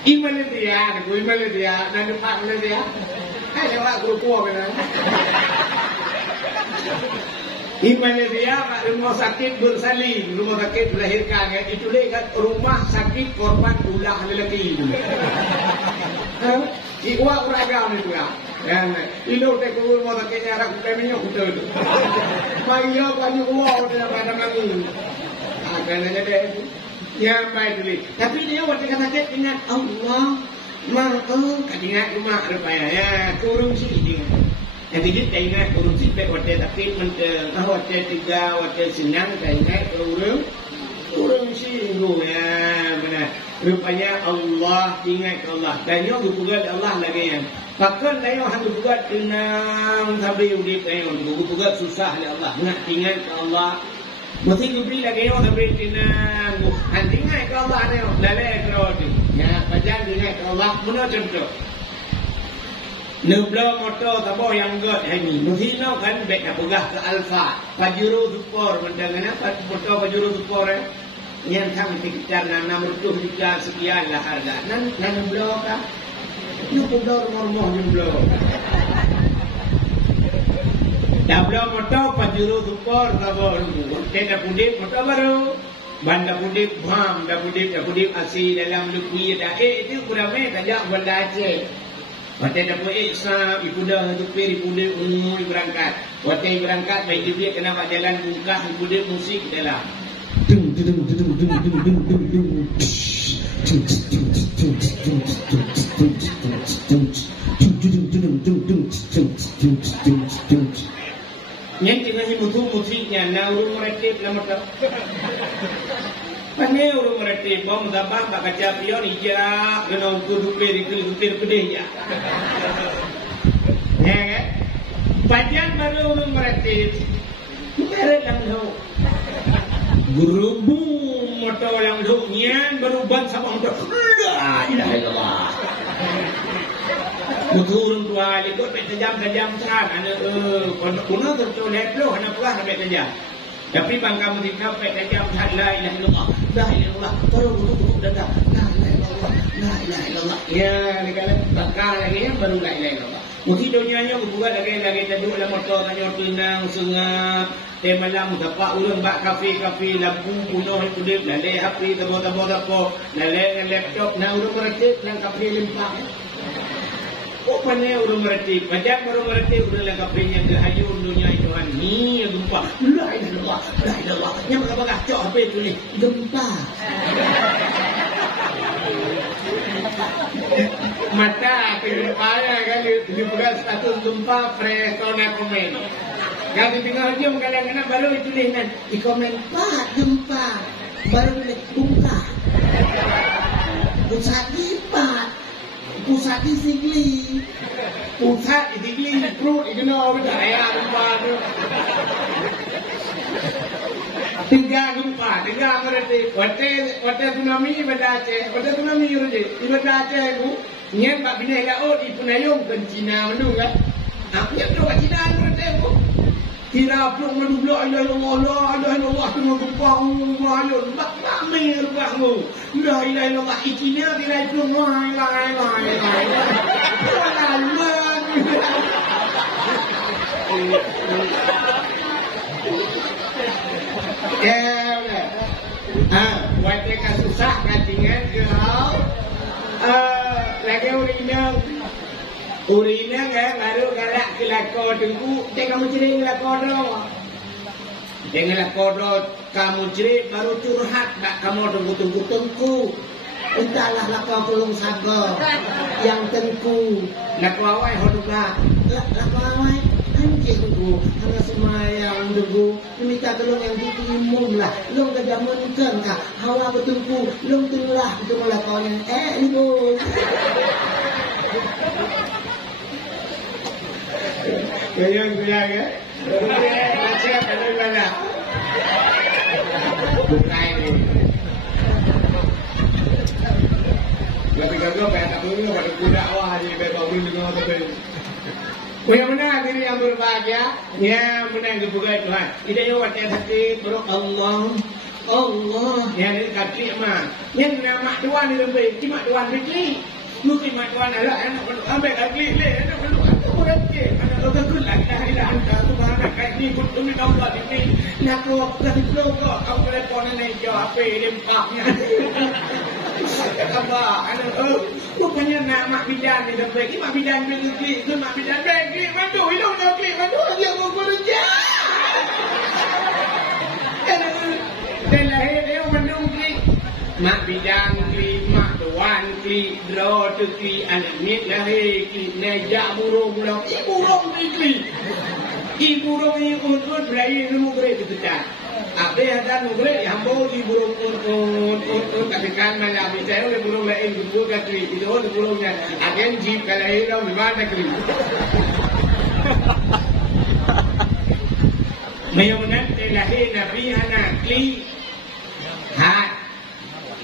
Iman dia, nanti pak dia. Ayo pak guru kan. Iman dia pak rumah sakit bersalin, rumah sakit melahirkan kan itu kan rumah sakit korban ulah lelaki. Iwa uragam itu ya. Kan ilo te ko rumah sakit arah kemenya udah. Bayo banyu uwa udah pada mangi. Akan aja deh. Ya baik dulu. Tapi dia waktu kata ingat Allah, ingat rumah rupanya ya kurung sih dia. Yang tidak ingat kurung sih waktu tapi waktu tiga waktu senang ingat kurung sih ya benar. Rupanya Allah ingat Allah. Dan yang bukan Allah lagi yang. Bahkan dia yang bukan tenang sampai udip yang bukan susah Allah. Ingat Allah. Mesti kupi lagi yang sampai tenang. Ingat Allah ni, lalai kerana ya, baca ingat Allah. Mana contoh? Nubla motor tabo yang god ini. Mesti no kan baik pegah ke alfa. Pajuru super, mendengar apa? Motor pajuru super yang kami fikir nama mertu juga sekian lah harga. Nan nubla kah? Nubla normal nubla. Dabla motor pajuru super tabo. Kita pudip motor baru. Banda pudip bam, dah pudip asih dalam lukui dah. Itu kurang tajak banda Aceh. Waktu dah pun Islam, ibu dah tupir, ibu dah berangkat. Waktu berangkat, baik dia kena buat jalan bungkah, ibu dah musik dalam. Yang tengah ni musiknya, nauru meretip nama tak. Pane urung meretip, bom dabang tak kaca pion ija, kena ukur dupir pedih ya. Ya kan? Bagian baru urung meretip, meret lang dah. Gerubu motor lang dah, nyan berubah sama motor. La ilaha illallah. Muturun tua likut tajam-tajam terang ana kuna tertoleh loh ana pula sampai tajam. Tapi bangka mesti sampai tajam la ilaha illallah. La ilaha illallah. Baru duduk dadah. La ilaha illallah. La ilaha illallah. Ya ni kalau bangka lagi baru la ilaha illallah. Mesti dunianya buat lagi duduk dalam motor tanya tenang sengap. Malam dapat urang bak kafe lampu penuh kudip lalai HP tabo lalai laptop na urang meretip nang kafe lempang. Opanya urang meretip, pajak baru meretip urang lang kapenya ke ayun dunia Tuhan ni gempa. La ilaha illallah, la ilaha. Yang bakal cok apa itu ni? Gempa. Mata kepala kan di bukan status gempa pre-corona komen. Kalau tinggal diam kadang-kadang baru tuliskan di komen Pak gempa baru tulis buka. Pusat Pak. Pusat di Sigli, pusat di Sigli perut itu nak berdaya gempa tu. Tiga mereka. Waktu tsunami pada Aceh, waktu tsunami pada Aceh tu, nyen pak bina lau di Penayung ke Cina mendung kan? Aku yang tu kat Cina mereka tu. Kira peluk mendublok Allah tu gempa ayun bak ramai rubahmu. La ilaha illallah ikina bila peluk wah. Ya, waktu kan susah kan tinggal ke lagi urina kan baru galak ke lakor tengku kamu cerit lakor dah. Dengan lakor kamu cerit baru curhat tak kamu tunggu tengku. Entahlah lakor tolong sabar yang tengku lakor awai hoduklah lakor awai anjing tu hanya semayang dulu minta tolong yang ditimum lah long kejamun kan kah hawa betengku long tenglah itu lakornya ibu. Kayang ya. Baca kalau mana. Bukan ni. Tapi kalau tak boleh pada budak awak ni baru dengar tu. Bagaimana diri yang berbahagia? Ya, benar juga Tuhan. Tidak ada waktu hati berok Allah. Allah yang kaki mah yang nama tuan ni lebih cuma tuan kecil lu cuma tuan ada anak ambil kaki le anak lu tu berarti anak lu tu lagi dah anda tu mana kaki pun tu ni kau buat ini nak lu kasi lu kau boleh pon ni jo apa lempaknya apa anak lu punya nama bidan ni lebih cuma bidan kecil tu mak bidan kecil mandu hidup kecil mandu dia mau kerja dan lahir dia mendung klik mak bidang klik mak tuan klik draw tu klik anak mit lahir klik nejak burung pulang ibu burung klik ibu burung ni untuk berair ilmu gerai ketekan apa yang ada nugre yang bawa di burung untuk katakan mana bicara oleh burung lain juga klik itu burungnya agen jeep kalau hilang di mana klik Mayunan lahir Nabi anak klik hat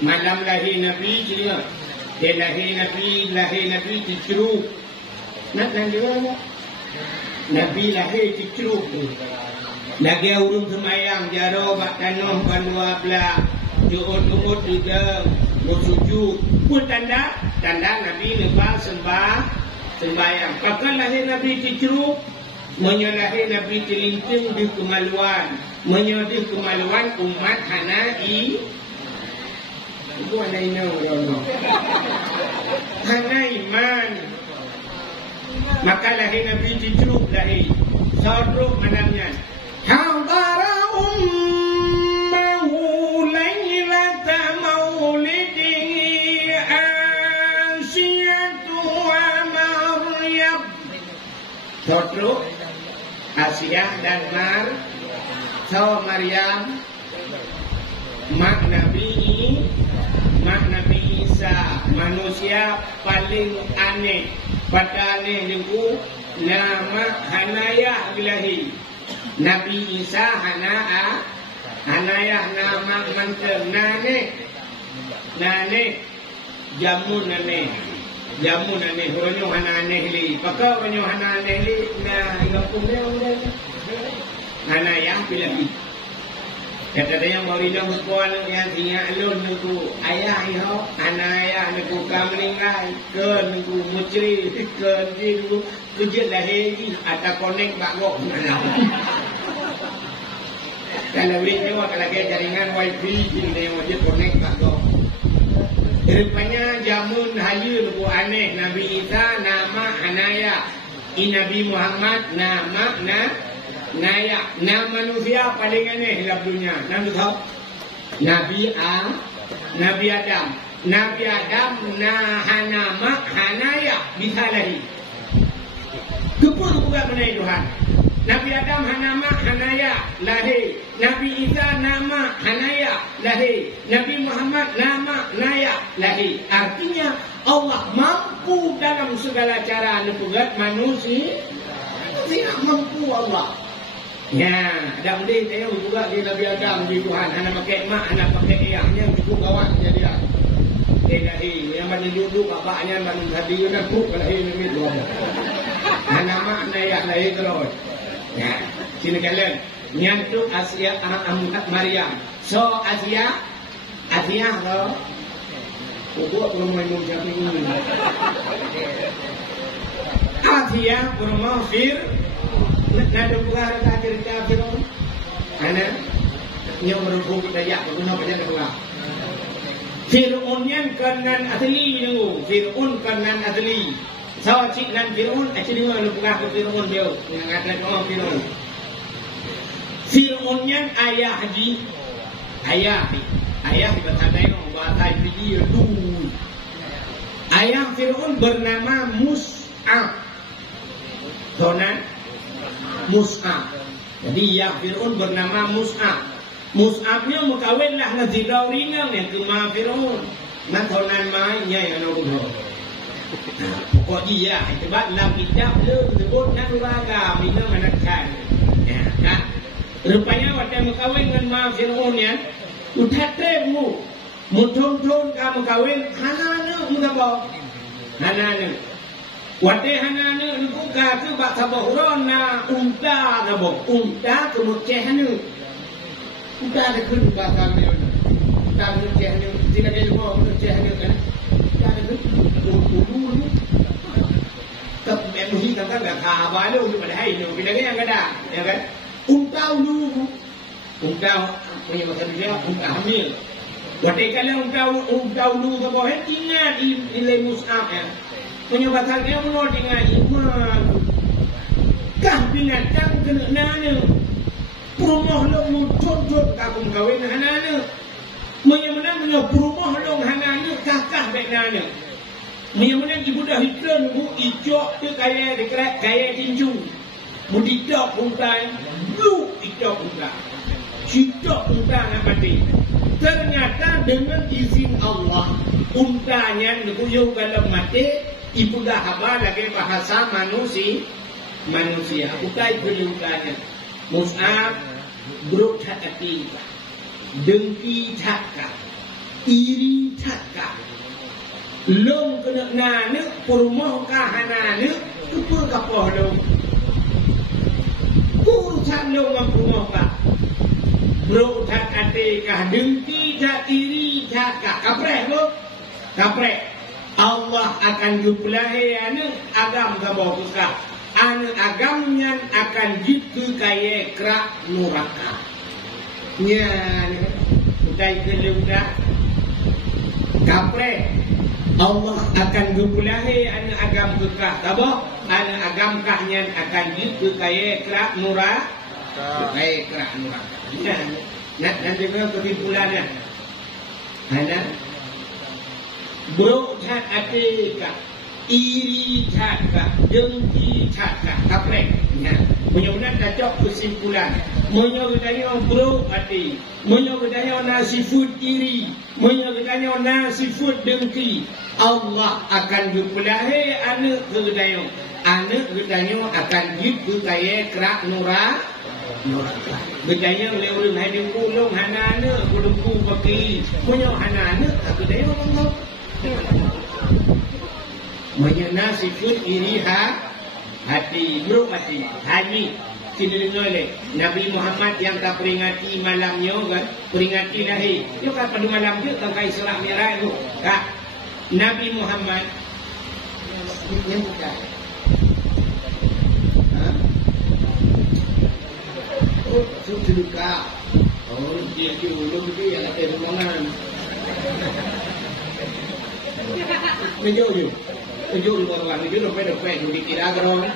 malam lahir Nabi dia lahir Nabi diceruk nak juga Nabi lahir diceruk lagi urung semayang jaro bak tanah bandua belah juut juga bersujud pun tanda Nabi lepas sembahyang pakai lahir Nabi diceruk menyalahi Nabi terlinting di kemaluan menyodih kemaluan umat hanai itu ada iman hanai iman maka lahir Nabi diceruk lahir sorok manamnya hadara ummahu laylata maulidihi Asiyatu wa Maryam sorok Asiyah dan Maryam mak Nabi Isa manusia paling aneh pada aneh niku nama Hanaya bilahi Nabi Isa Hanaya nama mantel nane jamun nane ronyo hanane li pakau ronyo hanane li na igapung dia Hanaya bilahi kata dia yang baru dah sekolah yang tinggal alun nunggu ayah iho Hanaya nunggu kamlingai ke nunggu mucri ke nunggu kerja lahir atau connect bakok kalau boleh tengok kalau ada jaringan wifi dia wajib connect bakok rupanya jamun hayu lugu aneh Nabi Isa nama Hanaya Nabi Muhammad nama Naya nama manusia paling aneh dalam dunia nama tahu Nabi Adam nama Hanaya bisa lagi kepul juga menai Tuhan Nabi Adam nama Hanaya lahir Nabi Isa nama Hanaya lahir Nabi Muhammad nama Naya lahir artinya Allah mampu dalam segala cara menugat manusia tidak mampu Allah ya ada boleh tengok juga di Nabi Adam di Tuhan anak pakai mak anak pakai ayahnya cukup kawan jadi lahir yang mana duduk bapaknya mana hadir dan pun lahir ni dua anak mak Naya lahir terus ya sini kalian nyantuk Asiyah Maryam so Asiyah so buat belum minum jamu ini Asiyah berumah nado bukan ada cerita Fir'aun anak yang merupakan daya berguna pada Allah Fir'aun yang kanan asli nunggu Fir'aun kanan asli so cik nan Fir'aun asli mana bukan Fir'aun dia yang ada nama Fir'aun yang ayah berkata yang bahasa video tu ayah Fir'aun bernama Mus'ab Donan Mus'ab. Jadi ya Fir'aun bernama Mus'ab. Mus'abnya mukawinlah nazirau ringan yang kema Fir'aun. Nantonan mainnya yang nombor. Pokok dia sebab dalam kitab dia sebut nak uraga bila menekan. Ya kan. Rupanya waktu mukawin dengan ma Fir'aun ya. Udah temu. Mutung-tung kamu kawin hanana mengapa? Hanana. Waktu hanana buka tu bak saboh rona unta nabo unta kemuceh hanu Kita ada kun bahasa ni. Kita ada ceh ni, tidak ada ilmu ceh ni kan. Kita ada dulu ni. Tập mẹ mùi thằng các bạn thà bài luôn nhưng mà hay nhiều cái đấy yang ada ya kan untau dulu untau punya maksud dia untau hamil waktu kalau untau dulu ke bawah ingat nilai mus'ab ya punya pasal dia menurut dengan iman kah binatang kena nana perumah lo muncul kakung kawin hanana menang perumah lo hanana kah baik nana Menang ibu dah Hitler bu ijok tu kaya dekat kaya tinju. Mudidak puntai, lu ijok puntai. Ijok puntai nak mati. Ternyata dengan izin Allah, puntanya nukuyuh kalau mati, ibu dah haba lagi bahasa manusia. Puntai puntanya. Mus'ab bro hati, dengki takka, iri takka. Long kena nana perumah kahanana apa kapah long urusan long dengan perumah kah bro tak kate kah dengki tak iri tak kah kaprek lo kaprek Allah akan jumlahi anu agam kabau kah anu agamnya akan jitu kaya kerak nuraka nya udai keleudah kaprek Allah akan gupulahi anak agam kekah tabah anak agam kahnya akan gitu kaya kerak murah kaya kerak murah nanti kesimpulannya anak bro tak atika iri takka dengki takka kaprek mudah-mudahan cocok kesimpulan menyebutnya bro hati menyebutnya nasifut iri menyebutnya nasifut dengki Allah akan jupulahi anak kedayo akan gitu kaya kerak nuraka bedanya oleh hadir pulung hanana kulungku bagi punya hanana kedayo Allah menyenasifut iri hati bro hati haji sini oleh Nabi Muhammad yang tak peringati malamnya kan peringati lahir yo kan pada malam tu tangkai Isra Mi'raj tu kak Nabi Muhammad yang bukan oh sudah oh dia dulu dia ada ruangan Menjauh luar itu dompet dikira gerong.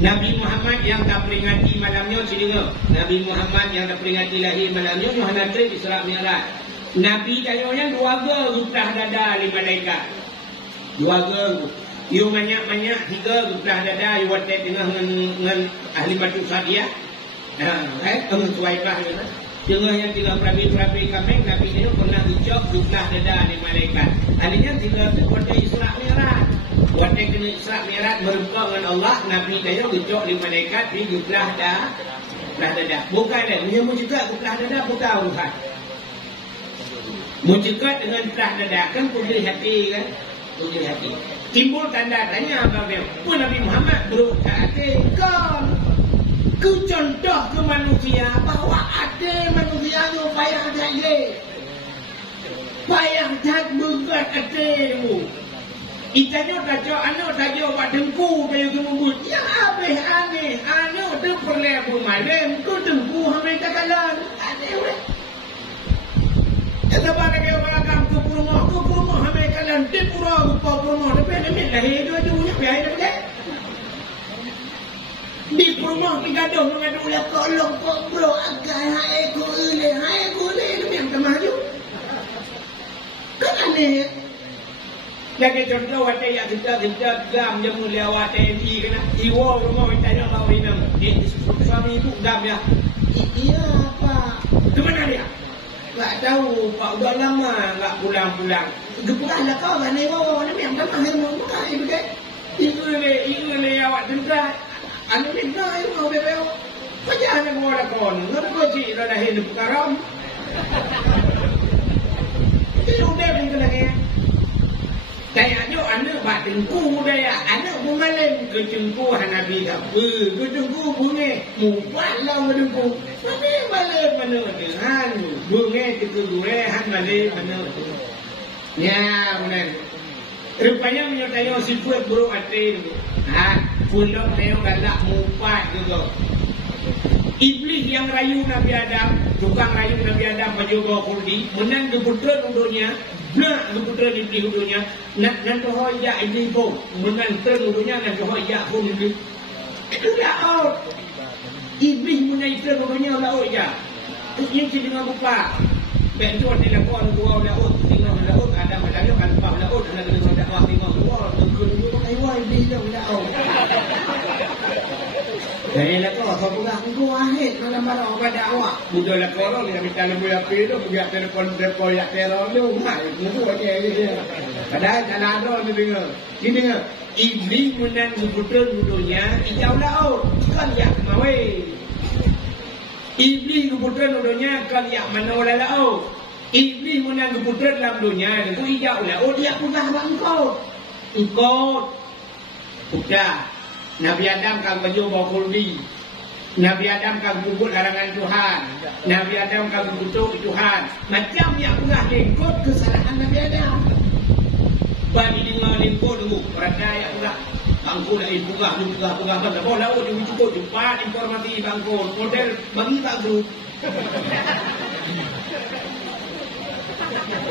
Nabi Muhammad yang tak peringati malamnya sini Nabi Muhammad yang tak peringati lahir malamnya Muhammad Isra Mi'raj. Nabi dayanya dua gutah dada li malaikat. Dua Yo banyak tiga gutah dada yo watet dengan ahli batu sadia. Suaibah gitu. Tengah yang tinggal perabi kambing Nabi dia pernah ucap gutah dada li malaikat. Alinya tinggal pada Isra Mi'raj. Waktu kena Isra Mi'raj berbuka dengan Allah, Nabi dia ucap li malaikat di gutah dada. Bukan dia, dia mencegat gutah dada bukan urusan. Mencegat dengan gutah dada kan putri hati kan? Putri hati. Timbul tanda tanya apa pun Nabi Muhammad berhati kan? Ku contoh ke manusia bahawa ada manusia yang payah jadi. Payah tak berat ada tu. Itanya tajo anak tajo buat dengku kayu kemubut. Yang habis aneh anak tu perlu bermalam ku dengku hamil takalan. Aneh weh. Ada barang yang beragam ke rumah hamil takalan di pura rumah tapi ni lahir dua dunia biaya dah. Di rumah kita dah mengadu lah kolong bro akan hai ku le yang kemaju. Kan aneh. Lagi contoh ada yang kita gam yang mulia awak TNI kena iwo rumah kita nak bawa inam suami ibu gam ya iya apa ke mana dia tak tahu pak udah lama enggak pulang kepulang lah kau kan iwo ni yang kan mahir mau buka ibu dek itu le awak tentang anu ni dah ibu mau bebel kerja nak bawa kon ngapa sih dah hidup karam itu udah pun kena Kayaknya anak bak tengku daya, anak bumalem ke tengku Hanabi tak apa, ke tengku bunga, mubat lah ke tengku. Mana balik mana dengan bunga kita gurehan balik mana tu. Ya benar. Rupanya menyertai sifat buruk hati tu. Pulau teo galak mubat juga. Iblis yang rayu Nabi Adam, tukang rayu Nabi Adam penjaga kurdi, menang keputra nudunya, nak keputra iblis nudunya, nak hoya iblis pun, menang nudunya nak hoya pun iblis. Sudah out. Iblis menang nudunya laut ya. Yang dengan buka. Bentuk ni lakon dua laut, tengok laut ada madanya kan empat laut, ada dengan dakwah tengok dua, kedua pakai wai iblis dah laut. Jadi lah kau pegang kau ahit mana marah pada awak. Betul lah kau orang yang minta lembu api tu pergi telefon yang teror tu, itu aja dia. Padahal tak ada tu dengar. Ini dengar. Iblis menang keputra nudunya, ijau laut, kan yak mawe. Iblis keputra nudunya, kan yak mana laut. Iblis menang keputra dalam dunia, itu ijau laut, dia putah bangkau. Ikut. Sudah. Nabi Adam kan berjumpa kurdi. Nabi Adam kan bubut larangan Tuhan. Nabi Adam kan kutuk Tuhan. Macam yang pernah lingkut kesalahan Nabi Adam. Bagi dengar lingkut dulu. Perada yang pernah. Bangku dah pugah. Tak boleh laut dia cukup. Cepat informasi bangku. Model bagi bangku.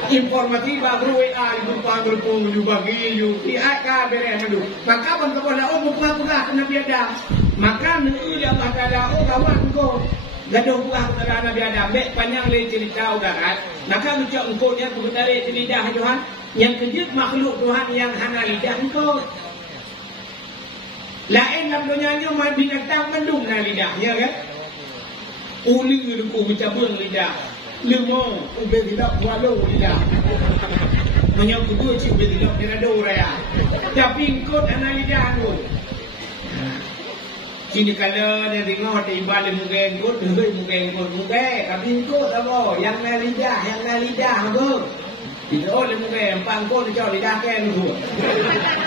Informasi baru WA itu panggil bagi you pihak beres dulu. Maka bangsa bola buka Nabi Adam. Maka ni Allah Taala kawan kau gaduh buah kepada Nabi Adam. Baik panjang le cerita udarat. Maka ucap engkau nya tu tarik lidah Tuhan yang kejut makhluk Tuhan yang hana lidah engkau. Lain dalam dunia mai binatang mendung na lidahnya kan. Uli ku mencabung lidah. Lemah, ubah tidak walau tidak. Menyambut dua cik ubah tidak berada raya. Tapi engkau anak lidah tu. Kini kalau dia dengar tiba dia mungkin engkau, tapi engkau tak apa. Yang nak lidah tu. Tidak boleh mungkin, empat engkau dia cakap lidah kan tu.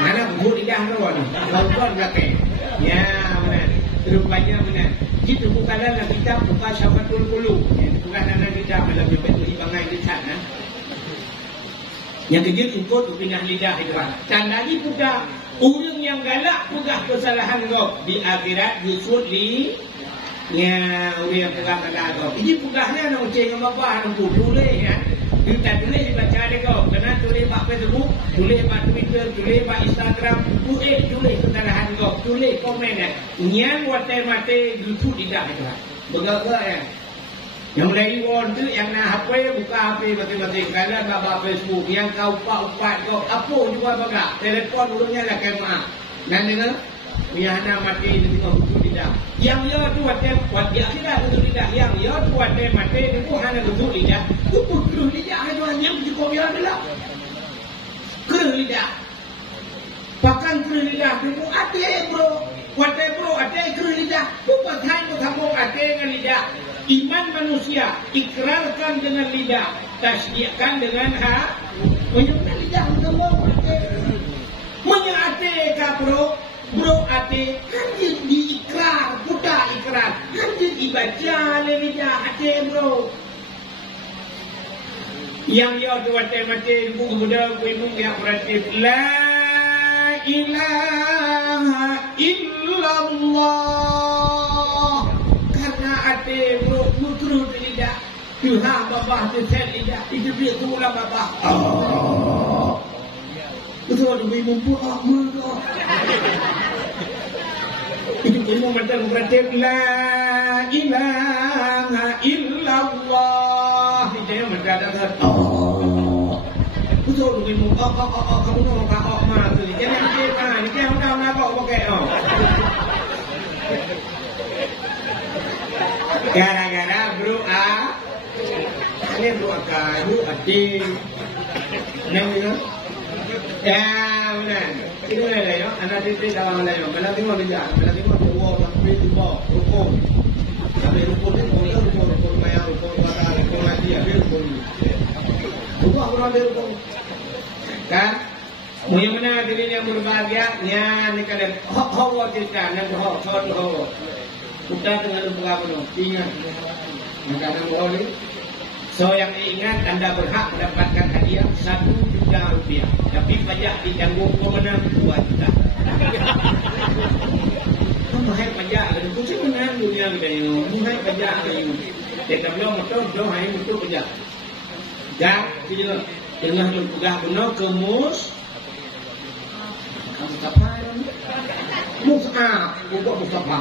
Mana engkau lidah tu? Engkau belakang. Ya benar. Rupanya benar. Itu bukanlah kitab bukan Syafatul Qulub. Bukan anak lidah dalam bentuk ibangai lisan. Yang kejut engkau tu pindah lidah itu. Dan lagi pula orang yang galak pegah kesalahan kau di akhirat justru di orang yang pegang kata kau. Ini pegahnya nak ucap dengan bapa nak tulis ya. Dia tak tulis dibaca dia kau. Kena tulis pak Facebook, tulis pak Twitter, tulis pak Instagram, tulis kesalahan kau, tulis komen ya. Yang mate justru tidak itu. Begal ya. Yang dari orang tu yang nak HP buka HP mati-mati kalau bapa Facebook yang kau upat kau apa juga baga telefon dulunya lah kemah. Dan dengar Wiyahna mati di tengah buku lidah. Yang ya tu buat dia tidak buku lidah. Yang ya tu mati di hana buku lidah. Buku lidah itu hanya cukup ya adalah kerja lidah. Bahkan kerja lidah itu ada bro. Bro ada kerja lidah. Bukan hanya kamu ada dengan lidah. Iman manusia ikrarkan dengan lidah, tasdiqkan dengan menyebutkan lidah kamu. Menyate ka bro ate hanjir diikrar, buta ikrar, hanjir dibaca le lidah ate bro. Yang ya tu mate buku muda ibu yang berarti la ilaha illallah. Karena ate bro mutru lidah. Tuhan bapa tu set lidah, itu dia tu lah bapa. Betul lebih mumpuk muka. Itu ilmu macam berarti la ilaha illallah. Itu macam ada betul lebih mumpuk. Kamu nak kau mah tu. Jangan kita ni jangan kau nak kau pakai. Gara-gara bro ini bro kayu ati. Namanya ya benar. Itu lah ya. Anak itu dalam lah ya. Kalau tengok dia, kalau tengok dua tapi dua rukun. Tapi rukun itu rukun maya, rukun pada rukun lagi ada rukun. Dua orang ada rukun. Kan? Yang mana diri yang berbahagia, ni kada hawa cerita, nak hawa. Kita tengah lupa penuh, ingat. Maka nama boleh. So yang ingat anda berhak mendapatkan hadiah 1 juta rupiah. Tapi pajak ditanggung pemenang 2 juta. Mahal pajak, dan kucing menang dunia kita ini. Mahal pajak ini. Kita belum betul hai betul pajak. Dan kita tengah berpegang benar kemus. Mustafa, Mustafa, bukan Mustafa.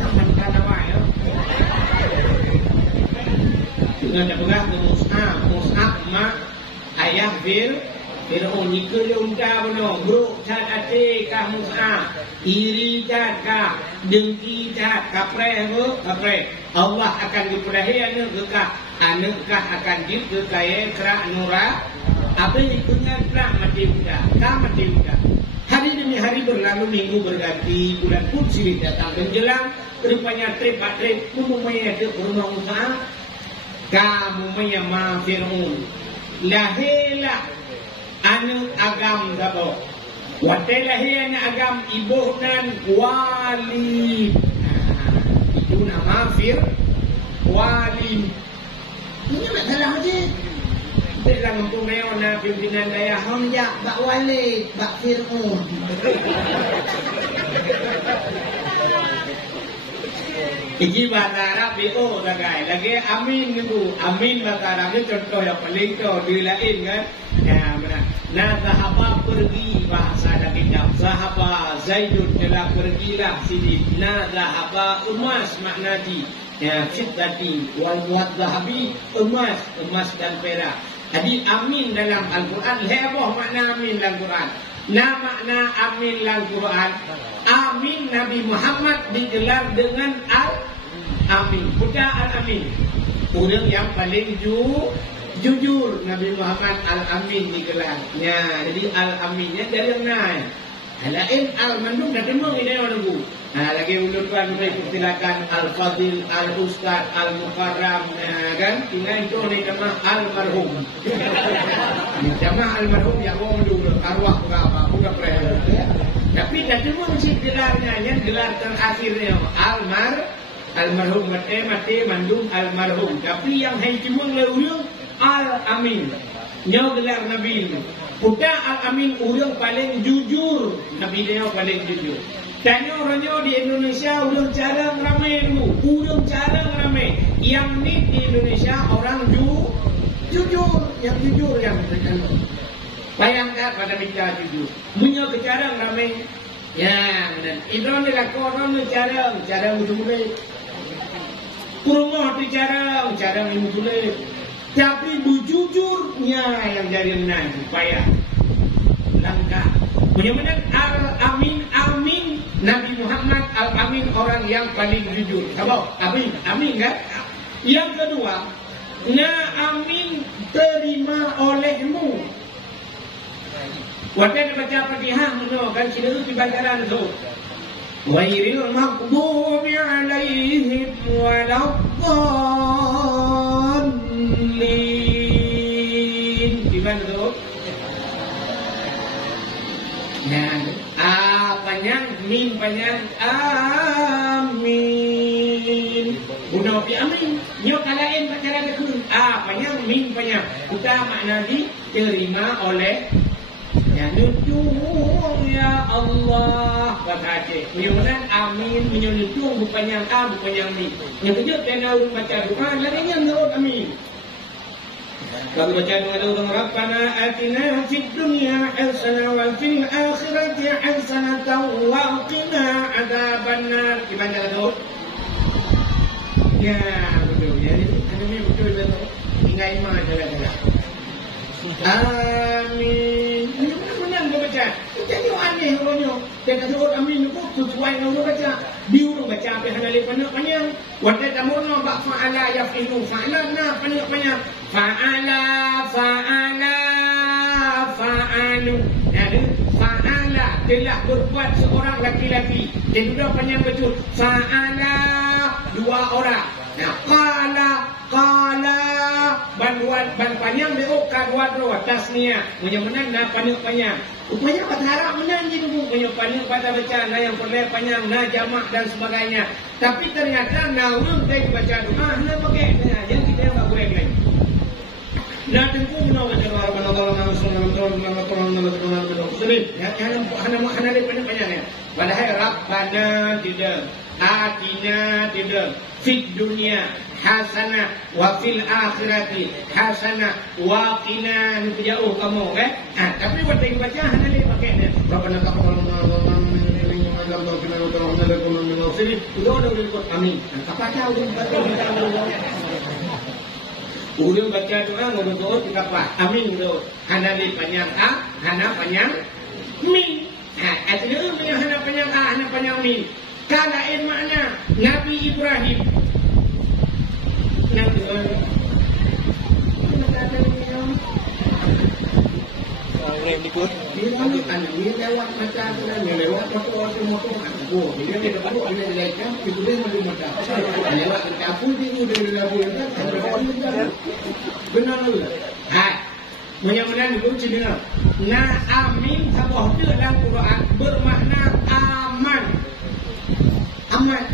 Jangan kata ya. Dengan pegang ke Mus'ab mak ayah Fir'aun jika dia undang benar buruk cat hati kah Mus'ab iri cat kah dengki cat kapreh Allah akan diperahi anak kekah akan dikekaya kerak nurah apa dengan kerak mati muda hari demi hari berlalu minggu berganti bulan pun silih datang menjelang rupanya trip mempunyai ada rumah Mus'ab kamu menyama Fir'aun lahirlah anu agam dabo watai lahirnya agam ibu dan wali itu nama wali ini nak salah aja dalam untuk meona pimpinan daya hamjak bak wali bak Fir'aun Iji bahasa Arab itu lagi amin itu amin bahasa Arab itu contoh yang paling itu dilain kan ya benar. Nah sahabat pergi bahasa Arab sahabat Zaidun telah pergilah sini. Nah sahabat emas maknati ya fiddati wal zahabi emas dan perak. Jadi amin dalam Al-Quran heboh makna amin dalam Quran. Nah makna amin dalam Quran amin Nabi Muhammad digelar dengan Al-Amin. Bukan Al-Amin. Orang yang paling jujur Nabi Muhammad Al-Amin digelar. Ya, jadi Al-Aminnya dari yang naik. Lain Al-Mandum dah temu ini orang tu. Lagi ulurkan silakan Al-Fadil, Al-Ustaz, Al-Mukarram kan. Tinggal itu ni nama Al-Marhum. Nama Al-Marhum yang orang dulu arwah berapa? Bukan perhal. Tapi dah temu mesti gelarnya yang gelar terakhirnya Almarhum mati mandum almarhum. Tapi yang hai cuma urang Al-Amin. Nyo gelar Nabi ni. Puta Al-Amin urang paling jujur. Nabi dia paling jujur. Tanya orangnya di Indonesia urang jarang ramai dulu. Urang jarang ramai. Yang ni di Indonesia orang jujur, yang jujur yang terkenal. Bayangkan pada bicara jujur. Punya kejarang ramai. Ya, dan Idron ni lah korang ni jarang betul-betul. Kurungah tu jarang ilmu tulis. Tapi bujujurnya yang dari menang payah langkah. Bagaimana Al-Amin Nabi Muhammad Al-Amin orang yang paling jujur. Apa? Amin kan? Yang kedua, amin terima olehmu. Waktu baca Fatihah kan kita tu bacaran tu. Ghairil maghdubi alaihim waladdallin. Gimana tu? Ya, panjang min panjang amin. Bunuh pi amin. Nyo kalain bacaran tu. Panjang min panjang. Kita makna diterima oleh ya nujung ya Allah kata Aceh. Mudah-mudahan amin menyunjung bukan yang bukan yang ni. Yang kedua kena urut baca doa larinya menurut amin. Kalau baca doa Rabbana atina fid dunya hasanah wa fil akhirati hasanah wa qina adzabannar. Gimana tu? Ya betul. Jadi ini betul betul. Tinggal iman jalan-jalan. Amin. Benar dia baca. Jadi aneh orangnya. Dia kata orang amin itu sesuai dengan orang baca. Dia orang baca apa yang ada panjang. Wanda tamurna ba fa'ala yafilu fa'alana panjang. Fa'alu. Jadi fa'ala telah berbuat seorang laki-laki. Dia sudah panjang betul. Fa'ala dua orang. Nah, qala ban dua ban panjang beok kadua tasnia punya menang na panjang punya berharap menang je dulu punya panjang pada baca na yang perle panjang na jamak dan sebagainya tapi ternyata na urang kai baca doa na pakai yang kita enggak boleh lagi na tengku na baca doa hana le panjang padahal rabbana tidak atina tidak fid dunia hasanah wa fil akhirati hasanah wa qina jauh kamu tapi waktu baca hanya dia pakai ni Rabbana taqabbal amin apa tahu ulun baca doa ngobrol tiga apa amin do hana dia panjang hana panjang min artinya hana panjang hana panjang min kana makna Nabi Ibrahim Nabi dia kan dia lewat macam dia lewat motor dia dia baru dia jalan itu dia belum ada lewat kampung dia udah benar benar hai mudah-mudahan dulu dengar na amin sabah itu dalam Quran bermakna aman aman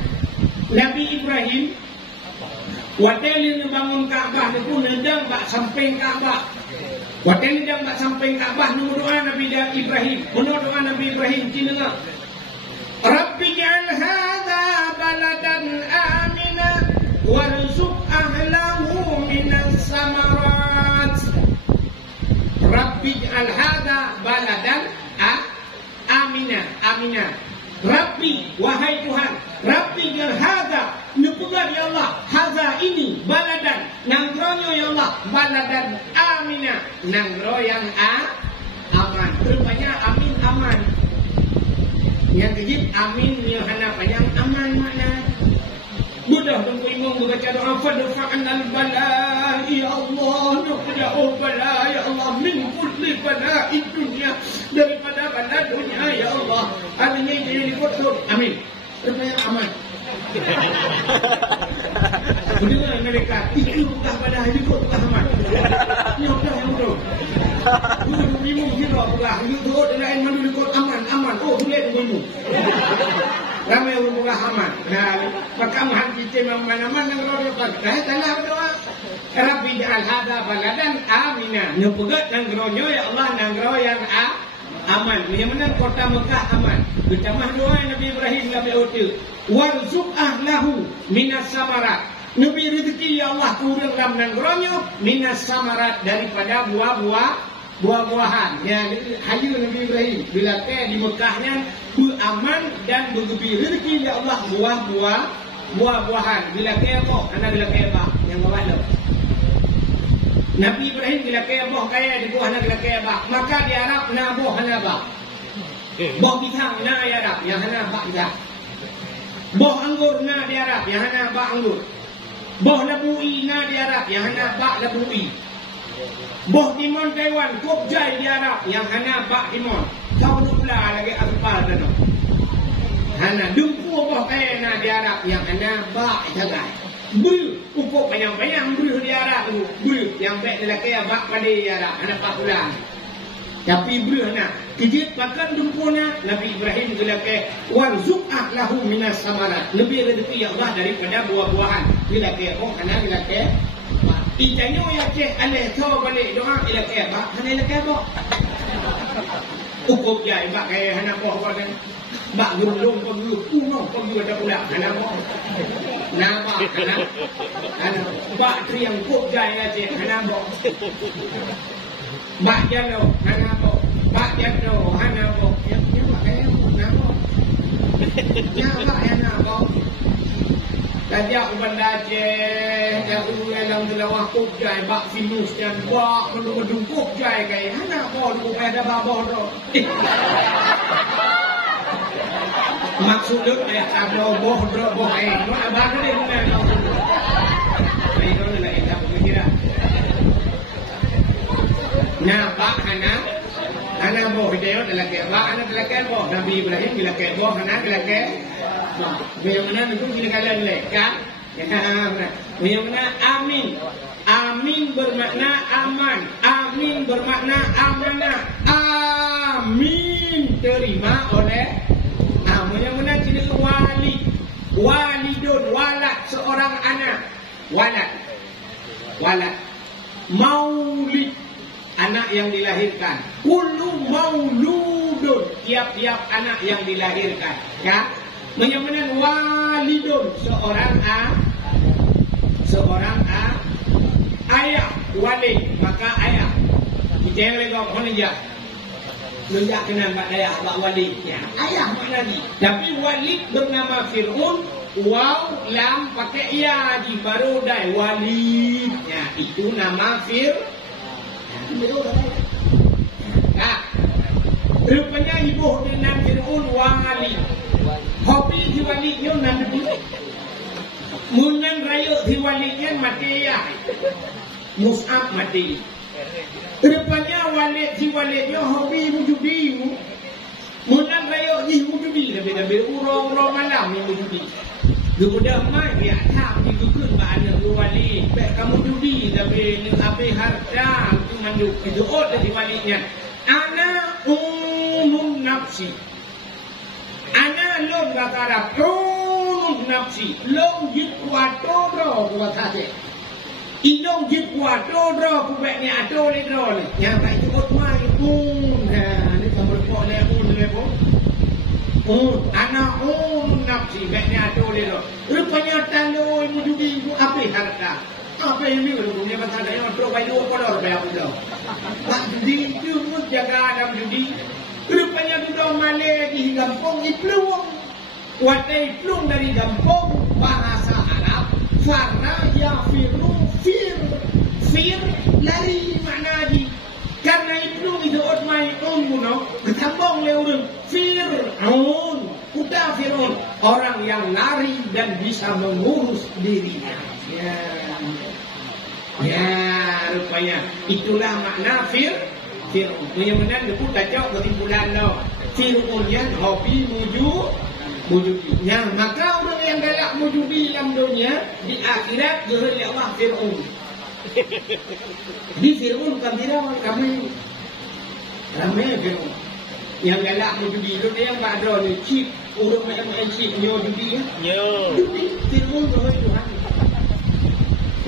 Nabi Ibrahim Watel bangun Kaabah itu nedang bak samping Kaabah. Watel nedang bak samping Kaabah nu doa Nabi Ibrahim. Menurut doa Nabi Ibrahim dengar. Rabbi ja'al hadza baladan amina warzuq ahlahu minas samarat. Rabbi ja'al hadza baladan amina. Rabbi wahai Tuhan, Rabbi ja'al hadza nukubar ya Allah, haza ini baladan nangronyo ya Allah, baladan amina, nangro yang aman. Rupanya amin aman. Yang kejip amin yang hana panjang aman makna. Mudah tunggu imam membaca doa fadfa'nal bala ya Allah, nuqja'u bala ya Allah min kulli bala'i dunia, daripada bala dunia ya Allah. Artinya jadi dikotor. Amin. Rupanya aman. Mendengar mereka itu bukan pada hari itu bukan aman. Ini sudah yang betul. Minum hira bukan itu lain mandu dikot aman. Oh boleh minum. Ramai orang bukan aman. Nah, maka mahan kita mana-mana yang roda pada tanah doa. Rabbi ja'al hadza baladan amina. Nyepegat nang ronyo ya Allah nang ro yang aman. Yang mana kota Mekah aman. Bertamah doa Nabi Ibrahim Nabi Utul. Warzuq ahlahu minas samarat. Nabi rezeki ya Allah turun dalam nangronyo minas samarat daripada buah-buahan. Ya, hayu Nabi Ibrahim bila di Mekahnya beraman dan bergebi rezeki ya Allah buah-buahan. Bila apa? Anak bila apa? Yang bawah tu. Nabi Ibrahim bila apa kaya di buah anak bila apa? Maka di Arab na buah apa? Buah pisang na ya Arab yang hana bak pisang. Boh anggur na di Arab yang hana bak anggur. Boh labui na di Arab yang hana bak labui. Boh timon Taiwan kop jai di Arab yang hana bak timon. Kau tu pula lagi apa tu? Hana dumpu boh kaya na di Arab yang hana bak jagai. Bul upuk panjang-panjang bul di Arab tu. Bul yang baik lelaki bak pada di Arab hana pak pula. Tapi berana kejit pakan dumpuna Nabi Ibrahim gelake warzuq ahlahu minas samarat. Lebih rezeki ya Allah daripada buah-buahan. Bila ke kana bila ke ijanyo ya ke ale to balik doa ila ke ba hana ila ke ba ukup jai ba ke hana boh ba kan ba gulung pegu kuno pegu ada pula hana boh na ba kana hana ba triang ukup jai la je hana boh Bak jalo, hana bo. Bak jalo, hana bo. Yang bak kaya hana bo. Yang bak hana bo. Tajak benda je, jauh dalam delawah kubjai, bak sinus dan bak menung kubjai kaya hana bo. Lupa ada baboh tu. Maksudnya ada boh boh kaya. Abang ni mana? Ini tu nak kita berkira. Nah, bak hana boh dia adalah ke bak hana adalah ke boh Nabi Ibrahim bila ke boh hana adalah ke boh. Yang mana itu kita kalian lekat. Yang mana amin. Amin bermakna aman. Amin bermakna amanah. Amin terima oleh Mula-mula jenis walid. Walidun, walad, seorang anak. Walad. Maulid, anak yang dilahirkan. Kullu mauludun, tiap-tiap anak yang dilahirkan. Ya. Menyebutkan walidun, seorang ayah, walid, maka ayah. Kita yang lagi kau menjak. Menjak kenal mak ayah, mak walid. Ya, ayah makna ni. Tapi walid bernama Fir'aun, waw, lam, pakai ya di baru dah walid. Ya, itu nama Nah, rupanya ibu dengan Fir'aun walid. Hobi di walidnya nanti. Munyan raya di walidnya mati ya. Mus'ab mati. Rupanya walid di walidnya hobi mujudi. Munyan raya di mujudi. Lebih-lebih urang-urang malam yang mujudi. Kemudian mai dia tak digunakan pada walid. Baik kamu judi tapi lebih harta itu manduk itu di walidnya. Ana nafsi. Ana lom bakara nafsi. Lom jit kuato ro kuatate. Ilong jit kuato ro kubeknya ato le ro. Yang baik itu mai nah ni kamu kok le pun. Anak nafsi beknya ato le ro. Rupanya talo mujudi itu apa harta. Apa ini rupanya pasal dia untuk bayar $2 bayar pula. Tak judi itu jaga adam judi. Rupanya sudah male di kampung Iplung. Watai Iplung dari kampung bahasa Arab. Farna ya firu fir lari makna di. Karena Iplung itu otmai muno ketambong leurun Fir'aun. Kuda Fir'aun, orang yang lari dan bisa mengurus dirinya. Ya, rupanya itulah makna Fir'aun. Punya-punya itu kacau kesimpulan lo. Fir'aun yang hobi mujudi. Ya, maka orang yang galak mujudi dalam dunia di akhirat gerak Allah Fir'aun. Di Fir'aun bukan Fir'aun ramai Fir'aun. Yang galak mujudi itu dia yang ada ni chip urut main chip nyo judi ya. Judi Fir'aun roh Tuhan.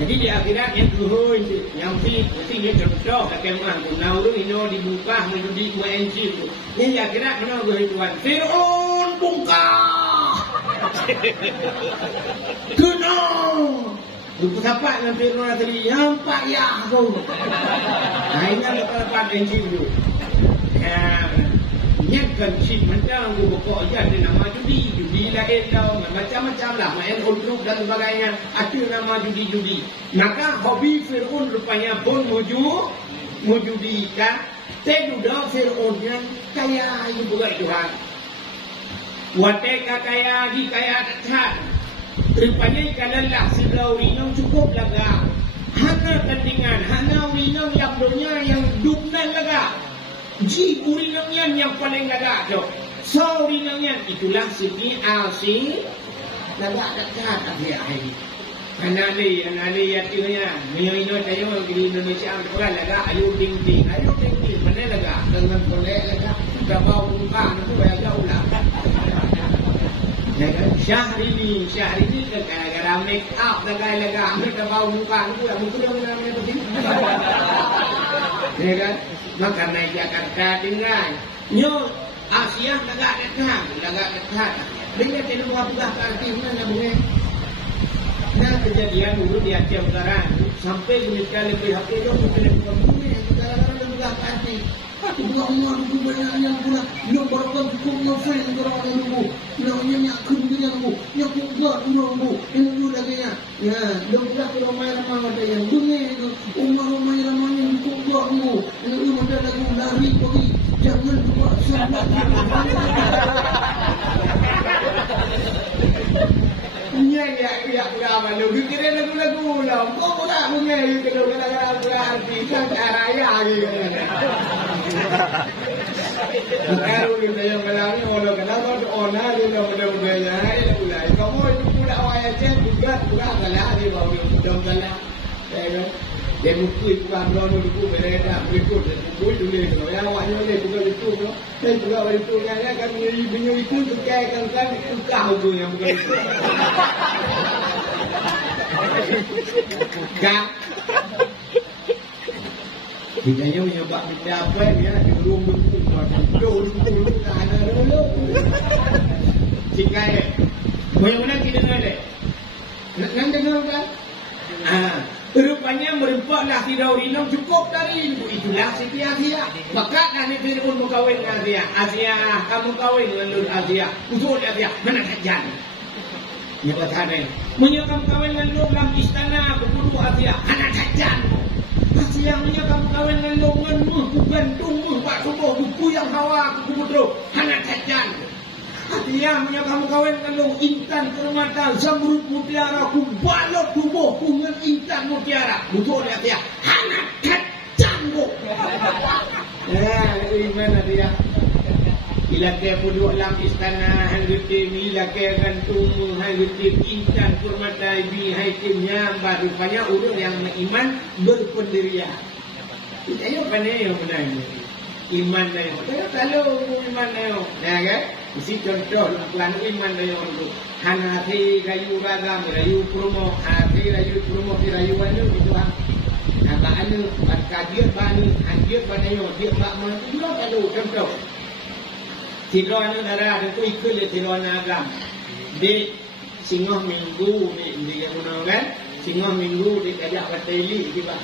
Jadi di akhirat yang roh yang mesti dia contoh kat kemah nau tu ino dibuka menjudi main chip tu. Yang di akhirat mana roh Tuhan. Fir'aun bungkah. Kena. Buku tapak dengan Fir'aun tadi yang payah tu. Nah ini ada lepas chip tu. Nyatkan chip macam aku pokok je ada nama judi lain tau macam-macam lah main undruk dan sebagainya ada nama judi. Maka hobi Fir'aun rupanya pun mujudi kan. Tedudah Fir'aun yang kaya itu bukan Tuhan. Wateka kaya di kaya dekat. Rupanya kalalah silau rinong cukup laga. Hana tandingan, hana rinong yang dunia yang duknan laga. Ji urinangan yang paling laga tu. So urinangan itulah segi alsi laga dekat dia ini. Anali ya tiunya. Mio tayo di Indonesia orang laga ayu ting mana laga dengan boleh laga dabau muka itu banyak ulah. Syahrini gara-gara make up laga mereka bau muka itu yang muka namanya begini. Ya kan? Maka naik Jakarta tinggal. Nyo Asia laga dekat. Dia tidak buat arti mana bunyi. Nah kejadian dulu di Aceh Utara sampai bunyi sekali pihak itu mungkin bunyi kadang-kadang bukan arti. Dua orang itu banyak yang pula yang berapa cukup ngefans orang dulu. Namanya nyakun dia dulu. Nyakun buat dulu. Yang dulu lagi ya. Ya, dia buat ramai-ramai ada yang bunyi itu. Umar-umar ramai yang cukup buat dulu. Yang dulu ada lagi lari pergi. Jangan buat sahabat. Ya berapa lu kira lagu lah. Kau tak bunyi kalau kata kan raya gitu. Baru kita yang melani orang kenapa orang dia mudah-mudahan ya ulai. Kamu itu pula awalnya juga kalah di bawah mudah-mudahan. Dia mukul bukan berono buku bereda berikut buku tulis tu. Yang awaknya ni bukan itu tu. Dan juga itu kan punya itu tukai kan tukar tu yang bukan itu. Kan? Kita yang menyebab kita apa ni? Kita belum buku. Dulu tak ada dulu. Jika mana kita dengar deh. Nak dengar kan? Rupanya merupakan Fir'aun ini cukup dari itulah Siti Asia. Maka nanti Fir'aun mau kawin dengan Asia. Asia, kamu kawin dengan Lur Asia. Usul Asia, mana kajian? Ya katanya, punya kamu kawin dengan Lur dalam istana berburu Asia. Mana kajian? Asia punya kamu kawin dengan Lur menmuh, gantung, buat subuh, buku yang hawa, buku putro. Mana kajian? Asia punya kamu kawin dengan intan permata zamrud mutiara ku balot tubuhku dengan intan mutiara. Betul ya dia. Hangat kacangku. Iman dia. Ila ke puduk dalam istana hanggutim ila ke gantung hanggutim intan permata ibi haitimnya rupanya urut yang iman berpendirian. Kita yo pandai yo benar. Iman dia. Kalau iman dia. Ya kan? Isi contoh lan iman dayo itu hanati rayu ragam rayu promo hati rayu promo rayu anu itu apa anu kadir bani anjir banayo dia bak mati lo kalau contoh tilo anu darah itu ikut le tilo agam di singoh minggu di yang mana kan singoh minggu di kajak bateli tiba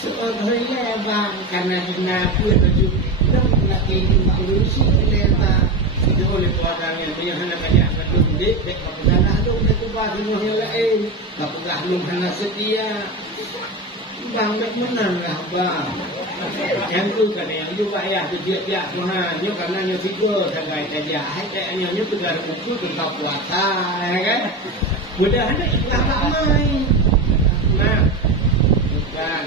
seorang bang karena hina pun tujuh laki berusia leta itu oleh kuadangnya dia hendak kaya kadung dek kapal hadung dek kubah semua yang lain kapal belum hendak setia bang mek menang lah bang yang tu kan yang juga ya dia Tuhan dia karena dia tiga sebagai saja hai yang dia tegar buku tentang puasa ya kan mudah hendak ikhlas ramai nah bukan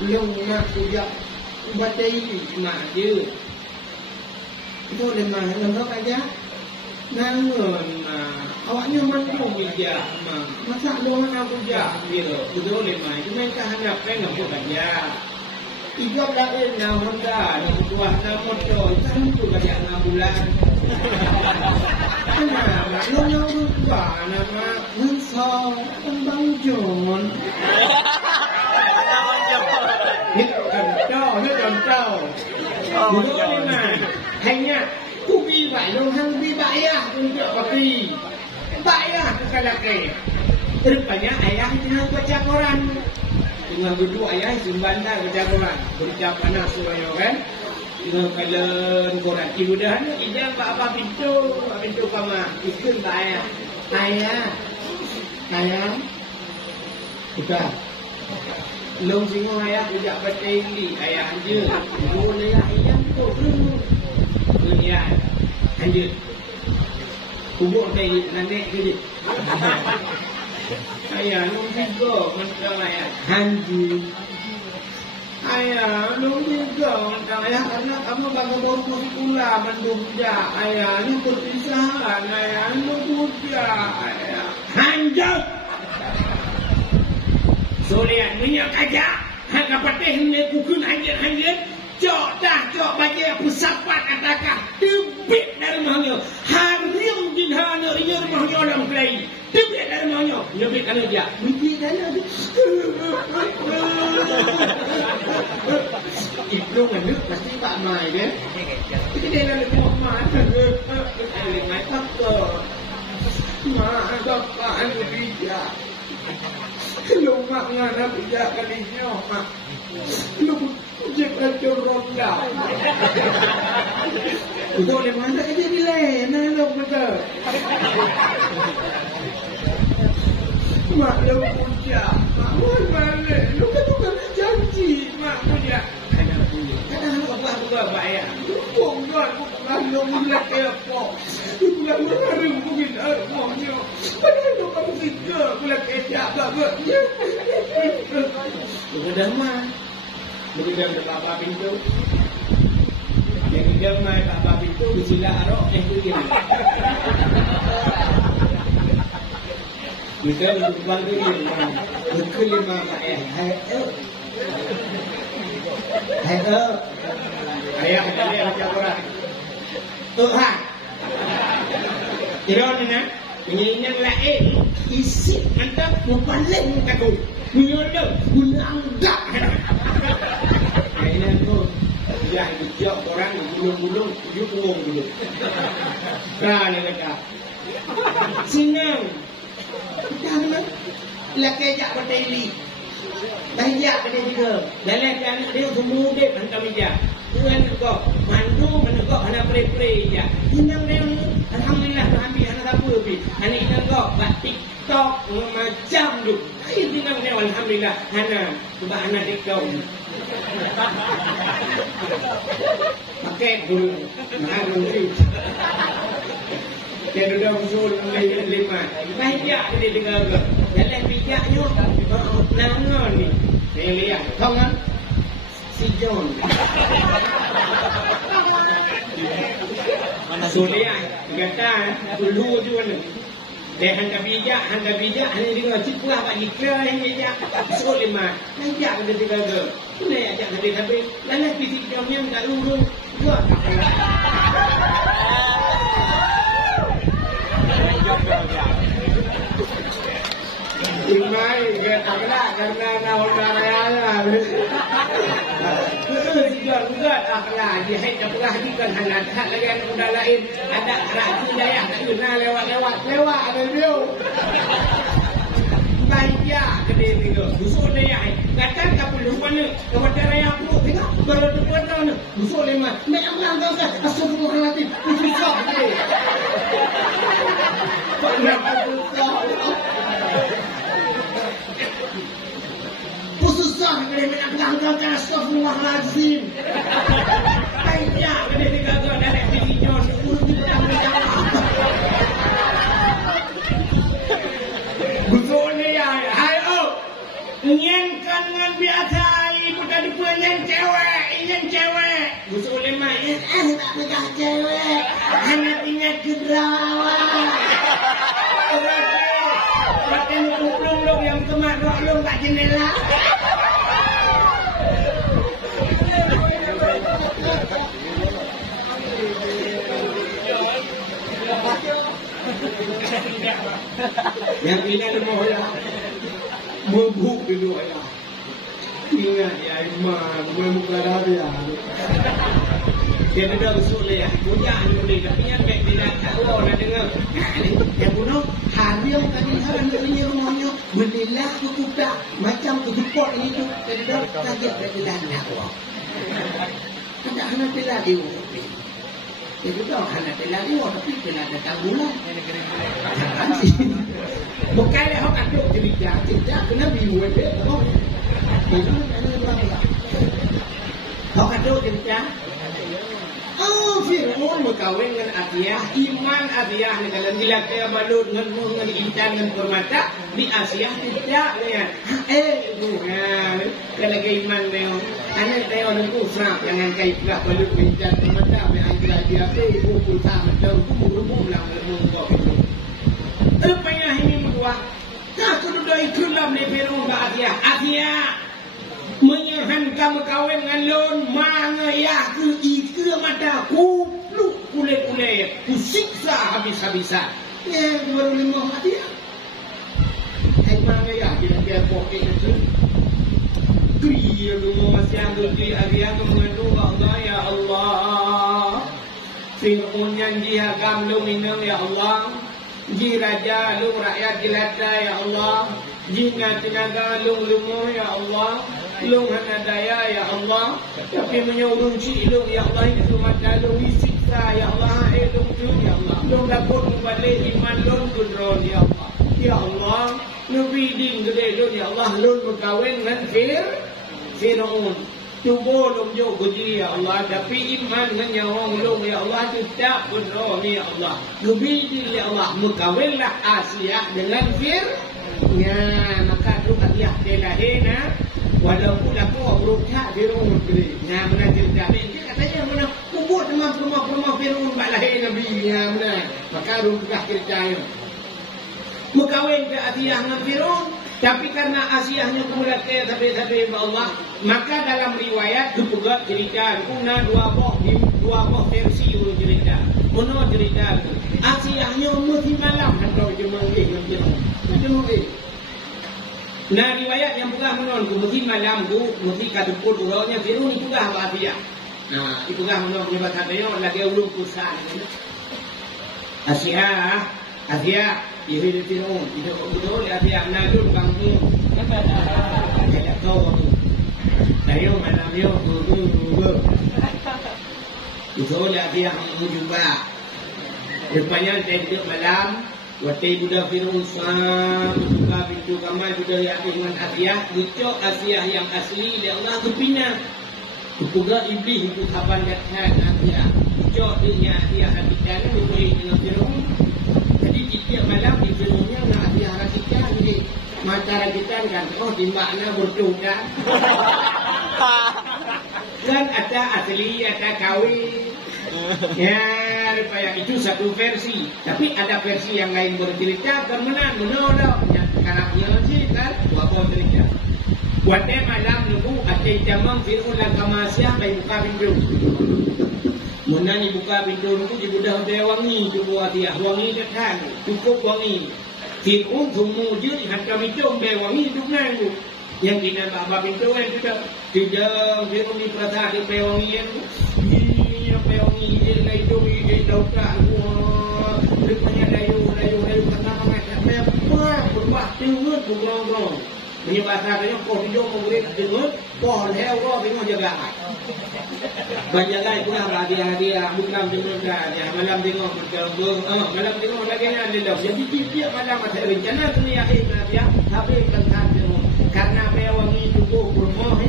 belum nak sejak baca ini mak dia itu oleh mana nampak aja nangun awaknya mandung dia masa lu mana puja gitu itu oleh mana itu mereka hanya pengen buat aja ibu lain namun dah nak buat namun tu itu banyak 6 bulan anak lu nyuruh gua nama Musa Bang John contoh. Betul memang. Hanya tu bibai, orang bibayah untuk kopi. Bayah kepada ke. Rupanya ayah jangan baca Quran. Dengan berdua ayah sembanda baca Quran. Berucap anak suraya kan. Dengan kalian Quran. Ibu dah ijab apa pintu kama. Ikut ayah. Ayah. Bukan. Long singo ayah sejak baca ini ayah anjir boleh ayah tu dunia anjir kubur dari nenek jadi ayah long tiga macam ayah anjir ayah long tiga macam ayah karena kamu bagai baru pula mendung dia ayah ni perpisahan ayah long tiga ayah anjir Solian minyak aja, hanya patih ni kukun hanjir, cok baca pesapat katakan, tebik dari mahnya, harim dinhanya ia mahnya orang lain, tebik dari mahnya, tebik kalau dia, tebik dalam, itu mana pasti tak mai dia, kita dah lepas mana, lepas tak tak anu dia. Lu mak ngana bijak kalinya mak. Lu cek ronda. Itu oleh mana aja nilai lu betul. Mak lu puja. Mak mana? Lu kan janji mak puja. Kadang apa bayar. Bukan lu mulai apa. Bukan lu mungkin maunya. Padahal lu kamu tiga mulai kejap banget. Sudah mah. Begitu ada bapa pintu. Yang dia mai bapa pintu bisila arok itu dia. Kita berubah lagi. Berkelima hai ayah kita baca Quran. Tuhan. Kira ni nak menyanyian lain isi mantap mupaling katu. Menyolong menanggap. Ini tu dia dia orang gulung-gulung jupung dulu. Kan kata. Senang. Jangan laki jak berdiri. Banyak pada juga. Dalam anak dia semua dia hantar meja. Tuhan kau mandu menegak anak pre-pre je. Senang dia alhamdulillah ambil anak apa pi. Anak dia kau buat TikTok macam tu. Ai senang dia alhamdulillah. Anak sebab anak dia kau. Pakai dulu. Malu ni. Dia dah usul lima. Banyak dia dengar ke. Jalan bijaknya nama ni. Saya lihat. Tahu kan? Si John. Sulia. Kata dulu juga ni. Dia hendak bijak. Hanya dengar cipuah pak jika yang bijak. Usul lima. Banyak dia dengar ke. Mana yang ajak habis-habis. Lalu fisik jamnya tak lurus. Gua tak pernah. Imai kata karena naudara juga akhlak dia hanya perhatikan hangat hak lagi anak muda lain ada rakyat daya tak kena lewat ada dia banyak gede tiga busuk daya kata tak perlu mana kawan raya perlu tengok kalau depan tahun busuk lima mek amlang kau sah astagfirullahalazim susah gede kenapa susah susah gede mek amlang kau sah astagfirullahalazim banyak gede tiga kau dari video urut di belakang busuk daya ayo nyenkan dengan biasa ibu tadi punya cewek busuk lemah tak pegang cewek anak tinggal kerawang pakai muka yang kemat rok kat jendela yang ini ada mohon mabuk dulu ayah. Ingat ya Imam, gue muka dah dia. Dia dah usul ya, punya ni tapi yang baik tidak tahu orang dengar. Ya bunuh, hari yang tadi hari ni rumahnya belilah kuda macam kejepot ini tu. Dia dah kaget dia nak awak. Tidak hanya dia dia. Dia dah hanya dia dia tapi dia ada tanggungan. Bukan dia hak aduk cerita kena biu dia. Hak aduk cerita. Fir'aun berkahwin dengan Asiyah, iman Asiyah ni dalam dilakaya balut dengan intan dan permata di Asiyah tidak lihat. Kalau ke iman dia, anak dia orang usah jangan kait pula balut intan permata yang dia ibu pulsa macam rumah lang rumah kau. Apa yang ini buat? Tak sudah ikut dalam Fir'aun ke Asiyah. Menyahankan berkahwin dengan lon mana ya ke ika mata kupluk kulit-kulit ku siksa habis-habisan ya baru 5 hari ya mana ya dia pokok itu kriya rumah masih ada di area mengandung Allah ya Allah Fir'aun janji agam lu minum ya Allah ji raja lu rakyat jelata ya Allah ji tenaga lu lumo ya Allah Long hana daya ya Allah tapi menyuruh si long ya Allah itu mata long siksa ya Allah long tu ya Allah long dapat balik iman long kudron ya Allah ya Allah nabi din gede long ya Allah long berkahwin dengan Fir'aun tubuh long jo gede ya Allah tapi iman dengan nyawang long ya Allah tidak kudron ya Allah nabi din ya Allah berkahwinlah Asiyah dengan Fir'aun ya maka tu Asiyah dia lahirnya walaupun aku berucap Fir'aun beri. Nah, mana cerita dia katanya mana kubur rumah Fir'aun buat lahir Nabi. Ya, mana. Maka rumah ceritanya. Mukawin ke Asiyah dengan Fir'aun. Tapi karena Asiyahnya kemulat ke tapi Allah, maka dalam riwayat juga cerita kuna dua boh versi dulu cerita. Ono cerita Asiyahnya mesti malam hendak jemengih dengan Fir'aun. Nah riwayat yang bukan menon mesti malam tu mesti katuput urangnya Fir'aun itu dah Asiyah. Nah itu dah menon penyebab katanya lagi ulung kusan. Asiyah Ibu Fir'aun, itu betul dia tiap nadul kamu. Tidak tahu. Tayo malam yo dulu. Itu dia tiap juga. Rupanya dia malam, waktu budak Fir'aun buka pintu kamar budak yang dengan Asiyah, bucok Asiyah yang asli dia Allah kepina. Juga iblis itu kapan datang Asiyah. Bucok dia Asiyah habitan boleh dengan Fir'aun. Jadi setiap malam di filmnya nak ziarah kita jadi mata kita kan di makna berdoa kan ada asli ada kawin ya rupanya itu satu versi tapi ada versi yang lain bercerita kemenan menolak karakternya sih kan dua cerita buatnya malam nunggu ada jamang Fir'aun dan Kamasiyah baik buka pintu. Menani buka pintu itu dibudah dia wangi cuba dia wangi dekat cukup wangi Fir'aun semua je hantar pintu dia wangi hidup nangu yang kita bawa pintu kan tidak Fir'aun di perasa dia wangi ini apa wangi dia hidup dia daukat rupanya layu kata macam berubah tinggal bergelong-gelong ini bahasa kau hidup memberi dengar pohon heo kau tengok jaga banyak pula hadiah bukan dengar ya malam tengok malam tengok lagi ada dah jadi dia malam ada rencana dunia dia habis kan karena wangi tubuh rumah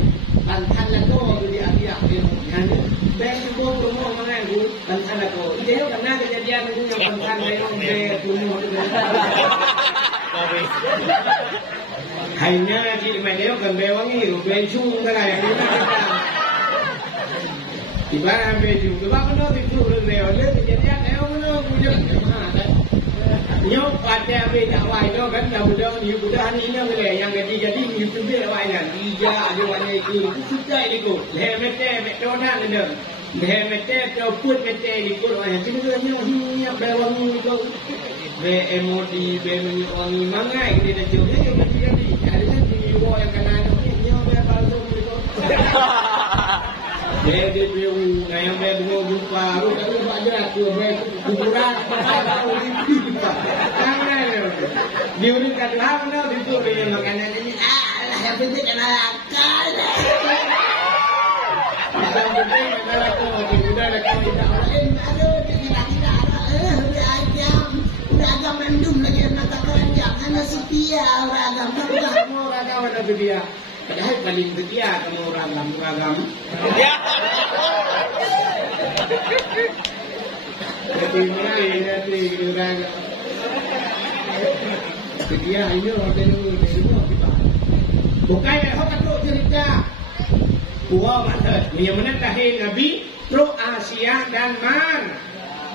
pantan lagu dia dia kan ben tubuh rumah mana tu pantan lagu dia karena kejadian itu yang pantan lagu rumah hanya di media kan wangi ben sung kan yang ibarat baju, sebab mana itu lewat dia kejadian lewat mana punya, nyo pada beda wajah kan dah budak ni yang jadi itu beda wajah, dia ada wajah itu suka itu, mete McDonald ada, mete put mete itu wajah, sebenarnya ni bewangi itu, emodi bewangi mangai dia dah jauh dia jadi, ada sini yang kena nyo palsu itu. Dia yang jumpa tapi aja kuburan diurin kedua mana itu dengan makanan ini yang penting kena akal yang penting adalah kau sudah lekas tidak aduh tidak udah agak mendung lagi nak keranjang hanya setia orang ada setia padahal paling setia kamu ragam ya jadi orang setia ini orang dulu bukan yang kata cerita Wah mata yang mana lahir Nabi Pro Asia dan Mar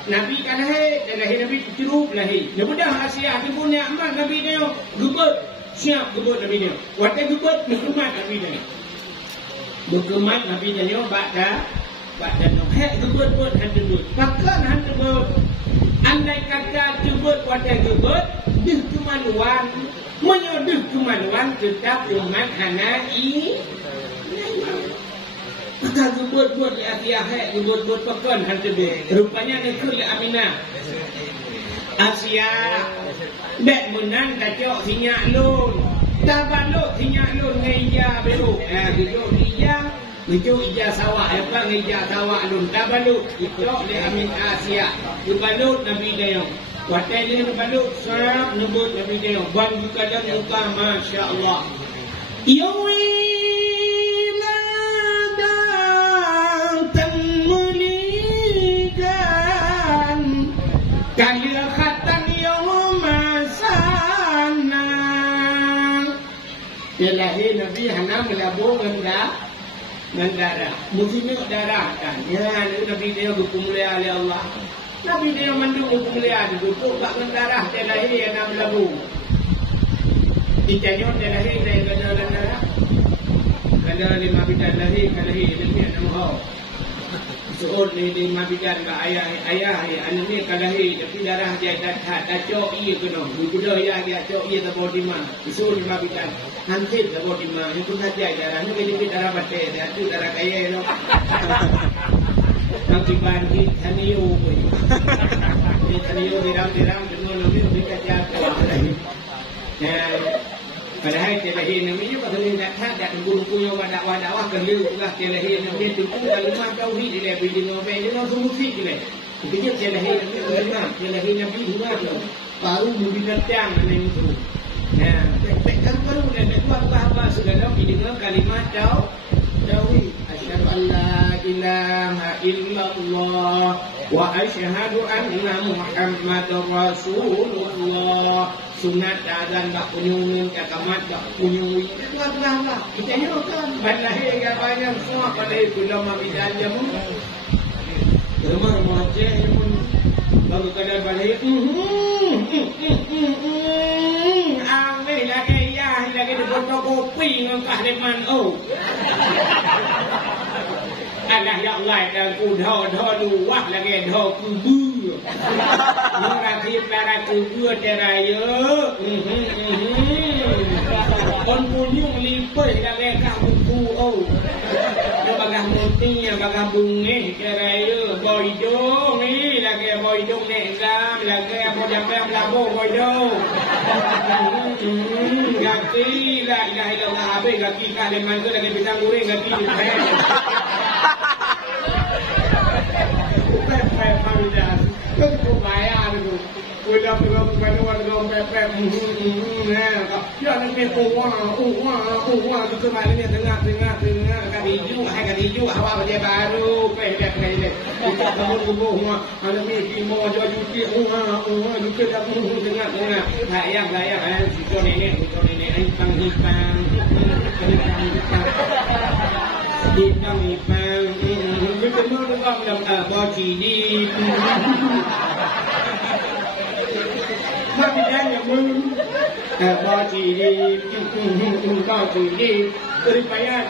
Nabi kan lahir dan lahir Nabi curug lahir mudah Asia tu pun aman Nabi dia gebut siap gebut Nabi dia waktu gebut berkemat Nabi dia berkemat Nabi dia baca hek gebut hantu pakan hantu andai kata gebut waktu gebut dih kemaluan menyodih kemaluan tetap umat hanai maka gebut di Asia gebut pakan hantu rupanya nekul Aminah Asia dek menang kacau sinyak lun tabaluk sinyak lun ngeja beluk duduk ija itu ija sawah apa ngeja sawah lun tabaluk itu le Amin Asia tabaluk Nabi dia watai dia tabaluk sarap nebut Nabi dia ban buka dan muka masya-Allah yawi Kahil khatan yaum masana Ilahi Nabi hana melabur dengan darah Muslimnya darah kan ya Nabi dia berkumulai oleh Allah Nabi dia mendukung pemeliharaan duduk bak mendarah dia lahir yang nak berlabuh. Dicanyut dia lahir dari kena darah. Kena 5 bidan lahir, kena lahir demi anak kau. Seorang ni 5 bidan ke ayah anak ni kena lahir tapi darah dia dah cok ia kena. Budak dia cok ia tak boleh dimah. Seorang 5 bidan hancur tak boleh dimah. Itu saja darah ni jadi darah batai, dia tu darah kaya tu. Akibat di Taniyo pun, di Taniyo diram semua nabi mereka jaga. Padahal terakhir namanya pada tidak ada guru yang dakwah kerja lah terakhir namanya tu dalam tauhid dia bagi ngobrol dia langsung musik dia. Begitu terakhir nabi dua baru membinatang itu. Nah, kan baru dan apa sudah dah dengan kalimat tauhid. Asyhadu an la ilaha illallah wa asyhadu anna Muhammadar Rasulullah. Sunat azan tak punyung kamat tak punyung itu lah. Kita ni kan banyak banyak semua pada ulama bidan jamu. Rumah macam pun baru kadang balik. Ambil lagi ya lagi di botol kopi ngangkah depan Allah ya Allah dan ku dah luah lagi dah kubu. Mengakib lara kubu teraya. Kon punyung lipai lagi kah buku Dia bagah mutinya bagah bunga teraya. Boydong ni lagi boydong ni exam lagi apa jampai labo boydong. Gaki la ilaha illallah abe gaki kah deman tu lagi pisang goreng gaki. Kau tu bayar tu. Udah belum pepek. Ya ni uang tu kemarin ni tengah kadiju awak dia baru pepek ni. Kita kamu semua ada mesti mau juti uang kita dah tengah. Layak itu nenek ai pang Hipang kita nak dalam baju ni. Tapi jangan baju ni daripada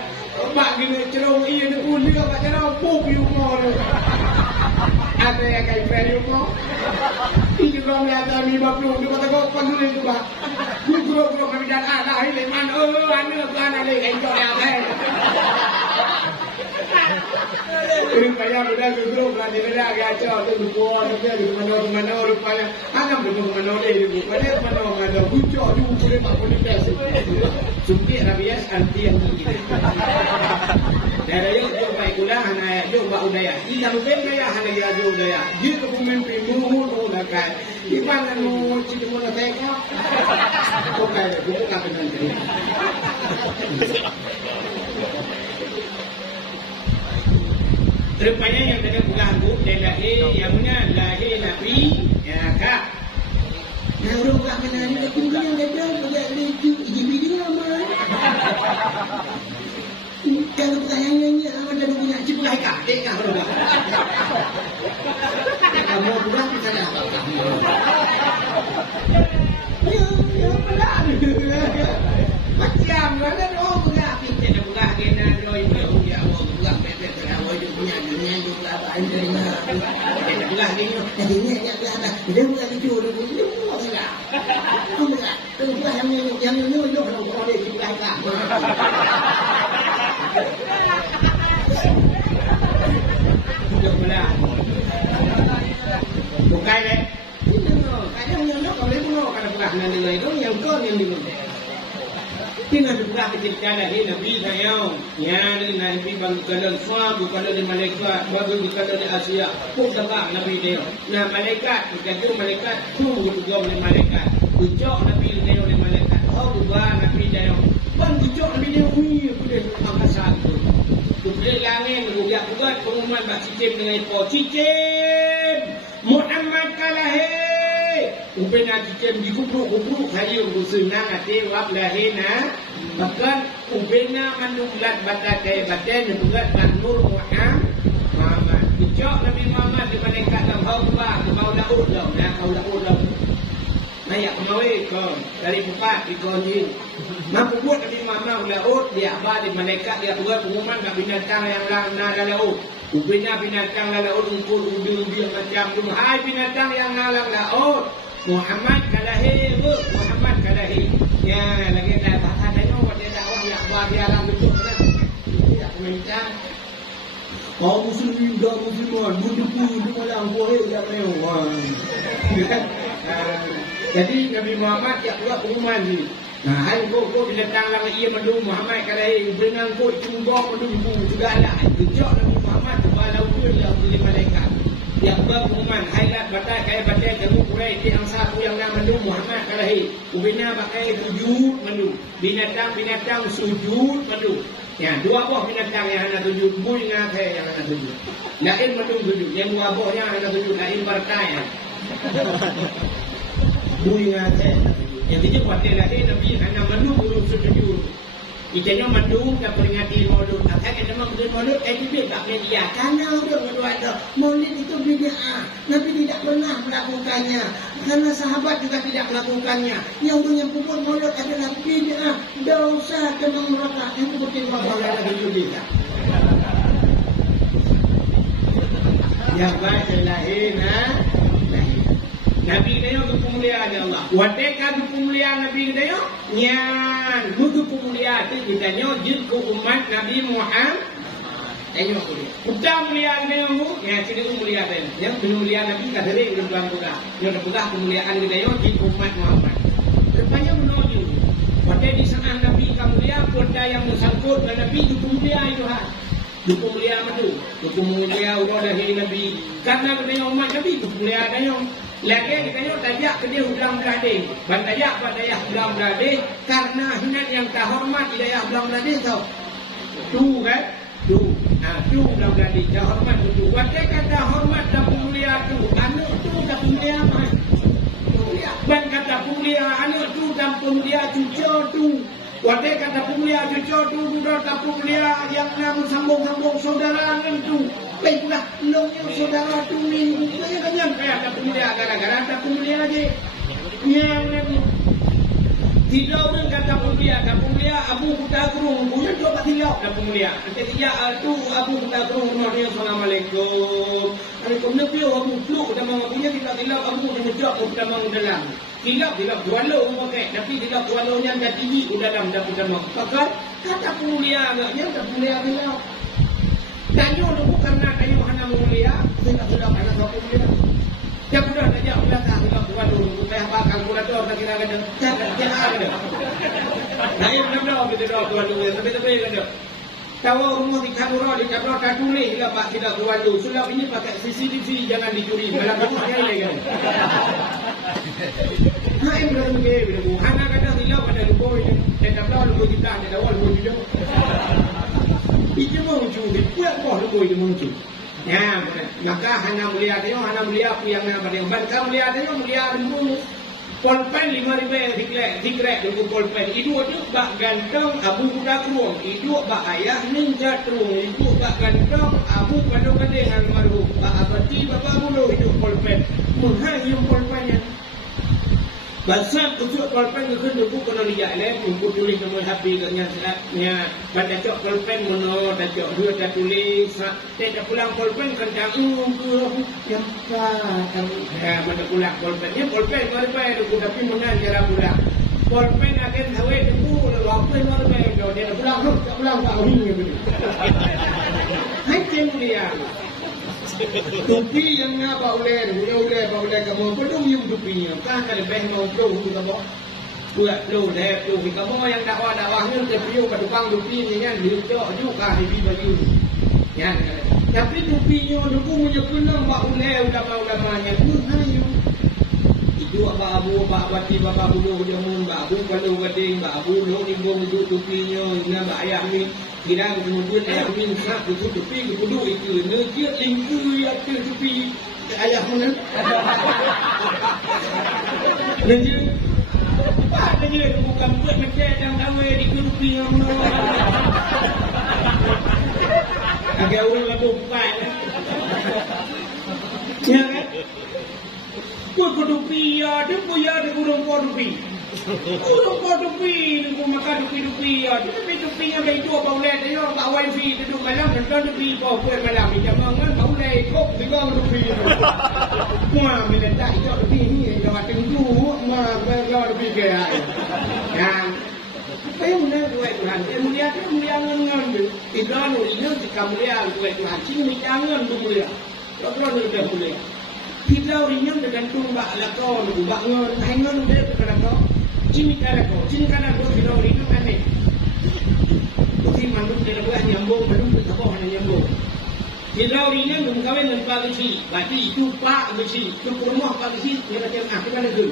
mak gini cerong iya ni uli apa cerong pop yumor. Ada yang kayak beri yumor. Ini kalau ada mi baplu ni kata kau pandu ni juga. Guru kami dah ada ini man anu kan ada kayak kau yang lain. Rupanya sudah duduk berada di agak tu buat tu mana rupanya anak betul mana dia pada mana bucok tu boleh tak boleh biasa sumpi rabias anti yang ini dari itu baik ulah anak itu bak udaya tidak mungkin daya hanya dia ada udaya dia kepemimpin mulut kan di mana nu cerita mana tengok bukan apa nanti. Rupanya yang ada ganggu dan lahir yang mana lahir Nabi ya kak. Yang orang bukan kenal ni dah tunggu yang ada pada itu individu ramai. Kalau bukan yang nyanyi sama ada punya cip lah kak dek kak orang. Kamu bukan kita dah tahu. Ya pelan. Macam mana orang bukan kita dah bukan kena join dia bukan bebek punya dunia juga banyak lah ni jadinya dia bukan itu dia buat enggak tu yang ni kalau boleh dilakukan sudah belah bukan kadang yang kalau itu kalau bukan nanti itu yang kau yang di Tina juga kecil lahir Nabi sayang. Yang Nabi bang kalau semua bukan dari malaikat, baru bukan dari Asia. Pun sebab Nabi dia. Nah malaikat, kita malaikat tu juga oleh malaikat. Ucap Nabi dia oleh malaikat. Oh juga Nabi dia. Bang ucap Nabi dia ui boleh angkasa tu. Boleh langit buat buat pengumuman bak cicim dengan ipo cicim. Muhammad kalahir. Upena cicim dikubruk saya bersenang hati wap lahirna. Bahkan upena manuklat batai yang buat Nur Muhammad. Dicok Nabi Muhammad di malaikat dah haubah ke bau laut dah. Nah, bau laut dah. Naik kemari ke dari Pukat di Konjin. Mampu buat Nabi Muhammad laut dia apa di malaikat dia buat pengumuman kat binatang yang dalam laut. Rupanya binatang dalam laut ukur ubi-ubi macam tu. Hai binatang yang dalam laut. Muhammad kalahi bu, Muhammad kalahi. Ya, lagi dah bahasa tanya dia dakwah ya buat dia alam betul kan. Ya komentar. Kau muslimin dah musliman, bunuh di malam boleh dah mewah. Jadi Nabi Muhammad dia buat pengumuman ni. Hai kau binatang lang ia mendung Muhammad kalahi dengan kau cumbang mendung juga ada. Kejak Nabi Muhammad kepada ukur yang di malaikat. Dia buat pengumuman hailat batai kaya batai jamu kurai di angsa ku yang nak mendung Muhammad kalahi. Ubina pakai sujud mendung. Binatang sujud mendung. Ya, dua buah binatang yang ada sujud, bui dengan saya yang ada sujud. Lain mendung sujud, yang dua buah yang ada sujud, lain partai. Bui dengan saya. Yang itu buat dia lahir Nabi hanya mendung urus sujud. Itanya mendung dan peringati maulud. Akhirnya memang betul maulud, dia tak media. Karena orang berdua itu, maulid itu bid'ah. Nabi tidak pernah melakukannya. Karena sahabat juga tidak melakukannya. Yang punya kubur maulud adalah bid'ah. Dosa kemang mereka. Itu betul maulud adalah bid'ah. Yang baik lahir, Nabi kita yang berpemuliaan ya Allah. Wateka berpemuliaan Nabi kita yang nyan. Buku pemuliaan itu kita yang jilku umat Nabi Muhammad. Tengok dia. Utang muliaan kita yang ya sini pemuliaan dia. Yang pemuliaan Nabi kita sendiri belum tuan pegah. Yang pegah pemuliaan kita yang jilku umat Muhammad. Rupanya menuju. Pada di sana Nabi kemuliaan pada yang bersangkut dengan Nabi pemuliaan Tuhan. Pemuliaan itu. Pemuliaan udah dari Nabi. Karena kita yang umat Nabi pemuliaan dia yang lagi kita yang tajak ke dia ulang belading. Bantayak badayah ulang belading. Karena hinat yang tak hormat hidayah ulang belading tau. Tu kan? Tu. Tu ulang belading. Tak hormat tu. Wadah kata hormat dan pemulia tu. Anak tu dan pemulia man. Ban kata pemulia anak tu dan pemulia cucu tu. Wadah kata pemulia cucu tu. Sudah tak pemulia yang nama sambung-sambung saudara tu. Baiklah, longnya saudara tu ni, kenyang kayak ada pemulia gara-gara ada pemulia aja. Yang tidak orang kata pemulia Abu Hutagrung, punya coba tidak ada pemulia. Ketika tu Abu Hutagrung dia Assalamualaikum. Alaikum Nabi Abu Fluk dah mau punya tidak Abu dah menjawab dah mau dalam. Tidak walau pakai, tapi tidak walaunya dah tinggi dalam dah mau. Kata pemulia agaknya tak pemulia bilang. Tanya dulu karena tanya mana mulia, tidak sudah karena kau mulia. Dia sudah tanya belakang sudah buat dulu, supaya apa kalkulator tak kira ada, jangan ada. Nah yang benar betul tuan dulu, tapi ada. Tahu rumah di kamera tulis lah pak tidak tuan dulu. Sudah ini pakai CCTV jangan dicuri, malah kamu hanya kan. Nah yang benar betul, anak kadang hilang pada lupa ini, tidak tahu lupa kita, tidak tahu lupa juga. Itu muncul, dibuat kau lupa itu muncul. Ya, maka hanya mulia dia, apa yang nama dia. Bahkan mulia dia, mulia dulu. Polpen 5,000 dikrek dulu polpen. Itu bak ganteng Abu Hutagrung. Itu bak ayah ninja terung. Itu bak ganteng Abu Kadang-kadang almarhum. Bak abadi bapak bulu itu polpen. Mulai yang polpennya. Basah kusuk polpen ke dulu kalau lihat leh, aku tulis nama HP katnya pada cok polpen mono, dah cok dua dah tulis, dah pulang polpen kencang yang mana pulang polpennya polpen aku tapi mana cara pulang polpen akan tahu itu apa yang dia pulang tak ini begitu. Hai dia. Tupi yang apa ulen kamu belum yung tupinya kan ada beh mau pro kamu buat lo deh tu kamu yang dakwahnya terpiu ke tukang tupi ni kan diucap juga di baju ya tapi tupinya dulu punya pernah mak ulama-ulamanya pun hayu itu apa abu bati bapak bulu jamun abu kalau gading abu lo nimbung itu tupinya ina ayah ni kira kemudian ayah minta itu tupi kudu itu dia lingku ya tupi ayah mana dia bukan buat macam yang awal di tupi yang mana agak orang bukan Ya kan? Kau kedupi ada, kau ada kurang kedupi. Kurang kedupi, kau makan dupi ada. Tapi dupinya begitu apa boleh? Dia tak wifi duduk malam dan dupi kau kau malam. Jangan tak boleh kau pegang dupi. Wah, bila tak ikut dupi ni, kalau tunggu, mah kalau dupi kaya. Yang Kaya muna kuat Tuhan. Mulia ngan tu. Tidak nulinya jika mulia kuat Tuhan. Cing jangan tu mulia. Kalau dia mulia. Tidak urinya tergantung bak lakau, bak ngan, ngan dia tergantung. Cing lakau, cing kana tu tidak urinya mana. Bukti manduk dia buat nyambung, manduk kita bawa hanya nyambung. Tidak urinya mengkawin dengan pak kecil. Berarti itu pak kecil. Itu rumah pak kecil. Dia macam kita mana tu?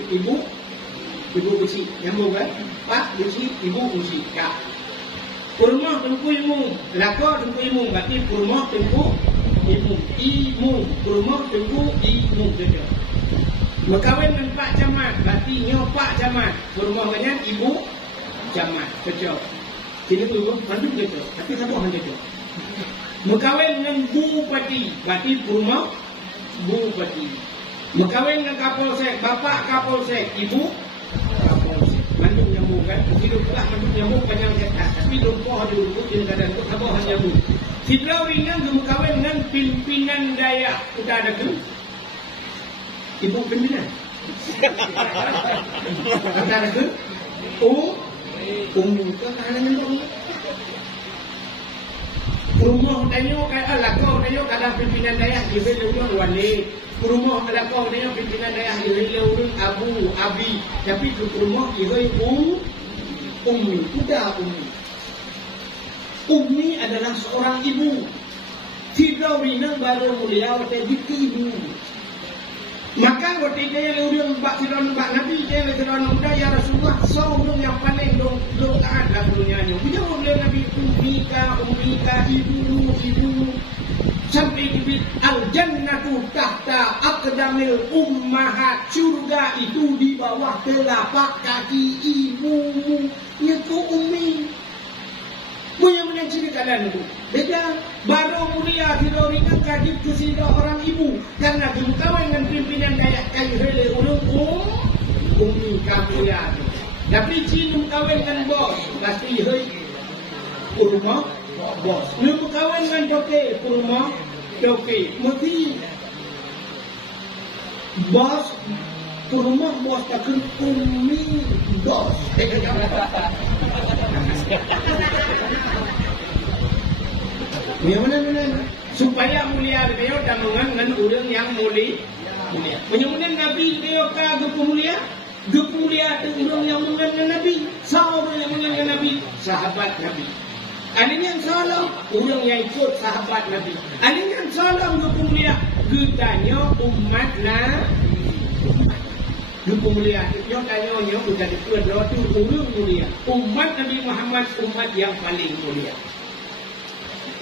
Ibu kecil, nyambung kan? Pak kecil, ibu kecil. Ya. Kurma tempu imu, lakor tempu imu, berarti kurma tempu imu, kurma tempu imu saja. Berkahwin dengan Pak Camat, berarti nyo Pak Camat. Kurma dengan Ibu Camat, saja. Jadi tu pandu saja, tapi satu hanya saja. Berkahwin dengan Bupati, berarti kurma Bupati. Berkahwin dengan Kapolsek, Bapak Kapolsek, Ibu mandung nyambung kan, hidup pula mandung nyambung panjang cetak, tapi lumpur dulu jadi kadang tu apa hanya nyambung. Sidra ringan berkahwin dengan pimpinan dayak, sudah ada ke? Ibu pimpinan. Sudah ada ke? Ke kanan tu. Rumah tanya kata lakau tanya kadang pimpinan dayak di belakang wali. Rumah lakau tanya pimpinan dayak di belakang abu abi. Tapi tu rumah ihoi ummi, sudah ummi. Ummi adalah seorang ibu. Tidak ringan baru mulia waktu ibu. Maka waktu dia lurus bak siron bak Nabi dia siron muda ya Rasulullah seorang yang paling dong taat lah dunia ni. Punya oleh Nabi ummika ibu sampai dibit al jannatu tahta aqdamil ummahat, surga itu di bawah telapak kaki ibumu. Itu ummi. Punya cerita kalian itu. Beda baru mulia tidak ringan kajib kesida orang ibu karena berkahwin dengan pimpinan dayak kayu hele ulung ummi kamulia. Tapi cina berkahwin dengan bos pasti hei rumah bos. Lu berkahwin dengan doke rumah doke. Mesti bos rumah bos takkan ummi bos. Mana supaya mulia beliau dan dengan orang yang mulia. Kemudian Nabi beliau kagak mulia itu orang yang mulia dengan Nabi. Sahabat yang mulia dengan Nabi, sahabat Nabi. Ada yang salah orang yang ikut sahabat Nabi. Ada yang salah untuk mulia getanya umat Nabi. Duku mulia itu tanya sudah dikuat tu orang mulia. Umat Nabi Muhammad umat yang paling mulia.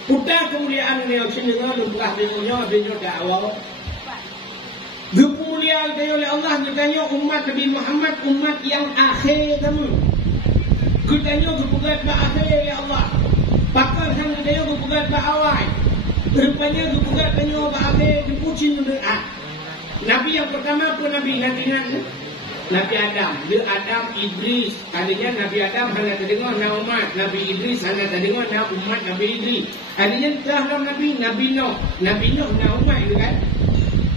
Putar kemuliaan dia cenderung lumpah dunia dakwah. Kemuliaan dia oleh Allah ditanya umat Nabi Muhammad umat yang akhir kamu. Kutanya kepugat ba akhir ya Allah. Pakar sang dia kepugat ba awal. Rupanya kepugat tanya ba akhir dipucin doa. Nabi yang pertama pun Nabi Nabi Adam, dia Adam Idris. Adanya Nabi Adam hanya terdengar nama umat, Nabi Idris hanya terdengar nama umat Nabi Idris. Adanya telah Nabi Nuh nama umat itu kan?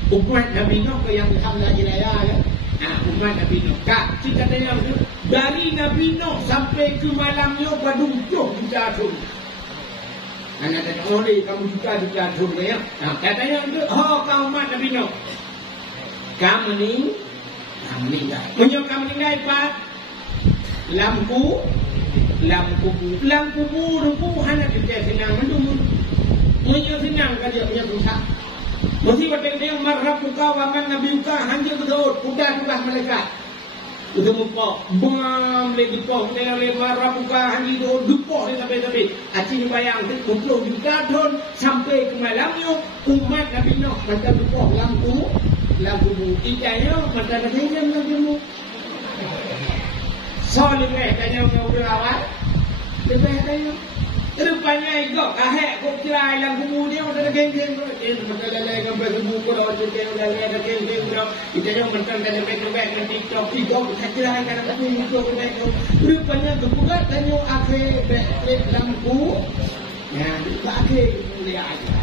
Umat Nabi Nuh ke yang Alhamdulillah Jiraya kan? Umat Nabi Nuh. Kak, cerita yang itu dari Nabi Nuh sampai ke malamnya berdumpuk juta tahun. Anak kata oleh kamu juta tahun ya? Katanya itu, kau umat Nabi Nuh. Kamu meninggal. Menyok kamu meninggal Pak. Lampu hanya kita senang mendung. Menyok senang kan dia punya susah. Mesti waktu dia marah buka waman Nabi buka hanya berdoa udah malaikat. Udah muka bam lagi pok lele marah buka hanya doa dupok sampai. Acing bayang 20 juta tahun sampai ke malamnya umat Nabi Nuh macam dupok lampu idanya macam ada lampu soalnya tanya orang awal lebih tanya Rupanya ikut ahek kok cerai yang kubu dia udah geng-geng tu. Maka lalai gambar kubu ko dah tu dia udah lalai geng-geng dah. Kita yang mentang dan baik-baik di TikTok ikut kita cerai kan kubu ikut baik. Rupanya kebuka tanya akhir baik lampu. Ya, akhir mulia aja.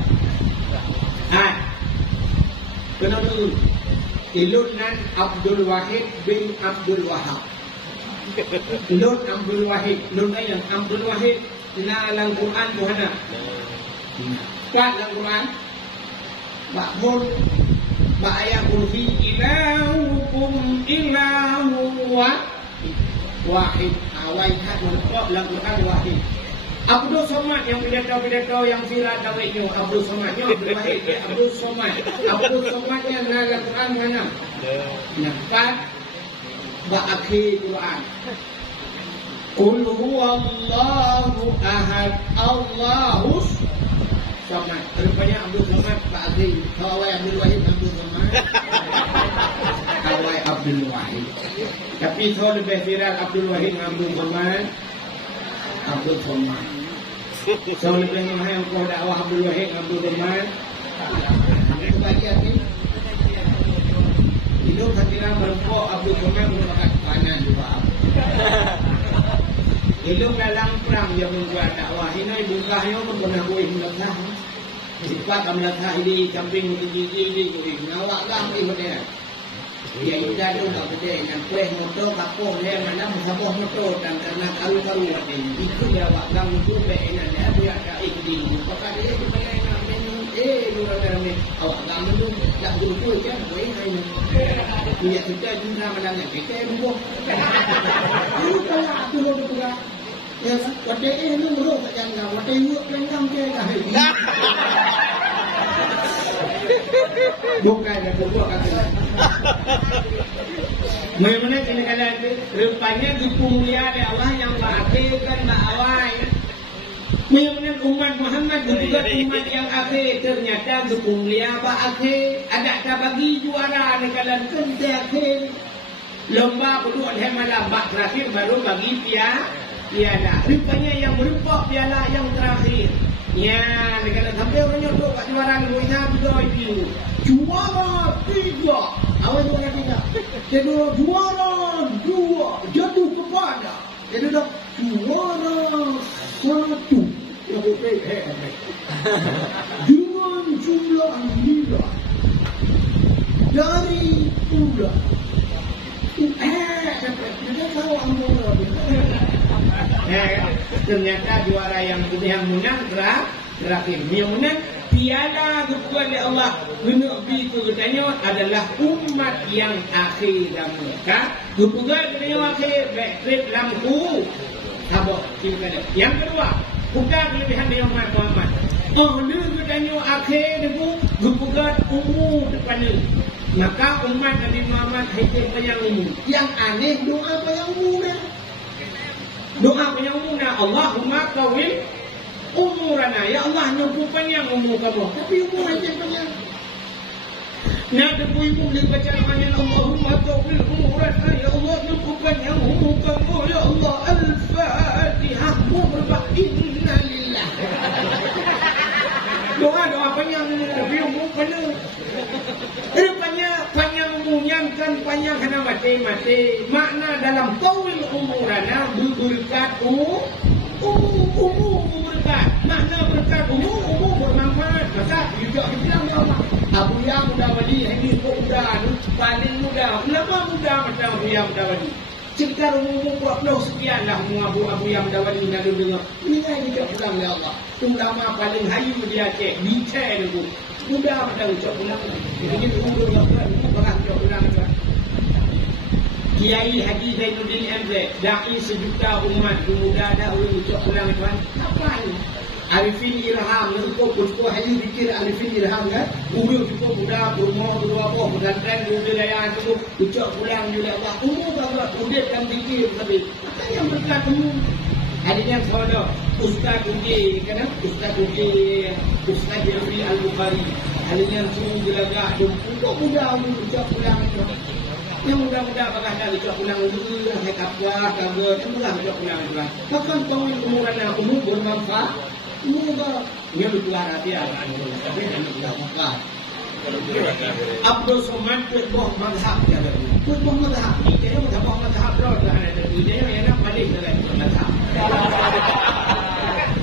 Kenapa tu? Ilunan Abdul Wahid bin Abdul Wahab. Ilun Abdul Wahid, ilun yang Abdul Wahid. Kena dalam Quran Tuhan nak. Kat dalam Quran. Ba'bud. Ba'ayat kursi. Ilahukum ilahu wahid. Awal hat menekap dalam Quran wahid. Abdul Somad yang pidato-pidato yang viral tawiknya. Abdul Somadnya Abdul Wahid. Abdul Somad. Abdul Somadnya dalam Quran mana? Kat. Ba'akhir Quran. Qul huwallahu ahad Allahus samad. Rupanya Abdul Somad Pak Adri. Awai Abdul Wahid Abdul Somad. Awai Abdul Wahid. Tapi so lebih viral Abdul Wahid Abdul Somad. Abdul Somad. So lebih mahal yang kau dakwah Abdul Wahid Abdul Somad. Itu bagian ni. Hidup hatilah merempok Abdul Somad merupakan panan juga. Ilmu dalam perang yang membuat dakwah ini bungkahnya pun pernah boleh melatah. Cepat melatah ini camping gigi ini ngawak lah ini. Dia itu dah ada tak betul. Yang kuih motor kapung dia mana sabah motor dan karena karu-karu ini. Itu dia wakang itu benar dia biar tak ikut. Maka dia tu benar dua orang ni awak kamu tu tak betul kan kuih ini. Dia kita juga menangani kita buat. Itu lah tu betul. Ya, wadai ni murah tak jangan. Wadai muak pelengkam dia dah. Bukan dah buat kata. Mana kena kata rupanya dipulia oleh Allah yang mengakhirkan awal. Mana umat Muhammad juga umat yang akhir ternyata dipulia akhir. Ada tak bagi juara negara kente akhir. Lomba kedua dia malam bak terakhir baru bagi piala. Rupanya yang berupa piala yang terakhir. Ya, negara sampai orangnya tu kat juara Indonesia juga itu. Juara 3. Awak juara 3. Jadi juara 2 jatuh kepada. Jadi dah juara 1 yang berbeza. Dengan jumlah nilai dari bulan. Kita tahu anggaran. Ternyata juara yang menang terakhir. Yang menang piala kepada Allah Nabi itu katanya adalah umat yang akhir dan mereka juga yang akhir baik lampu sabuk kita. Yang kedua bukan kelebihan dia umat Muhammad. Dia katanya akhir itu juga umur depannya. Maka umat Nabi Muhammad hidup yang umur. Yang aneh doa yang umur. Doa punya umurnya Allahumma tawil umurana. Ya Allah nyukup panjang umur kamu. Tapi umur aja panjang. Nak debu ibu boleh baca namanya Allahumma tawil umurana. Ya Allah nyukup panjang umur kamu. Ya Allah Al-Fatihah. Murbah inna lillah. Doa panjang tapi umur panjang. Rupanya panjang umurnya kan panjang kena mati. Makna dalam tawil umurana berkat umur berkat. Makna berkat umur bermanfaat. Maka juga kita bilang ya Allah. Abu yang muda wadi ini muda paling muda. Kenapa muda macam Abu yang muda wadi? Sekitar umur 40 sekian lah Abu yang muda wadi nak dengar. Ini kan juga bilang ya Allah. Ulama paling hayu dia cek detail itu. Mudah macam ucap ulang. Ini umur orang ucap ulang. Kiai Haji Zainuddin MZ, dai sejuta umat muda dah ucap ulang tuan. Apa ni? Arifin Ilham, cukup haji fikir Arifin Ilham kan? Umur cukup muda, berumur berapa, berdandan budaya itu ucap ulang juga Allah. Umur berapa? Udah dan fikir tapi apa yang berkat umur? Adanya saudara Ustaz Uji, kan? Ustaz Uji, Ustaz Jafri Al-Bukhari. Adanya semua gelagak untuk muda ucap ulang itu. Yang mudah-mudah bakal dah lecok pulang dulu, saya kapwa, kabar, yang mudah lecok pulang juga. Bahkan kawin umuran yang umum bermanfaat, mudah. Ini bertuah rakyat, tapi yang mudah makan. Abdul Somad berboh mazhab dia tu. Berboh mazhab. Dia yang berboh mazhab roh dah ada. Dia yang nak balik dalam mazhab.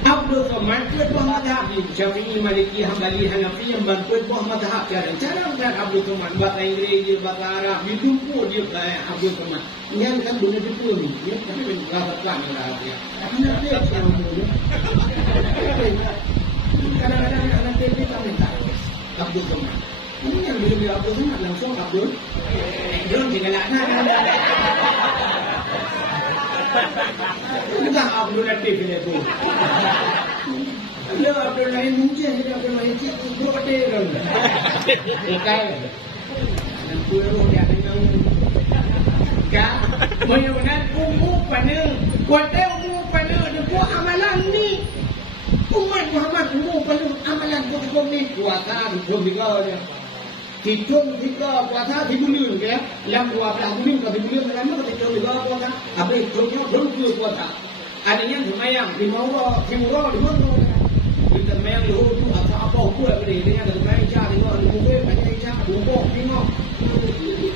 Abdul Somad berboh mazhab. Syafi'i, Maliki, Hambali, Hanafi yang berboh mazhab dia. Cara bukan Abdul Somad bahasa Inggeris dia, bahasa Arab, ditumpuk dia kayak Abdul Somad. Yang kan guna tipu ni. Dia tapi bahasa Arab dia. Anak dia yang muda. Kadang-kadang anak dia tak minta. Abdul Somad. Ini yang bila Abdul Somad langsung Abdul. Dia tinggal anak. Bukan Abdul Latif itu. Dia Abdul Latif mungkin dia Abdul Latif itu dia kan. Bukan. Dan puluh dia dengan kan. Benar-benar umur pada kuatnya umur pada dekat amalan ni. Umat Muhammad umur pada amalan hukum ni puasa hukum tiga dia. Hitung tiga puasa 3 bulan ke, dalam 12 bulan ke 3 bulan dalam kita hitung tiga puasa. Apa hitungnya 20 puasa. Adanya semayang di Maura, di mana? Kita semayang di Hulu atau apa pun boleh. Dia ada semayang Isya, tengok di Mubin, banyak Isya, Bumbok, tengok.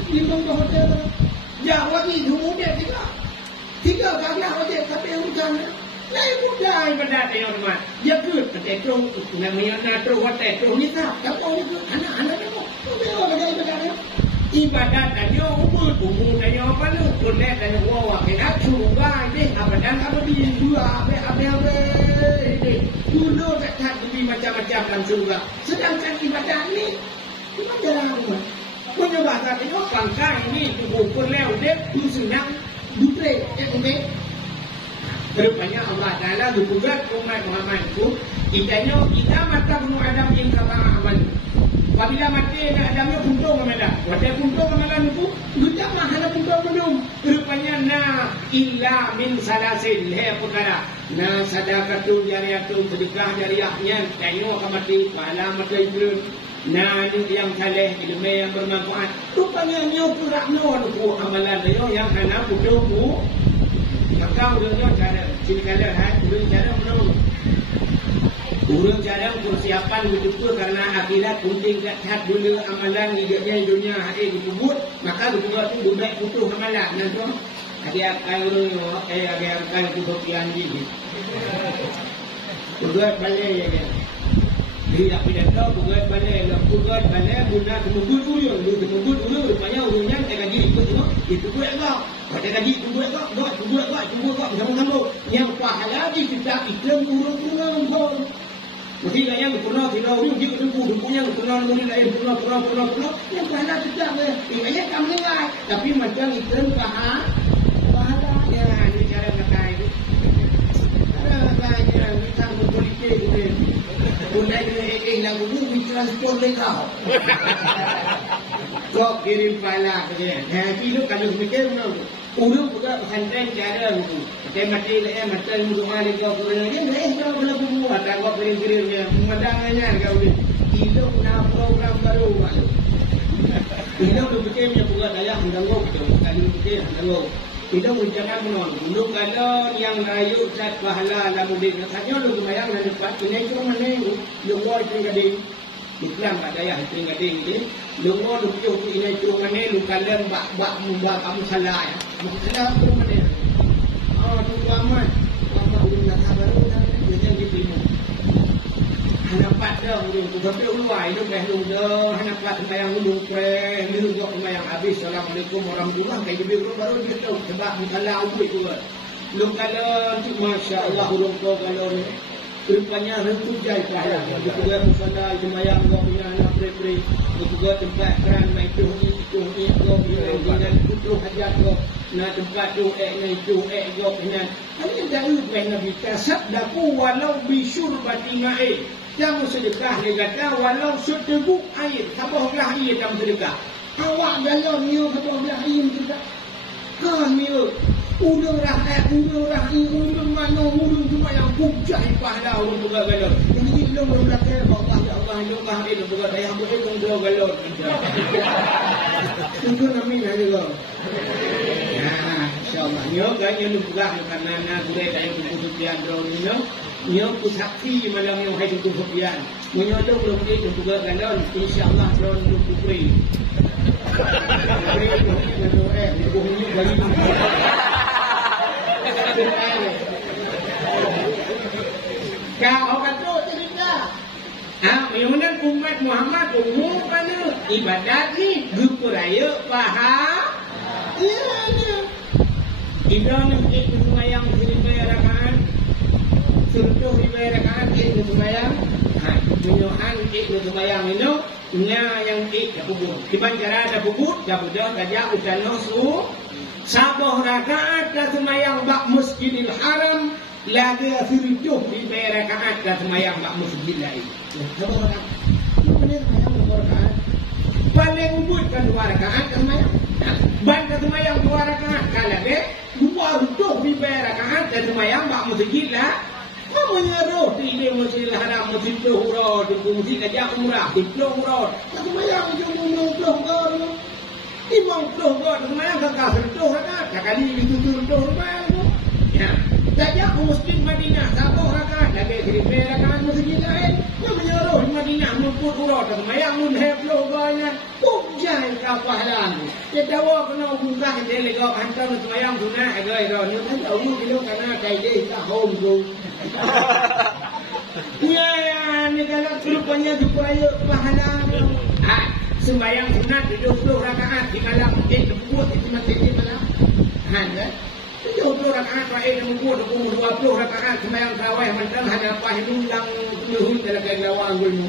Lima hotel. Ya, wajib dulu dia tiga kali wajib tapi yang bukan. Lain mudah ibadat yang hormat. Dia ke tetrong namanya natro tetrong ni tak. Kamu ni anak-anak ni. Dia ada ibadat dia. Ibadat dia umur dia apa lu? Boleh dia wawa kena cuba ni apa dan apa di dua apa ni. Dulu tak lebih macam-macam dalam surga. Sedangkan ibadat ni cuma jarang. Punya bahasa dia pangkai ni tubuh perleu dia tu senang dutre okey. Rupanya Allah Ta'ala bertugas umat Muhammad itu idanya kita mata bunuh Adam yang kata amal. Apabila mati Adamnya puntung kemana? Waktu puntung kemana itu kita mahala puntung belum. Rupanya na illa min salasil he perkara. Na sadaqatul jariyatun sedekah jariyahnya tengok mati pahala mati itu. Na ini yang saleh ilmu yang bermanfaat. Rupanya nyo purakno aku amalan dia yang hana puntung kau urangnya cara sini urang cara menang. Urang cara persiapan betul karena akhirat penting kat dulu amalan hidupnya dunia hari disebut maka betul tu dunia putus amalan nanti ada akan ada akan kebahagiaan ini. Buat balik ya kan. Dia tidak tahu buat balik guna tunggu dulu rupanya urangnya tak gaji itu enggak. Pada gaji tunggu sama-sama. Yang pahala di kita itu urang-urang pun. Mesti yang pernah kita dia tunggu punya pernah mula lain pernah. Yang pahala tidak dia kami dengar. Tapi macam itu pahala ya ini cara kata itu. Cara kita berpolitik ini. Mulai dari lagu ni transport legal. Kau kirim pahala ke dia. Kilo kalau mikir mana? Urang juga pesantren cara itu. Mati mati rumah legal ke dia. Kau belum buat. Kau kirim-kirimnya. Memandangnya kau ni. Kilo nak program baru. Kilo berfikirnya bukan daya mengganggu. Kalau fikir mengganggu. Kita jangan menolak. Dulu kalau yang rayu cat pahala dalam mudik, katanya lu kemayang dan dapat ini cuma mana lu mau tinggalin, Islam tak daya tinggalin ini. Lu mau lu jauh ini cuma mana lu kalian bak mudah kamu salah ya. Kamu salah tu mana? Oh tu amat, ulun nak sabar ulun jangan diterima. Hanapat dah ulun tu tapi ulun itu dah ulun dah hanapat sembahyang ulun pre ulun jauh sembahyang habis. Assalamualaikum warahmatullahi wabarakatuh. Kayak gitu baru dia tahu sebab mukalah ubud tu. Ulun kalau masya-Allah ulun tu kalau ni rupanya rentu jai pahala. Dia juga mukalah sembahyang kau punya anak pre dia juga tempat keran mai tu ni kau dengan putus hajat kau na tempat tu itu kau punya. Ini dari Nabi tasaddaku walau bisyurbati ma'in. Kamu sedekah dia kata walau seteguk air. Sabahlah air kamu sedekah. Awak galon ni sabahlah air sedekah. Kami udang udang mana udang cuma yang pujai pahala urang buka galon. Ini belum belakang Allah ya Allah ini buka daya boleh dua galon. Itu namanya juga. Nah, insyaallah. Nyo ganyo lupa karena na gure tayo kutubian drone nyo. Nyo kusaksi malam nyo hay kutubian. Nyo do belum itu juga gandon insyaallah drone nyo kupri. Bukunya bagi. Kau kata cerita. Kemudian umat Muhammad umum pada ibadat ni gupuraya faham. Ya. Kita nak ikut sembahyang seribu rakaat. Suruh ribu rakaat ikut sembahyang. Menyuhan ikut sembahyang itu nya yang ikut kubur. Kiban cara ada kubur, dah gajah udah nusu. Sabah rakaat dah sembahyang bak Masjidil Haram. Lagi suruh ribu rakaat dah sembahyang bak Masjid lain. Sabah rakaat. Mana sembahyang 2 rakaat? Paling ubud kan 2 rakaat sembahyang. Banda sembahyang 2 rakaat kalau deh 2 ribu rakaat dah sembahyang bak Masjid lah. Mamanya roh di Masjidil Haram, Masjid Puhura, di Masjid Gajah Umrah, di Puhura. Tapi mayang jumlah Puhura. Di bang Puhura, mayang kakak sentuh rakaat. Kali itu sentuh mayang. Ya. Gajah Masjid Madinah, 1 rakaat. Lagi 1,000 rakaat masjid lain. Mamanya roh di Madinah, Puhura, mayang munheb Puhuranya. Pujian kapahalan. Dia dawa kena buka dia lega hantar mayang sunah agai roh. Ni kan tahu kilo kana kai dia tak home tu. Ya, ni kalau rupanya supaya pahala. Sembahyang sunat 20 rakaat di malam buat itu mati di malam. Ada 20 rakaat terakhir yang buat 20 rakaat sembahyang tarawih mentang ada apa hilang nuhun dalam kelawang gulmu.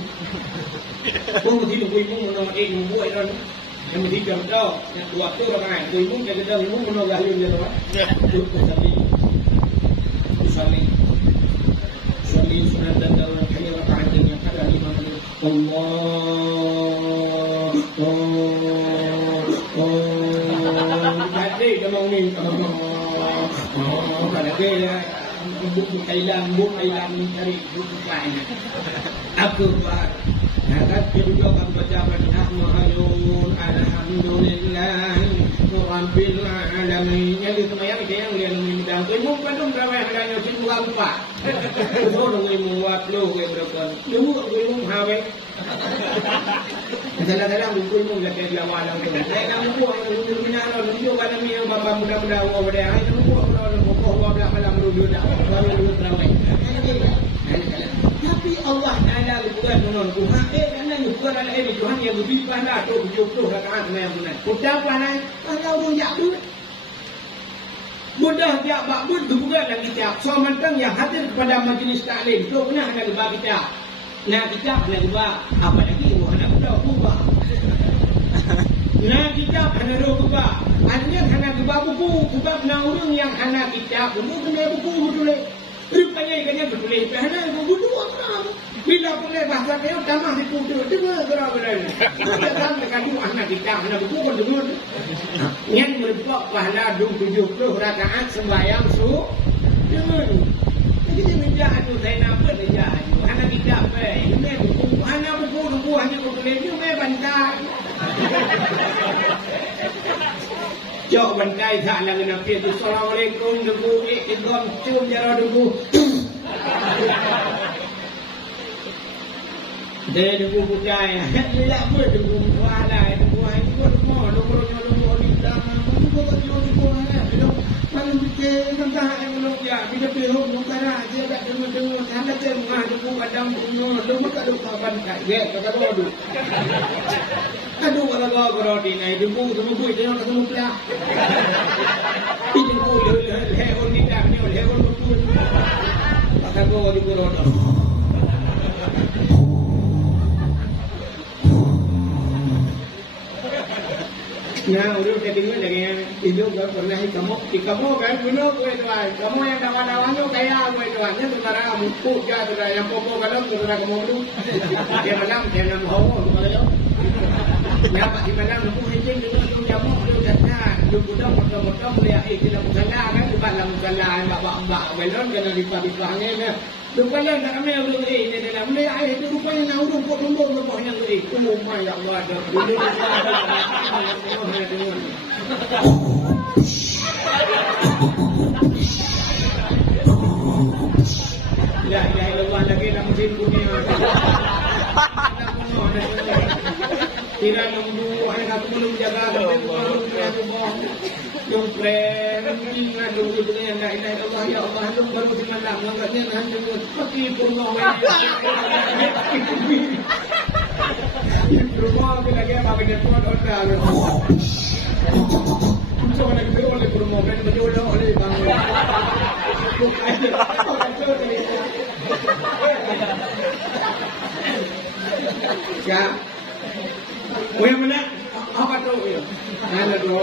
Kung mesti gulmu menong buat itu. Yang mesti jam tu, yang 20 rakaat gulmu jaga dah gulmu menong gayun dia tu. Itu Sali sunat dan dalam kami rakaat yang ada 5 Allah jadi demang ni kalau dia buku Thailand cari buku lain aku buat nak juga kan baca Bismillahirrahmanirrahim alhamdulillah rabbil alamin jadi semayang dia yang minta ilmu pandung ramai hanya ilmu apa betul ilmu waktu berapa ilmu hawe dalam buku ilmu dah dia walau kita saya nak buku ilmu minaro ilmu kana mi bapa muda-muda wa dia ilmu buku wa malam rujuk dah baru ramai tapi Allah Taala bukan menurut Tuhan kerana bukan ada Tuhan yang lebih pandai tu 70 rakaat yang benar sudah pandai kalau rujak tu mudah dia bakbud tu bukan lagi tiap so mantang yang hadir kepada majlis taklim tu pernah ada lebah kita nah kita ada lebah apa lagi anak muda ubah nah kita ada ubah artinya hanya ubah buku ubah orang yang hanya kita buku kena buku betul rupanya ikannya betul kerana buku dua orang bila boleh bahasa kaya tamah di kudu dengar gerak-gerak dalam dekat anak kita anak buku pun dengar yang merupakan pahala 70 rakaat sembahyang dengar jadi dia minta anu saya nampak dia anak kita apa ini buku anak buku hanya betul ini bantai jauh bantai tak lagi Nabi itu Assalamualaikum debu ikidom cium jara debu dia debu budaya tidak boleh debu wala debu ini debu debu di dalam debu mana bikin tentang yang ya bila peluk mukara dia tak dengar sana tengah debu kadang debu tak lupa bantai dia kata bodoh aduh kalau di naik debu debu itu yang ketemu pula debu leher ni dah ni leher betul kata gua debu roda nah udah dengar dengan hidup gak pernah kamu kan bunuh gue tuan kamu yang dawan-dawan tu kayak gue tuannya saudara kamu puja saudara yang pokok kalau saudara kamu tu dia malam hawa kalau ya pak di malam aku hijau dengan tu jamu tu dah tu budak motor-motor melihat kita musala kan di dalam musala mbak belon kena lipat-lipatnya Rupanya tak ramai urung dia dalam mulai air itu rupanya nak urung pot nombor rupanya umum ya Allah ada dulu ya ya Allah lagi dalam mesin dunia tidak nunggu ada satu belum jaga yung friend, hindi nga lungod na yan, la ilaha illallah, ya Allah, lungod mo din man lang, langgat niya na, lungod, pag-ipon mo, yung promo, bilagay, mabigyan po, gusto ko nag-draw ulit promo, pero majulo ulit, bang kaya, kuya mo na, apa to, ano to,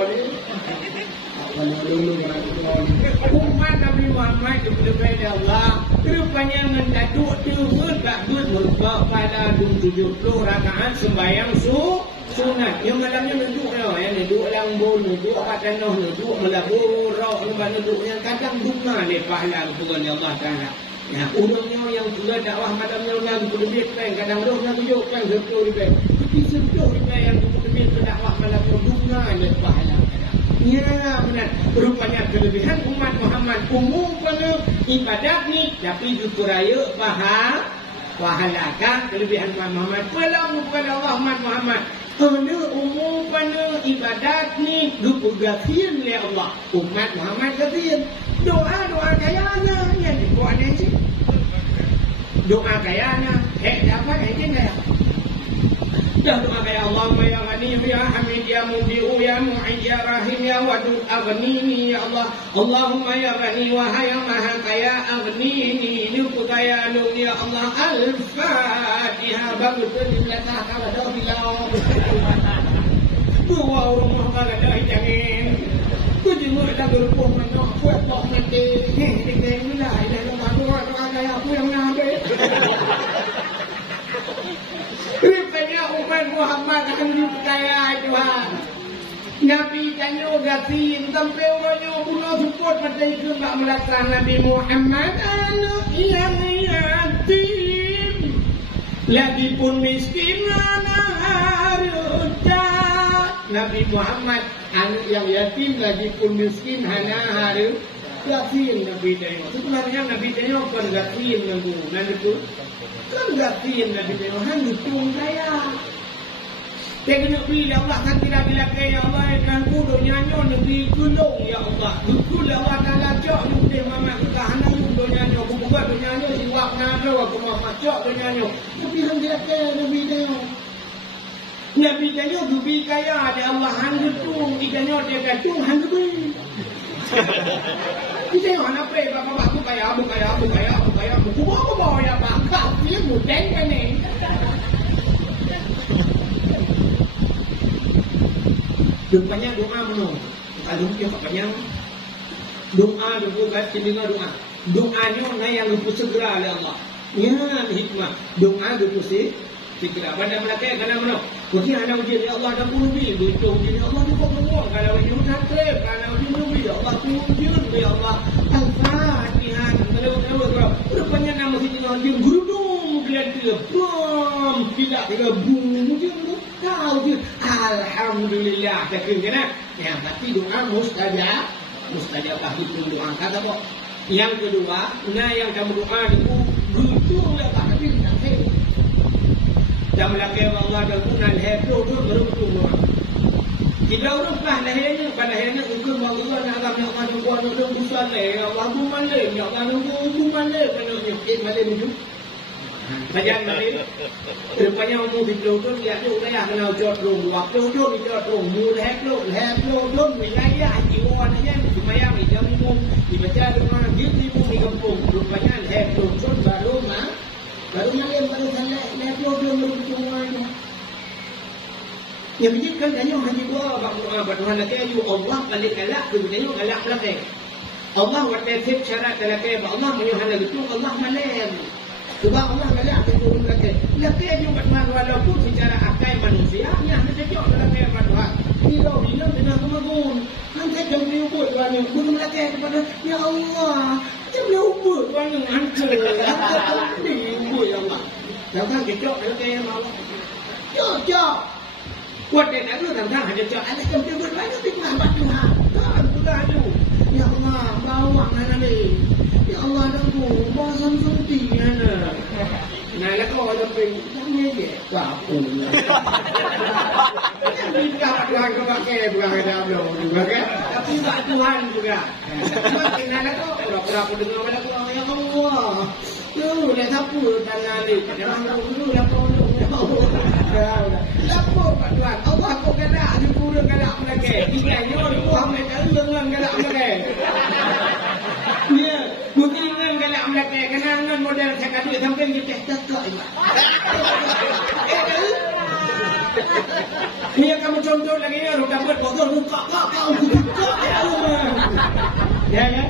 umat Nabi Muhammad kepada Allah rupanya mendaduk dua tak dua pada 70 rakaat sembahyang sunat. Yang malamnya duduk yang duduk lambung, duduk kat tanah, duduk melabur, lepas duduknya kadang bunga le pahala kepada Allah Taala. Ya, urangnya yang sudah dakwah malamnya orang lebih kadang orang tunjuk kan betul dia. Tapi sentuh dia yang lebih dakwah malam bunga le pahala. Ya benar, rupanya kelebihan umat Muhammad umum pada ibadat ni, tapi juga raya pahala kan kelebihan umat Muhammad. Pelang kepada Allah umat Muhammad. Ada umum pada ibadat ni, juga gafir oleh Allah. Umat Muhammad gafir. Doa kayanya yang dibuat ni. Doa kayanya, dapat kaya. Ya doa kaya Allahumma ya Ghani ya Hamid ya Mubi'u ya Mu'id ya Rahim ya Wadud aghnini ya Allah. Allahumma ya Ghani wa ya Maha Kaya aghnini lupu kaya lu ya Allah. Al-Fatihah bagus lillah ta'ala bilau. Dua rumah bagada jangin. Tu jenguk dah berpuh mana kuat tak mati. Dengan mulai dah doa kaya aku yang nabi. Rupanya umat Muhammad akan dipercaya Tuhan. Nabi tanya gatin sampai orangnya bunuh support pada itu tak melaksanakan Nabi Muhammad anak yang yatim. Lagi pun miskin anak harta. Nabi Muhammad anak yang yatim lagi pun miskin anak harta. Gatin Nabi tanya. Sebenarnya Nabi tanya bukan gatin nanti tu. Kan gatin Nabi tanya hanya tung kaya. Tengok bila Allah kan tidak dilakai ya Allah kan kudo nyanyo negeri kulung ya Allah. Kul Allah Taala cok ni mama kita hana kudo nyanyo buka do nyanyo siwak nado aku mama cok do nyanyo. Tapi kan dilakai Nabi tanya. Nabi tanya dubi kaya ada Allah hanya tung ikannya dia katung hanya dubi. Kita yang mana pre bapak aku kaya abu bawa ya bangka dia mudeng kan ni. Rupanya doa menung. Kalau dia katanya doa kat sini doa. Doanya orang yang lupa segera oleh Allah. Ya hikmah. Doa lupa segera. Pada mereka kena menung. Mungkin ada ujian ya Allah dah lebih. Betul ujian ya Allah tu kau menung. Kalau ujian taklim, kalau ujian lebih ya Allah ujian ya Allah. Al-Fatihah. Kalau rupanya nama si ujian gerudung kelihatan bom tidak bung ujian tu. Tahu je alhamdulillah takkan kena yang berarti doa mustajabah itu doa kata apa yang kedua yang kamu doa itu beruntung tak tapi tak jam lagi Allah dan kunal hebro tu beruntung doa kita orang pada akhirnya untuk Allah nak alam yang ada buat untuk usaha Allah tu malam ya Allah tu malam kena nyukit malam itu Bajan mari rupanya umur di pelutun dia tu dah kena jod rung waktu jod di jod rung mu leh pelutun wilayah jiwa aja supaya jam umum dibaca dengan gitu di kampung rupanya leh pelutun baru yang baru sana leh pelutun berhubungan yang begini kan tanya haji gua bak Tuhan lagi ayu Allah balik galak tu tanya galak lagi Allah waktu syarat lagi Allah menyuhana gitu Allah malam sebab Allah galak turun lagi. Lagi juga walaupun secara akal manusia yang terjejak dalam firman Tuhan. Bila dengan kemengun. Nanti jam 5 buat belum lagi kepada ya Allah. Sebelum ubah tuan yang hancur. Ini ubah ya Allah. Làm sao thì chọn nó kia mà cho quật để đánh nó làm sao để cho anh ấy cầm cái bữa đấy nó tính làm bắt chúng ta đó là chúng ta đủ ya Allah bao hoàng này này ya Allah đang ngủ bao sân sông tì này là coi là mình không nghe gì quả phủ đi gặp lại các bạn nghe bukan ada belum juga kan tapi tak Tuhan juga ini lah kok berapa dengar pada kau ya Allah lu dah sapu tangan ni jangan dulu dah kau lapo Pak Tuhan Allah kau kena di pura kena lagi kita nyor Tuhan mereka lengan kena lagi ya mungkin lengan kena lagi kenangan model saya kata sampai kita cakap ini kamu contoh lagi ya lu dapat botol buka kau ya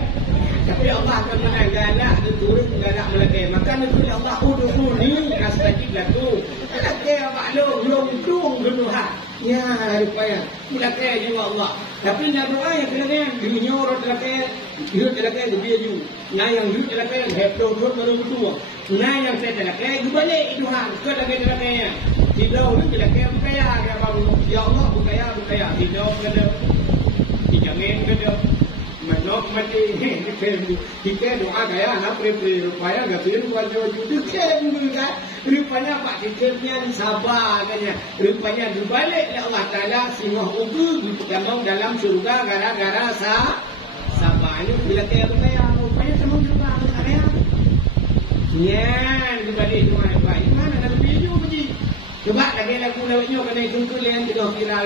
tapi Allah akan menanggalak turun galak melagi maka nanti Allah udhuni astajib lakum lagi maklum lung genuha ya rupanya melagi juga Allah tapi nak doa yang kena nyorot lagi hidup lagi dia ju nah yang hidup lagi hepdo baru berdua nah yang saya lagi balik Tuhan ke lagi tidak hidup lagi kaya ya Allah kaya tidak kena dijamin kena menok mati kita doa gaya anak prepare rupanya gapir wajah judul kan rupanya Pak Dikirnya sabar katanya rupanya dibalik Allah Ta'ala singoh ugu dipegang dalam surga gara-gara sabar ini bila kaya rupanya semua juga kaya nyan dibalik doa Pak mana nak video pergi coba lagi lagu lewatnya kena tunggu lian kita kira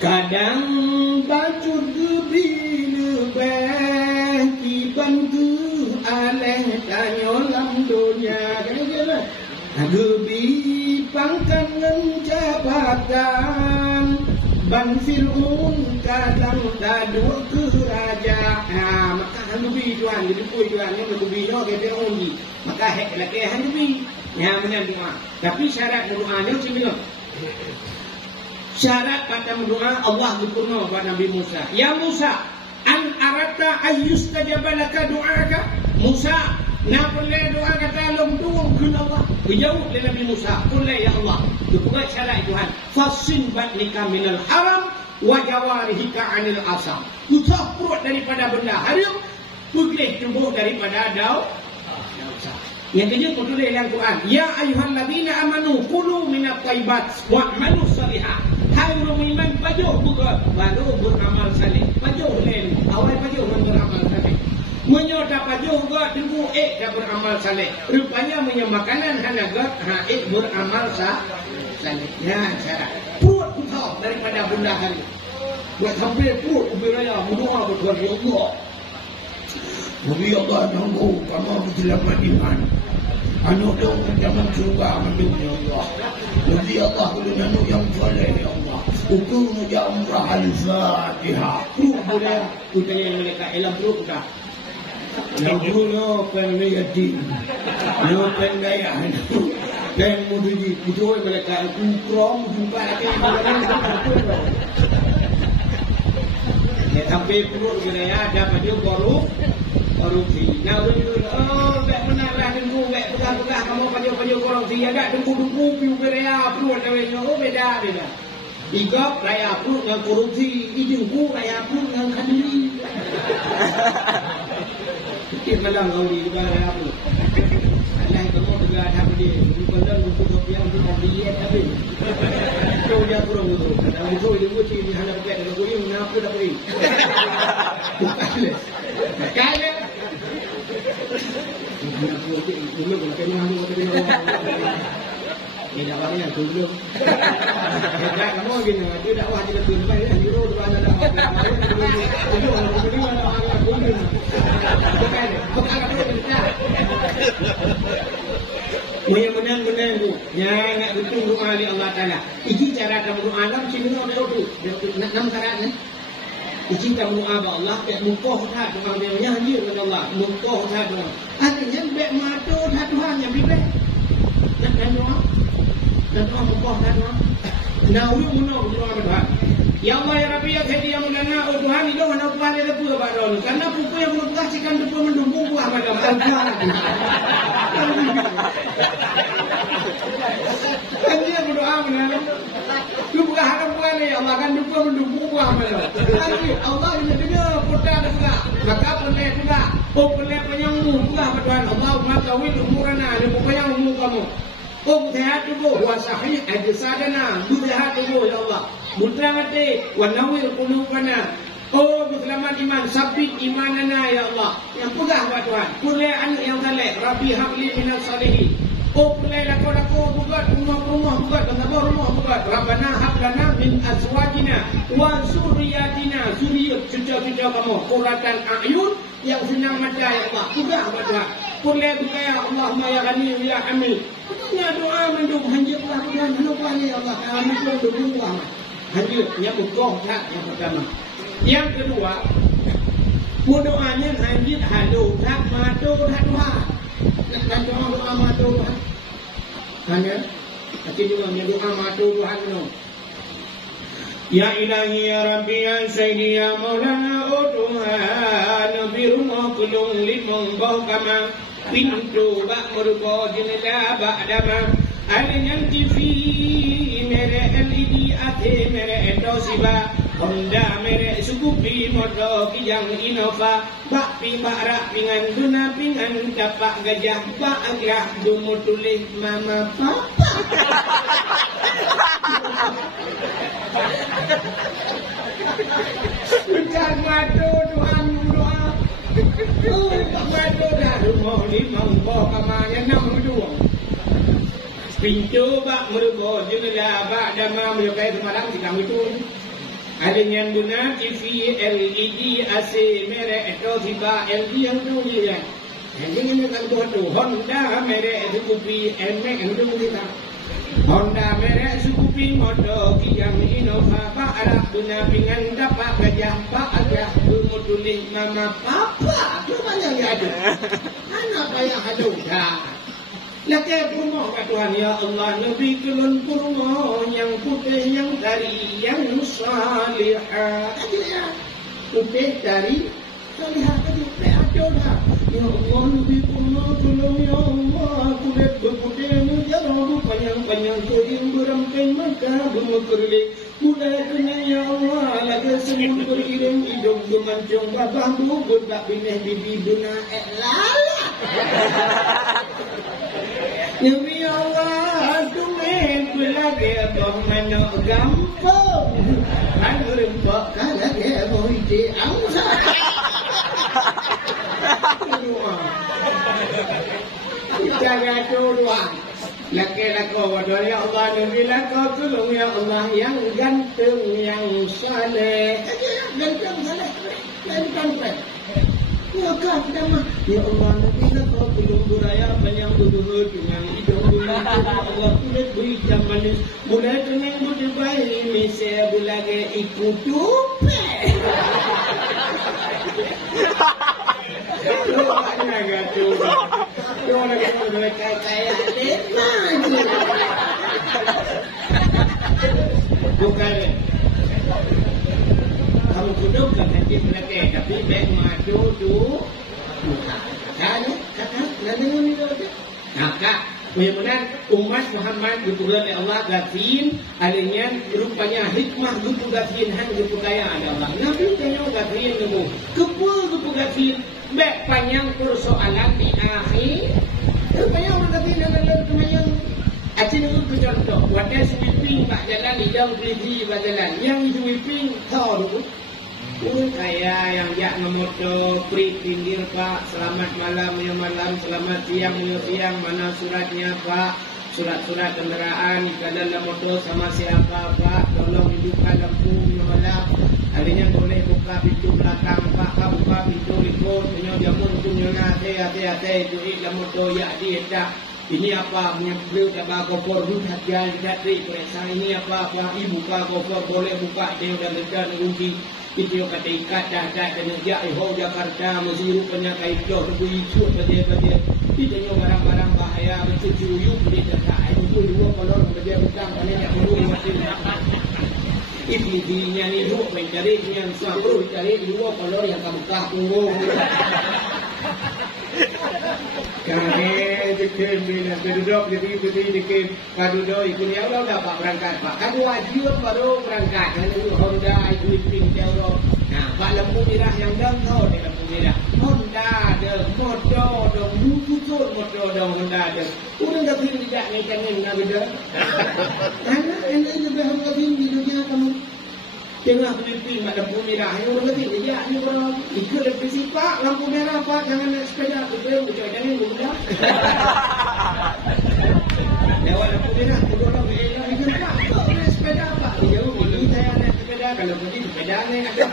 kadang baju gebi lebih dibantu aleh tanyolam dunia kena gebi pangkat jabatan ban fir'un kadang dadu kerajaan maka hanubi tuan jadi pui tuan ni gebi no ke fir'un ni maka hek laki hanubi ya benar doa tapi syarat doa ni macam mana syarat pada doa Allah berfirman kepada Nabi Musa, ya Musa, an arata ayyustajaba laka du'aka? Musa, nak boleh doa kata long doang kun Allah. Berjawab oleh Nabi Musa, boleh ya Allah. Bukan syarat Tuhan. Fasin batnika minal haram wa jawarihika anil asam. Putar perut daripada benda haram, putih tubuh daripada daun. Yang kedua betul dalam Quran, ya ayyuhalladzina amanu kulu minat thayyibat wa'malu shalihat. Hai beriman pajuh buka baru beramal saleh. Pajuh lain. Awal pajuh beramal saleh. Menyoda pajuh buka tunggu dah beramal saleh. Rupanya makanan hanaga beramal saleh. Ya syarat. Perut kau daripada benda hari. Buat sampai perut ubiraya berdoa berdoa ya Allah. Nabi Allah nunggu kamu berjelamat iman. Anu dong jangan surga ambil ya Allah. Nabi Allah boleh nanu yang soleh ya Allah. Hukum jamrah al-Fatihah. Boleh kita yang mereka elam perut dah. Nabuno penayati. No penaya. Dan muduji betul mereka kurang jumpa lagi. Ya sampai perut kita ya dapat dia korupsi. Nah baik menarlah tunggu baik pegang-pegang kamu pada korupsi agak tunggu piu berea perut dah beda. Igap raya perut dengan korupsi, idengku raya perut dengan kadiri. Sikit malam kau di juga raya perut. Alah kamu juga ada dia. Bukan untuk kopian untuk diet habis. Kau dia kurang tu. Kalau kau dia buat ni hendak pakai kalau kau ni nak apa beri. Kaya. Aku dulu kena ambil ini dakwah yang dulu. Tidak kamu gini, itu dakwah tidak berubah ya. Dulu ada dakwah. Dulu orang berdua ada orang yang dulu. Bukan ada kita. Ini benar-benar tu. Yang betul doa dari Allah Taala. Ini cara kamu doa dalam sini ada itu. 6 syarat ni. Ini kamu doa kepada Allah, tak mukoh tak doa dia nyanyi kepada Allah, mukoh tak doa. Artinya baik mata tak Tuhan yang bibir. Dan doa. Dan doa mukoh tak doa. Nawi munau doa Tuhan. Ya Allah ya Rabbi ya Sayyidi ya Maulana oh Tuhan itu mana Tuhan ada pula Pak Don karena buku yang belum kasihkan itu mendukung buah macam Al-Quran kan dia berdoa benar itu bukan harap buah ya Allah kan itu mendukung buah macam Allah ini dia putar juga maka boleh juga oh boleh penyangmu juga Pak Tuhan Allah mengetahui umurana ada pokoknya umur kamu oh sehat juga wa sahih ajsadana sehat juga ya Allah Mutlaqati wa nawwir qulubana. Oh selamat iman, sabit imanana ya Allah. Yang pegang buat Tuhan. Kulai anak yang saleh, Rabbi habli minas salihin. Oh kulai lako buat rumah buat kenapa rumah buat. Rabbana hablana min azwajina wa zurriyatina. Zuriyat cucu-cucu kamu. Qurratan a'yun yang senang mata ya Allah. Pegang buat Tuhan. Kulai ya Allahumma ya ghani ya hamid. Punya doa mendung hanjirlah dengan hanupan ya Allah. Kami pun berdoa. Hadir yang tak yang pertama. Yang kedua, doanya hadir hadu tak madu tak Tuhan. Dan doa madu Tuhan. Hanya, tapi juga doa madu Tuhan no. Ya ilahi ya Rabbi ya Sayyidi ya Maulana oh Tuhan Nabiru kulung limong bahkama pintu bak merupakan jendela ba'dama Alinyanti fi mere LED ate mere endosiba Honda mere sukupi moto kijang Innova bak pi barak pingan duna pingan dapak gajah bak agrah dumur tulis mama papa bukan madu Tuhan doa oh madu dah rumah limang boh kamanya 62 pintu bak merubah jendela bak dama melukai semalam di kami itu ada yang guna TV LED AC merek atau tiba LG yang tu je yang ini kan tu Honda merek Scoopy NMAX yang tu kita Honda merek Scoopy motor kijang Innova bak arah guna pingan dapat gajah bak agak lumut tulis mama papa tu banyak yang ada anak payah ada dah Laki kurma kat Tuhan ya Allah Nabi kelun kurma yang putih yang dari yang salihah aja putih dari salihah tadi ada dah ya Allah Nabi kurma tolong ya Allah kulit berputih mujarab panjang-panjang kering berampai maka bermukurlik mulai kena ya Allah lagi semut beriring hidung gemancung babah bubut tak bineh bibi duna lala Nabi Allah tumen pelage boh mano gampang anurem bok kalage boh ide angsa jaga doa laki-laki wadah ya Allah Nabi laki tolong ya Allah yang ganteng yang saleh ganteng saleh ganteng Maka pertama, ya Allah Nabi laki tolong buraya banyak berduhur dengan hidung bulan Allah kulit beri jam manis mulai dengan budi bayi misal bulage ikut tupe doanya gak coba doanya gak coba kayak bukan kamu duduk kan nanti mereka tapi baik maju tu kan kata nanti ni tu kak kemudian umat Muhammad diturunkan oleh Allah gafin adanya rupanya hikmah gupu gafin hang gupu kaya ada Allah nabi tanya gafin nemu gupu gafin baik panjang persoalan di akhir rupanya orang gafin dengan yang Acin itu contoh, wadah sweeping pak jalan, hidang peliti pak jalan. Yang sweeping tahu dulu. Saya yang jak memoto pri pinggir pak, selamat malam ya malam, selamat siang ya siang, mana suratnya pak? Surat-surat kendaraan di dalam motor sama siapa pak? Tolong hidupkan lampu ya malam. Harinya boleh buka pintu belakang pak, buka pintu ikut, punya jamun punya hati-hati itu dalam motor ya dia tak. Ini apa menyebut apa kopor rusak jalan dari periksa ini apa ibu pak kopor boleh buka dia dan redan rugi itu kata ikat dah dan dia Jakarta mesti rupanya kait jauh lebih isu pada itu barang-barang bahaya mencuci uyuk beli dekat itu dua kolor kerja hutang paling yang dulu masih Intinya ni dua mencari yang satu mencari dua kolor yang kamu punggung. Kami dikim bila berduduk jadi dikim kaduduk ikut dia Allah dapat berangkat pak. Kan wajib baru berangkat. Kalau Honda itu pinjau Allah. Nah, pak lampu merah yang dengkau di lampu merah. Honda ada, motor ada, muncul motor ada Honda ada. Udah tak pilih tidak ni jangan nak beda. Karena ini juga harus pilih dunia kamu. Tengah pemimpin lampu merah ini orang kata dia ni orang ikut dari pak lampu merah pak jangan naik sepeda tu jangan mudah. Lewat lampu merah tu orang berelak ikut pak naik sepeda pak jauh ini saya naik sepeda kalau pergi sepeda naik ada.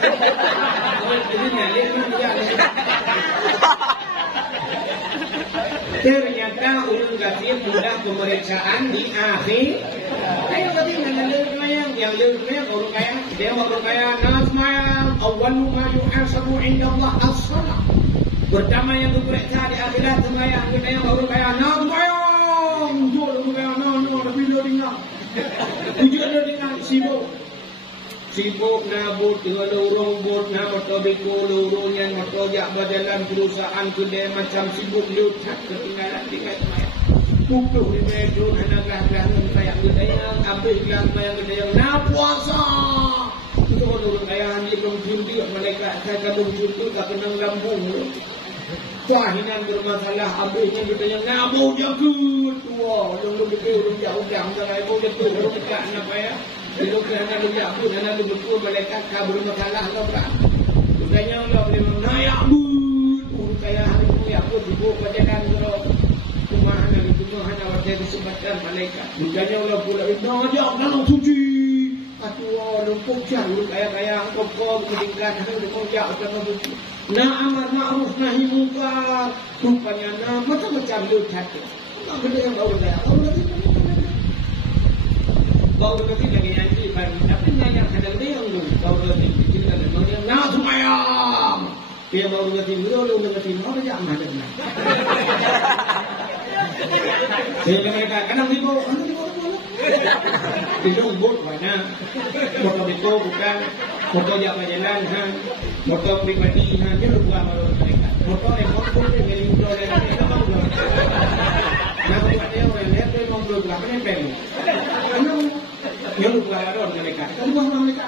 Jadi nyalek mana dia. Ternyata ulun gatin mudah pemeriksaan di akhir. Ayo tadi mengalir yang lirnya orang kaya dia orang kaya nasmayang awwalu ma yuhasabu indallah as-salah. Pertama yang diperiksa di akhirat sembahyang kita yang orang kaya nasmayang jual orang kaya no tapi dia dengar. Tujuan dia dengar sibuk nabut dengan lorong bot na motor beko lorong yang motor jak berjalan perusahaan kedai macam sibuk lutat ketinggalan tinggal sembahyang. Pukul di meja anak gerahan kayak gedayang habis gelang bayang gedayang nak puasa itu orang kaya ni belum judi mereka saya belum judi tak kenal lambung kewahinan bermasalah habisnya gedayang nak mau jaga tua orang lebih jauh jangan mau jaga orang dekat apa ya kalau kerana lu jauh dan lu betul mereka kabur masalah lo tak gedayang lo boleh naik orang kaya hari ini aku sibuk perjalanan kalau hanya wajah disebutkan malaikat. Bukannya Allah pula najak dalam suci. Atua lumpuk jauh kaya-kaya kau meninggal ada lumpuk jauh dalam suci. Amar ma'ruf nahi munkar. Rupanya macam-macam lutat. Tak benda yang bau dah. Bau nanti lagi nanti tapi yang ada yang bau nanti kita ada semayang. Dia bau nanti lu nanti mau dia mana. Sehingga mereka kadang sibuk itu bot mana motor itu bukan motor yang berjalan motor pribadi dia lupa malu mereka motor yang motor yang motor yang mereka malu nah buat dia orang lihat dia mau beli berapa ni pen dia lupa orang mereka kan buat mereka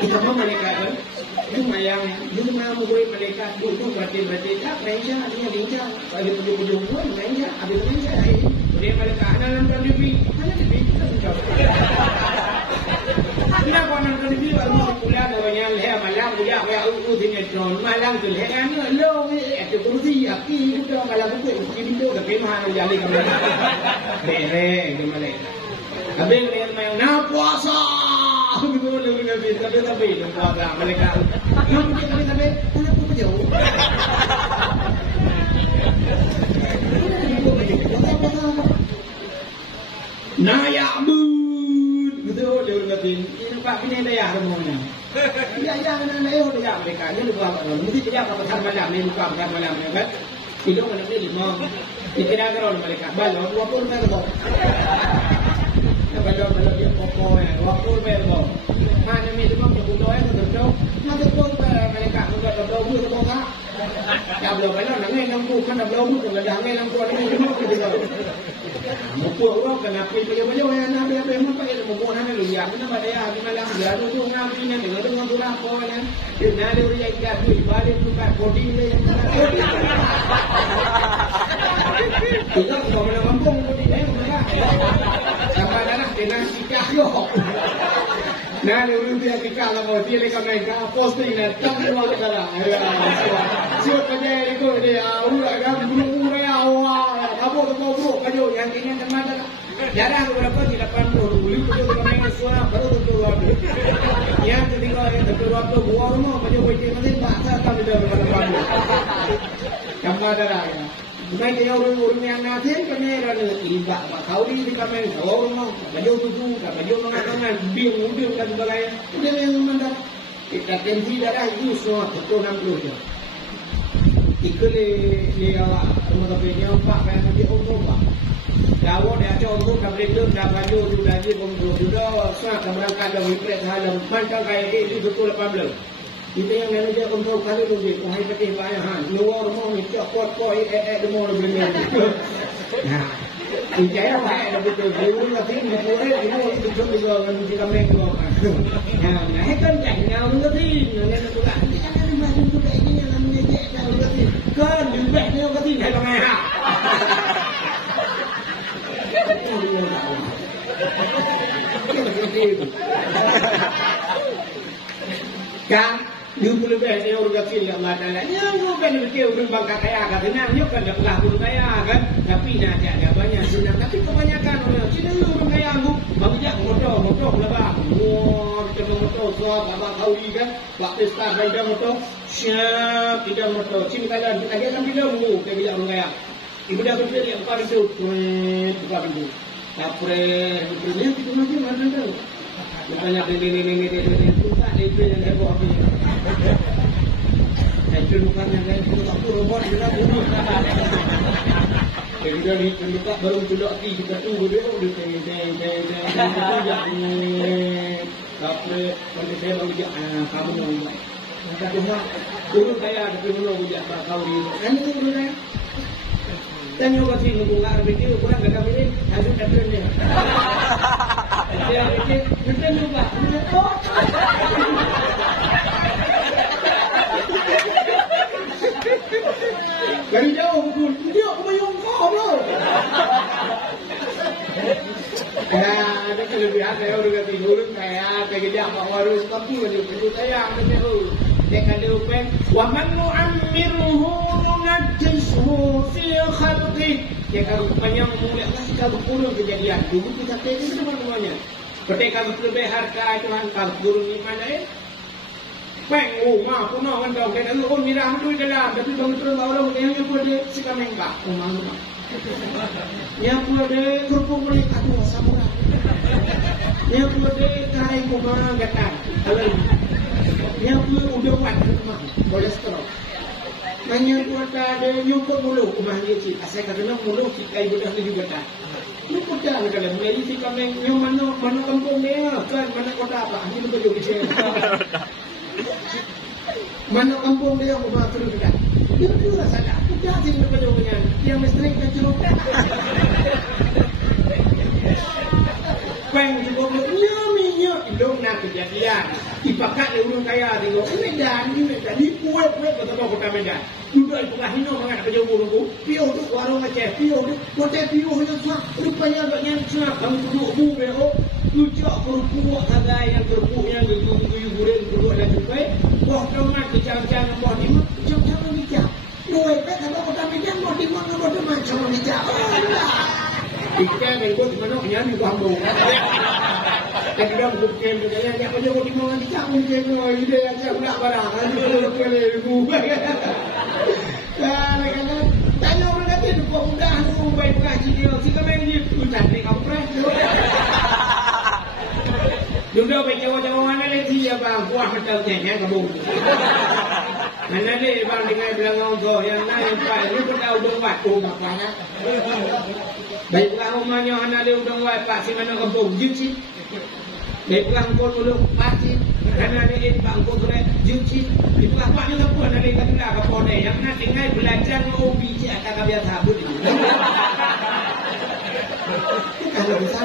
kita mau mereka kan cuma yang boleh mereka dulu berarti tak meja dia meja bagi tujuh pun meja habis meja dia mereka dalam TV hanya TV tidak pernah TV kalau pula orangnya leher malam dia kayak sinetron malam tu lehernya lo itu kursi api itu malam itu itu kemana jadi kamu bereng di mereka habis dia main nak puasa begitu lebih tapi puasa mereka mungkin tapi anak pun jauh Nayabud betul dia berkata ini pak ini daya semuanya ya kena daya dia mereka ni lupa mesti dia apa pasal malam ni lupa pasal malam ni kan itu mana ni lima dikira kalau mereka balon 20 meter balon dia pokoknya 20 meter mana ni lima puluh yang betul nanti pun mereka sudah berdoa semoga ya belum balon nanti lampu kan belum dengan nanti lampu ni semua kita Mukul orang kena pergi beliau yang nabi apa yang apa yang mukul hanya lihat mana ada yang di malam dia tu tu nabi ni dengan tu lah kau kan dia ada orang yang kat tu balik tu kat coding dia yang coding kita kalau mana kampung coding ni sampai dah kena sikah yo nah dia orang dia sikah lah kau dia lekat mereka posting dan tak keluar kala siapa dia itu dia ulah kan belum ya Allah apa tu bro kayu yang ini teman jarang berapa di 80 dulu itu kami suara baru keluar yang ketika yang keluar tu gua rumah kayu wajib mesti bahasa kami dah berapa gambar darah ya bukan dia orang yang nanti kami ada iba kau di kami rumah kayu tu kayu mengatakan bingung kan sebagainya dia yang mandap kita tensi darah itu semua betul 60 je ikut ni awak rumah tapi ni pak kan nanti orang Dawo dia contoh dah benda dah baju sudah je bongkok sudah sudah berangkat dah wipret halam mantap kaya itu betul apa belum? Kita yang nak dia kontrol kali tu je, wahai petih bayahan, luar rumah ni cakap kau demo lebih ni. Nah, ini apa? Ada betul betul tapi ni boleh ini betul juga kan kita mengenal. Nah, hekan jangan mengerti, nak pula. Jangan macam tu kayak ni yang namanya jangan mengerti. Kan juga ni mengerti, hai bang ha. Kan dia boleh dia orang kecil yang madalah yang bukan dia orang bangka kaya kan senang juga kan lah orang kaya kan tapi nak ada banyak senang tapi kebanyakan orang sini orang kaya tu banyak motor lah kita motor suap abang kauli kan waktu start dah motor siap tidak motor sini kalian kita dia kan bila mu ke bila orang kaya ibu dah kerja yang paling tu buka pintu apre dia itu lagi mana tu banyak ini tukar itu yang heboh apa itu bukan yang lain itu aku robot dia bunuh jadi dia ditunjuk baru tunjuk kita tunggu dia di apre kalau saya bagi kamu nak kata rumah dulu saya ada dulu buat kau di kan itu dulu kan dan juga sih mengunggah video kurang gak ada ini harus katanya dia kita juga dari jauh betul dia kebayang kau bro nah ada kelebihan saya udah tidur kayak dia apa harus tapi itu saya betul dia kalau pen wa man nu'ammiruhu nunajjisuhu fi khalqi dia kalau panjang mulia kasih kalau kurang kejadian dulu kita tanya teman-temannya ketika lebih harga itu kalau kurang ni mana peng rumah puno kan dong kita lu mirah tu dalam tapi bang terus orang yang pada sikap mengka rumah yang pada kerupuk boleh atu sabura yang pada kai rumah gatan yang udah buat rumah kolesterol banyak pada ada nyukur mulu rumah dia cik asal kata mulu kita ibu dah juga dah lu kota kalau mulai sikap yang mana kampung dia kan mana kota apa ini betul di sini mana kampung dia rumah terus dah dia tu rasa dah kita sini berjauhnya yang mesti kita jeruk Peng juga minyak dong nak kejadian dipakai oleh orang kaya tengok ini Medan di kuat betul kota Medan duduk di tengah hino mengat kerja burung pio tu warung Aceh pio tu kota pio hanya suap rupanya agaknya suap kamu duduk bu beo lucak kerupuk ada yang kerupuk yang guyu goreng kerupuk dan cukai buah donat kecang-cang buah dimang macam-macam bijak luwe pek kalau kota Medan buah dimang buah macam bijak ikan dan gua mana nyanyi bambu. Tapi dah bukan berjaya dia pada gua di mana bijak mungkin ide aja pula barang ada boleh ibu. Kalau tanya orang kata tu mudah tu baik kaji dia kita main dia hutan ni kamu pernah. Juga baik jawab-jawab mana lagi ya bang buah macam ni kamu. Mana ni bang dengan bilang orang yang lain pai ni pun dah udah buat apa nak. Baiklah rumahnya anak dia udah buat pak si mana kampung juci. Baiklah kau dulu pasti anak dia pak kau tu juci. Baiklah pak ni apa anak dia kata apa kau ni yang nak tinggal belajar ngopi je akan biasa sabut. Kalau bisa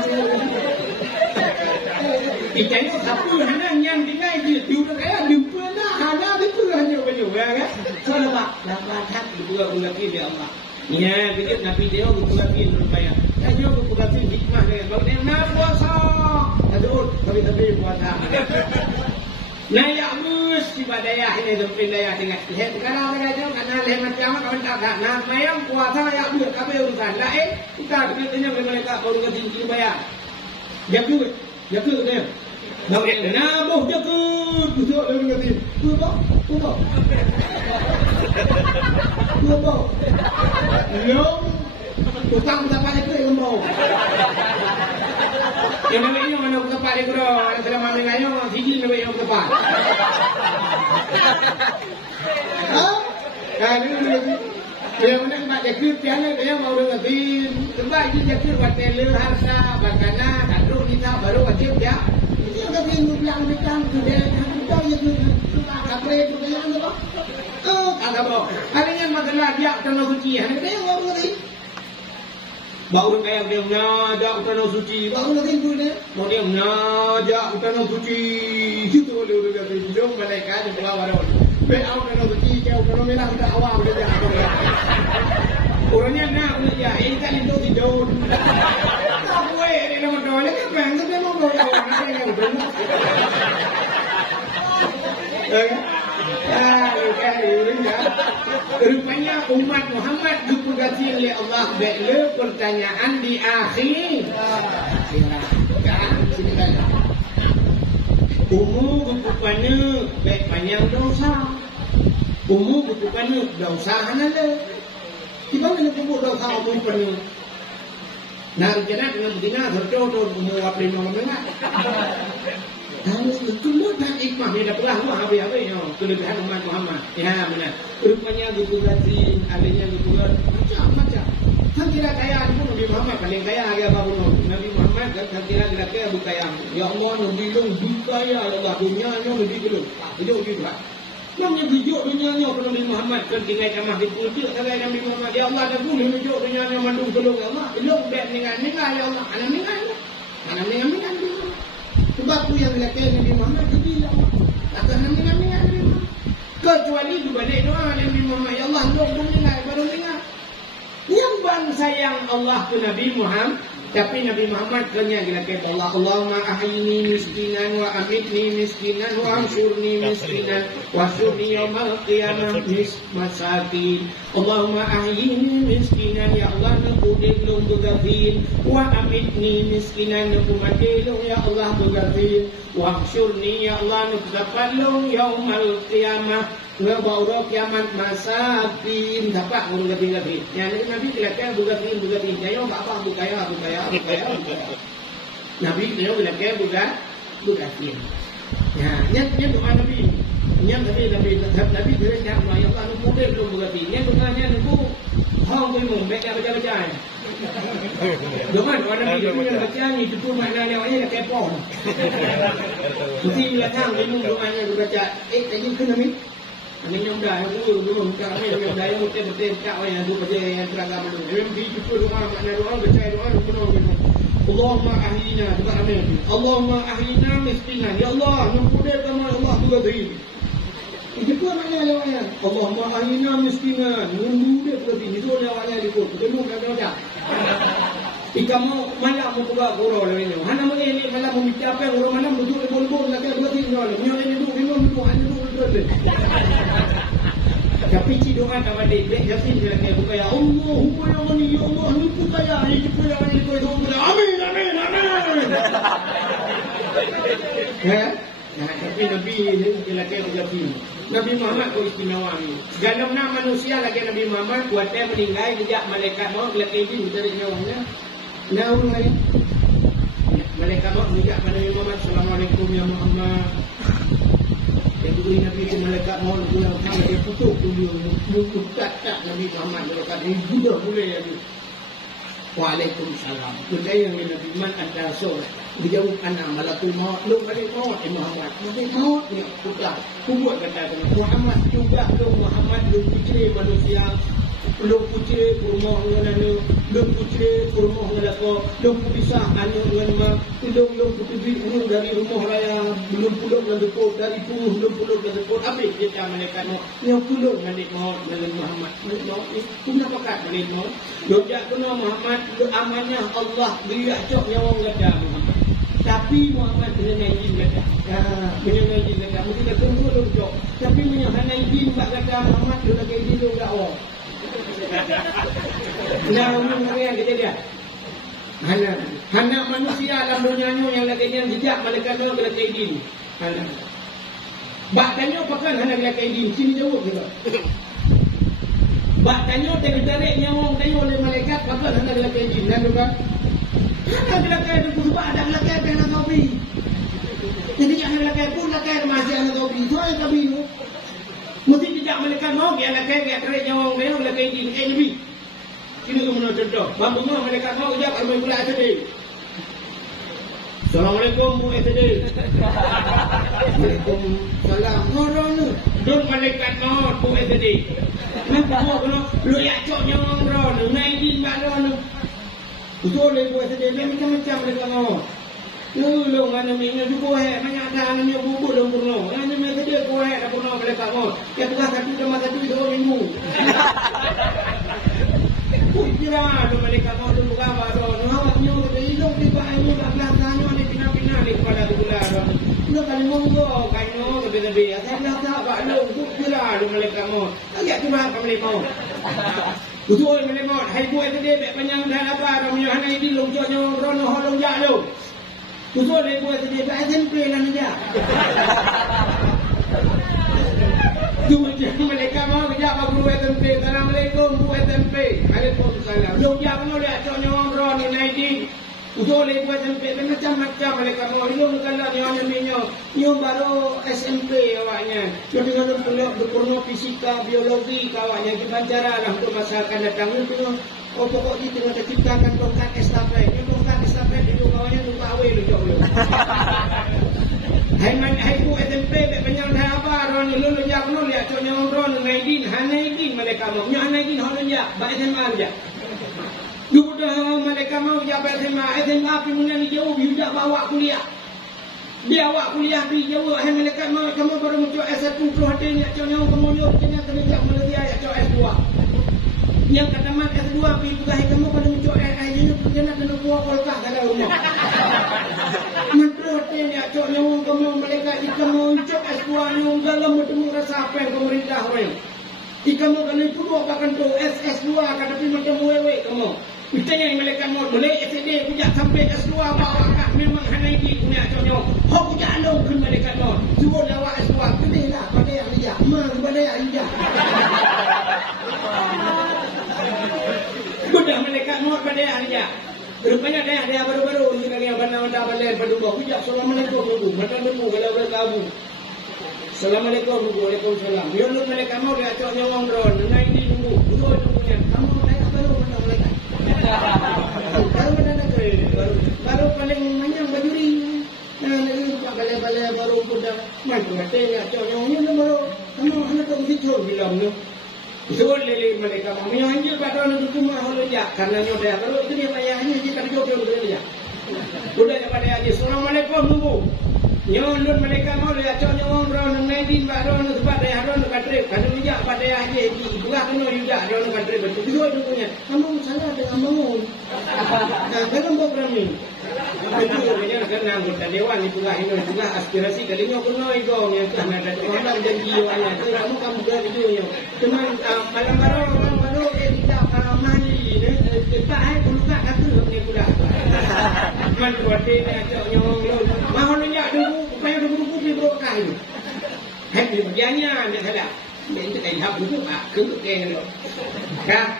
ikan itu satu anak yang tinggal di udah kayak di mana anak itu hanya banyak kan. Kalau pak dapat dua bulan ini Allah. Ya, kita Nabi dia berpulapin rupanya. Hanya berpulapin hikmah dengan baik. Nak puasa. Aduh, tapi puasa. Nah, ya mesti pada daya ini sampai daya tinggal. Lihat sekarang mereka jauh karena lihat macam kawan tak. Nah, mayang puasa ya buat kami urusan. Lah, kita tanya mereka baru ketinggi bayar. Jaga dia. Nah, boh jaga. Kusuk dia kata. Tuh. Long tukang sampai itu yang mau. Yang namanya mana sampai itu dah. Selama mengayo siji namanya yang sampai. Kan ini dia mana jadi piala dia mau dengan bin. Sebab dia jadi hotel harta, makanan, kandung kita baru wajib ya. Dia ada bin bilang bilang tu dia kita ya tu kapre tu dia apa? Kata apa? Harinya masalah dia tanah suci. Hari dia orang ngerti. Baru kayak dia ngajak tanah suci. Baru ngerti tu dia. Mau dia ngajak tanah suci. Itu boleh udah dia malaikat dia bawa baru. Beau tanah suci, kau tanah merah kita awam dia dah. Orangnya nak dia, ini kan itu tidur. Tak boleh, dia nak berdoa, dia kan dia mau berdoa, dia yang berdoa. Rupanya umat Muhammad dipurgasi oleh Allah dengan pertanyaan di akhir. Umur rupanya baik panjang dosa. Umur rupanya dosa hanala. Tiba mana kubur dosa umur penuh. Nah, jangan dengan betina tercodoh umur apa lima menengah. Kalau dah ikmah dia dah pelah wah habis-habis kelebihan umat Muhammad. Ya benar. Rupanya dipurgasi, alihnya dipurgasi macam-macam. Kan kira kaya pun Nabi Muhammad paling kaya agak apa pun. Nabi Muhammad kan kira kaya Abu Kaya. Ya Allah Nabi long dikaya Allah dunianya Nabi belum. Hidup juga. Namanya hidup dunianya kalau Nabi Muhammad kan tinggal kamah dipujuk kalau Nabi Muhammad ya Allah dah boleh hidup dunianya mandung belum ya Allah. Belum baik dengan ya Allah. Anak dengan. Sebab tu yang dilakukan Nabi Muhammad itu ya Allah. Atas Nabi Muhammad. Kecuali itu balik doa Nabi Muhammad ya Allah belum dengar baru dengar. Yang bangsa yang Allah tu Nabi Muhammad, tapi Nabi Muhammad kena dilakukan Allah. Allahumma ahyini miskinan wa amitni miskinan wa ansurni miskinan wa syurni yawmal qiyamah masakin. Allahumma ahyini miskinan ya Allah naku belum bergafir wa amitni miskinan naku mati ya Allah bergafir wa syurni ya Allah naku dapat yawmal qiyamah Ngebawa kiamat masakin dapat guru gabi. Yang Nabi bilang bugatin. Jangan apa bukaya. Nabi bilang bugatin. Ya, nya doa Nabi. Nya Nabi bilang ya Allah ya Allah nu belum bugatin. Nya doanya nu hang boleh baca. Doa Nabi itu yang baca ni itu maknanya awalnya kepo. Mesti bilang doanya baca tadi ke Nabi Ini yang dah dulu kami yang dah yang betul kat yang dulu pada yang teragam dulu. MB itu doa makna doa baca doa penuh gitu. Allahumma ahyina doa amin. Allahumma ahyina miskinan. Ya Allah, numpudai kami Allah juga beri. Itu pun makna doanya. Allahumma ahyina miskinan. Numpudai berarti itu doanya itu. Betul kan baca. Ikamu malam mau buka guru lagi. Hana mungkin ini malam mau bicara apa guru mana betul boleh nak buat ini orang. Ni orang itu bingung hanya betul. Tapi doa tak ada jadi dia kata buka ya Allahumma ya Ghani ya Allah ni buka ya ini buka ya ini buka amin. Nah, tapi Nabi ni dia kata begitu. Nabi Muhammad ko istimewa ni. Dalam nama manusia lagi Nabi Muhammad kuatnya meninggal sejak malaikat maut lagi ini dari nyawanya. Nabi malaikat maut sejak Nabi Muhammad Assalamualaikum ya Muhammad. Jadi Nabi itu malaikat maut dia sama dia putus dulu mulut tak Nabi Muhammad malaikat ini sudah boleh ya. Waalaikumsalam. Benda yang Nabi man ada solat. Dijawab anak malakul maut. Lu balik maut Muhammad. Malaikat maut ni sudah. Kubuat kata Muhammad juga lu Muhammad lu putri manusia. Lu putri rumah dengan lu putri rumah dengan aku. Lu pisah anu dengan mak. Lu putri dari rumah raya belum pulang dan depot dari puluh belum pulang dan depot. Habis kita malaikat maut. Yang pulang malaikat maut dengan Muhammad. Maut ni punya pakat malaikat maut. Lu jak kena Muhammad lu amanah Allah dia cok nyawa gada Muhammad. Tapi Muhammad dengan izin gada. Dengan izin gada. Mesti kita tunggu lu cok. Tapi dengan izin bak gada Muhammad lu lagi izin lu gak awak. Nah, umum yang kita dia. Hanya manusia dalam dunia yang lagi yang jejak malaikat tu lagi izin. Bak tanya pakan hanya lagi izin. Sini jawab kita. Bak tanya tarik nyawa tanya oleh malaikat pakan hanya lagi izin. Dan juga hanya lagi itu sebab ada lagi yang nak kopi. Jadi yang lagi pun lagi masih ada kopi. Itu yang kami Mesti tidak malaikat mau dia nak kaya tarik nyawa dia lagi izin Nabi. Sini tu mana contoh. Bang bunga mereka mau jawab kalau pula sedih. Assalamualaikum Bu SD. Waalaikumsalam. Ngono. Dun malaikat maut Bu SD. Nampak kono lu ya cok nyong ron, ngai din baron. Betul le Bu SD macam-macam mereka maut. Lu ngana minga du he, banyak dah nanya bubuk dong purno. Ngana minga dia ko he dah purno mereka maut. Ya tugas satu sama satu itu minggu. Kira tu mereka mau tu bukan baru. Nawak nyu tu hidup di bawah ini belah tanyo ni pina-pina ni pada bulan tu. Lu kan monggo kaino lebih-lebih. Saya tak buat lu kira tu mereka mau. Agak tu apa mereka mau. Betul mereka mau. Hai buat tu dia panjang dah apa ramai hanai di long jonyo rono holong ja lu. Betul hai buat tu dia SMP lah ni dia. Mereka mau kerja apa guru SMP. Assalamualaikum Bu SMP. Waalaikumsalam. Lu dia mau lihat contoh orang ni naik. Usul ibu SMP macam-macam mereka mau. Lu kalau nyo baru SMP awaknya. Jadi kalau berkurno fisika, biologi awaknya dibacara lah untuk masa akan datang. Lu pokok itu tengah terciptakan tongkat estafet. Ni tongkat estafet itu awaknya tu awal lu jauh. Hai Bu SMP banyak dah apa ron lu jak nu lihat contoh ron naidin hanaidin mereka mau nya hanaidin holon ya ba SMA aja duda mereka mau ya ba SMA punya ni jauh dia bawa kuliah dia bawa kuliah di jauh hai mereka mau kamu baru muncul S1 pro hatinya contoh kamu yo ternyata kerja Malaysia ya contoh S2 yang kata mak S2 pi bukan kamu baru muncul ini kerjanya kena buat kolkah kada rumah menterotnya contoh kamu mereka jika muncul S2 yang dalam bertemu rasa apa yang pemerintah orang jika mau kena itu bahkan tu S2 kada pi macam wewe kamu Misalnya mereka mau mulai SD punya sampai S2 bawa kak memang hanai di punya contoh. Hok punya anu kun mereka mau. Suruh bawa S2 gede lah pada yang dia. Mang pada yang dia. Sudah mereka mau pada yang dia. Rupanya dia baru-baru ni kali yang benda balik berdua. Punya assalamualaikum dulu. Macam dulu kalau berkabu. Assalamualaikum waalaikumsalam. Biar mereka mau dia cok nyawang drone. Naik di dulu. Dulu punya. Kamu naik apa lu mana mereka? Baru paling banyak bajuri. Balik baru sudah mantu katanya conyongnya baru kamu anak tu hijau bilang tu. Betul lele mereka mami anjir pada orang tu mah holon ya karena nyoda baru itu dia payahnya dia kan jauh dia. Sudah daripada aja assalamualaikum nunggu. Nyon mereka mau lihat conyong orang naidin baru orang tempat dia orang kadre kada minyak pada aja di buah kena juga orang kadre betul itu punya. Kamu salah dengan bangun. Dalam program ini. Itu namanya kena anggota dewan itu lah ini juga aspirasi kalinya kuno itu yang kena ada orang janji awalnya. Kamu buat itu yo. Cuman malam baru tidak mani tak hai puluh kata ni pula. Man buat dia nyong lo. Mahon nya dulu supaya dulu pergi berkah ini. Hai bagiannya ada salah. Ini kan hak dulu Pak, kena kena. Dah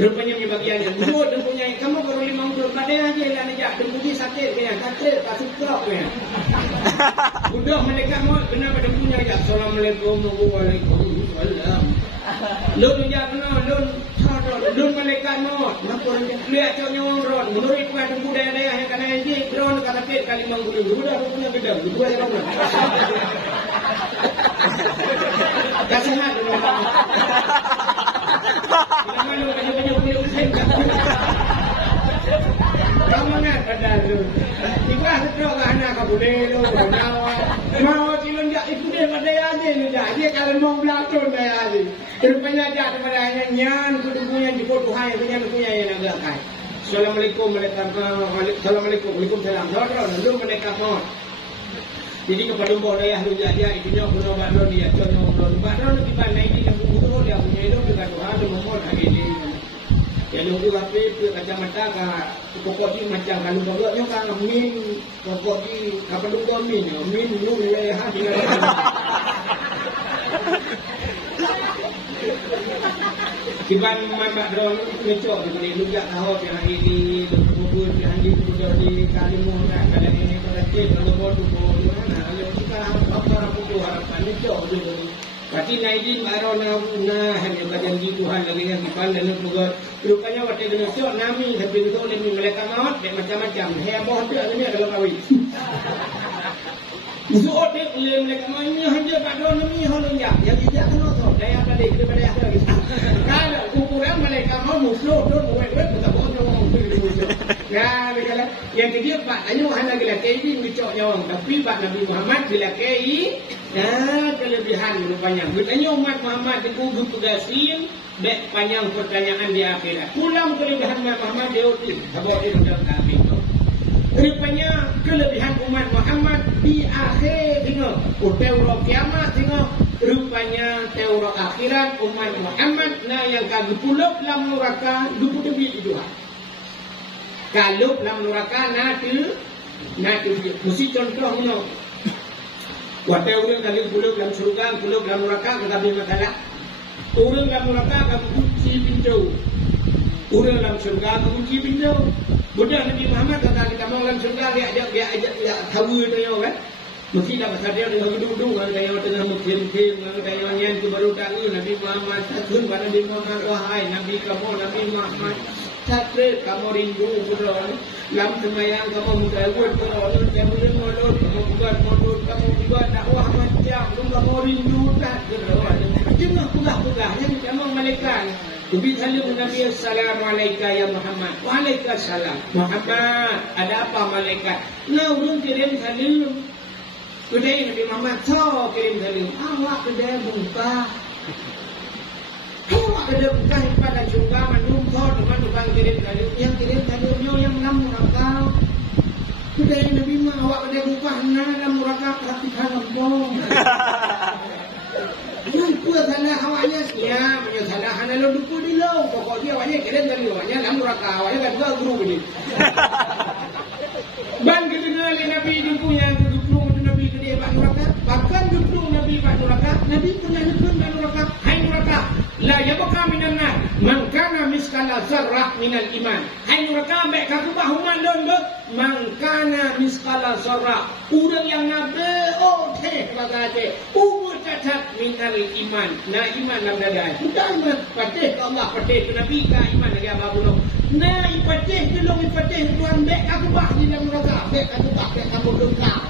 rupanya ni bagiannya. Dulu dan punya kamu baru 50 pada aja lah ni jak pergi sakit kena sakit tak suka kena. Udah mereka mau kena pada punya ya assalamualaikum waalaikumsalam. Lun ya kena lun mereka mau nak lihat conyong ron menurut kuat budaya yang kena ini ron kata pet kali manggul udah punya beda dua yang mana kasih mat nama lu banyak punya usaha kamu nak pada lu ikhlas terus anak kamu dulu mau cilon dia itu dia pada aja ni dia kalau mau belakang dia aja rupanya dia kepada hanya nyan kudunya di foto hai punya yang agak kai assalamualaikum waalaikumsalam lu mereka mau jadi kepada boleh lu dia itunya kuno baru dia contoh baru di mana ini yang butuh dia punya itu dengan Tuhan tu mohon hari ini ya nunggu apa kacamata ka pokok di macam kalau pokoknya kan min pokok di apa dulu min nu ya hati kiban mama drone ngecok di luga tahu yang ini bubur yang di Kalimun kalau ini pada cek kalau bodoh mana kalau kita apa butuh harapan ngecok dulu Pati naidin baru na hanya janji Tuhan lagi yang dipan dan juga rupanya waktu Indonesia nami tapi itu lebih mereka maut macam-macam heboh dia ini adalah kawin. Zuot dia mereka maut ini hanya pada nami halun yang tidak kena tahu daya pada itu pada apa gitu. Kalau ukuran mereka mau musuh tu buat kita boleh ngomong tu. Ya, kalau yang ketiga Pak Tanyo hanya gila kei bicok nyawang tapi Pak Nabi Muhammad gila kei kelebihan rupanya. Bertanya umat Muhammad dikugut tugasin baik panjang pertanyaan di akhirat. Pulang kelebihan umat Muhammad dia utin. Sebab dia dalam kafir tu. Rupanya kelebihan umat Muhammad di akhir tengok. Teuro kiamat tengok. Rupanya teuro akhirat umat Muhammad na yang kagupulok dalam neraka dupu tebi itu. Kalau dalam neraka nanti mesti contoh ni. Waktu orang kali pulau dalam surga, pulau dalam neraka kita beri masalah. Orang dalam neraka kamu kunci pintu. Orang dalam surga kamu kunci pintu. Budak Nabi Muhammad kata kita mau dalam surga dia ajak tahu dia kan. Mesti dah pasal dia dengan duduk dengan dia tengah mukmin-mukmin dengan dia yang tu baru tahu Nabi Muhammad satun pada Nabi Muhammad wahai Nabi kamu Nabi Muhammad satre kamu rindu putra dalam sembahyang kamu mengawat putra kamu molot kamu buat molot kamu buat dakwah macam kamu rindu tak jangan pugah-pugah yang kamu malaikat Nabi salam Nabi assalamualaikum ya Muhammad waalaikumsalam Muhammad ada apa malaikat nah urun kirim salam Kedai Nabi Muhammad so kirim salam. Awak kedai buka. Awak kedai buka pada juga mandum so dengan tukang kirim salam. Yang kirim salamnya yang enam neraka. Kedai Nabi Muhammad awak kedai buka enam neraka praktikan lempong. Lupa salah awaknya ya punya salah hana lo lupa di lo. Pokok dia awaknya kirim salam awaknya enam neraka awaknya kan dua guru ni. Ban kedengar Nabi jumpa yang bahkan duduk Nabi Pak Neraka Nabi pernah nyebut Pak Neraka hai neraka la yabqa minan nar man kana miskala zarrah minal iman hai neraka baik kaku bahuman dondok man kana miskala zarrah urang yang nabe teh bagate umur cacat minal iman na iman dalam dada sudah iman patih ke Allah patih ke Nabi ka iman lagi apa belum na ipatih belum ipatih tuan baik kaku bah di dalam neraka baik kaku bah baik kamu dongkak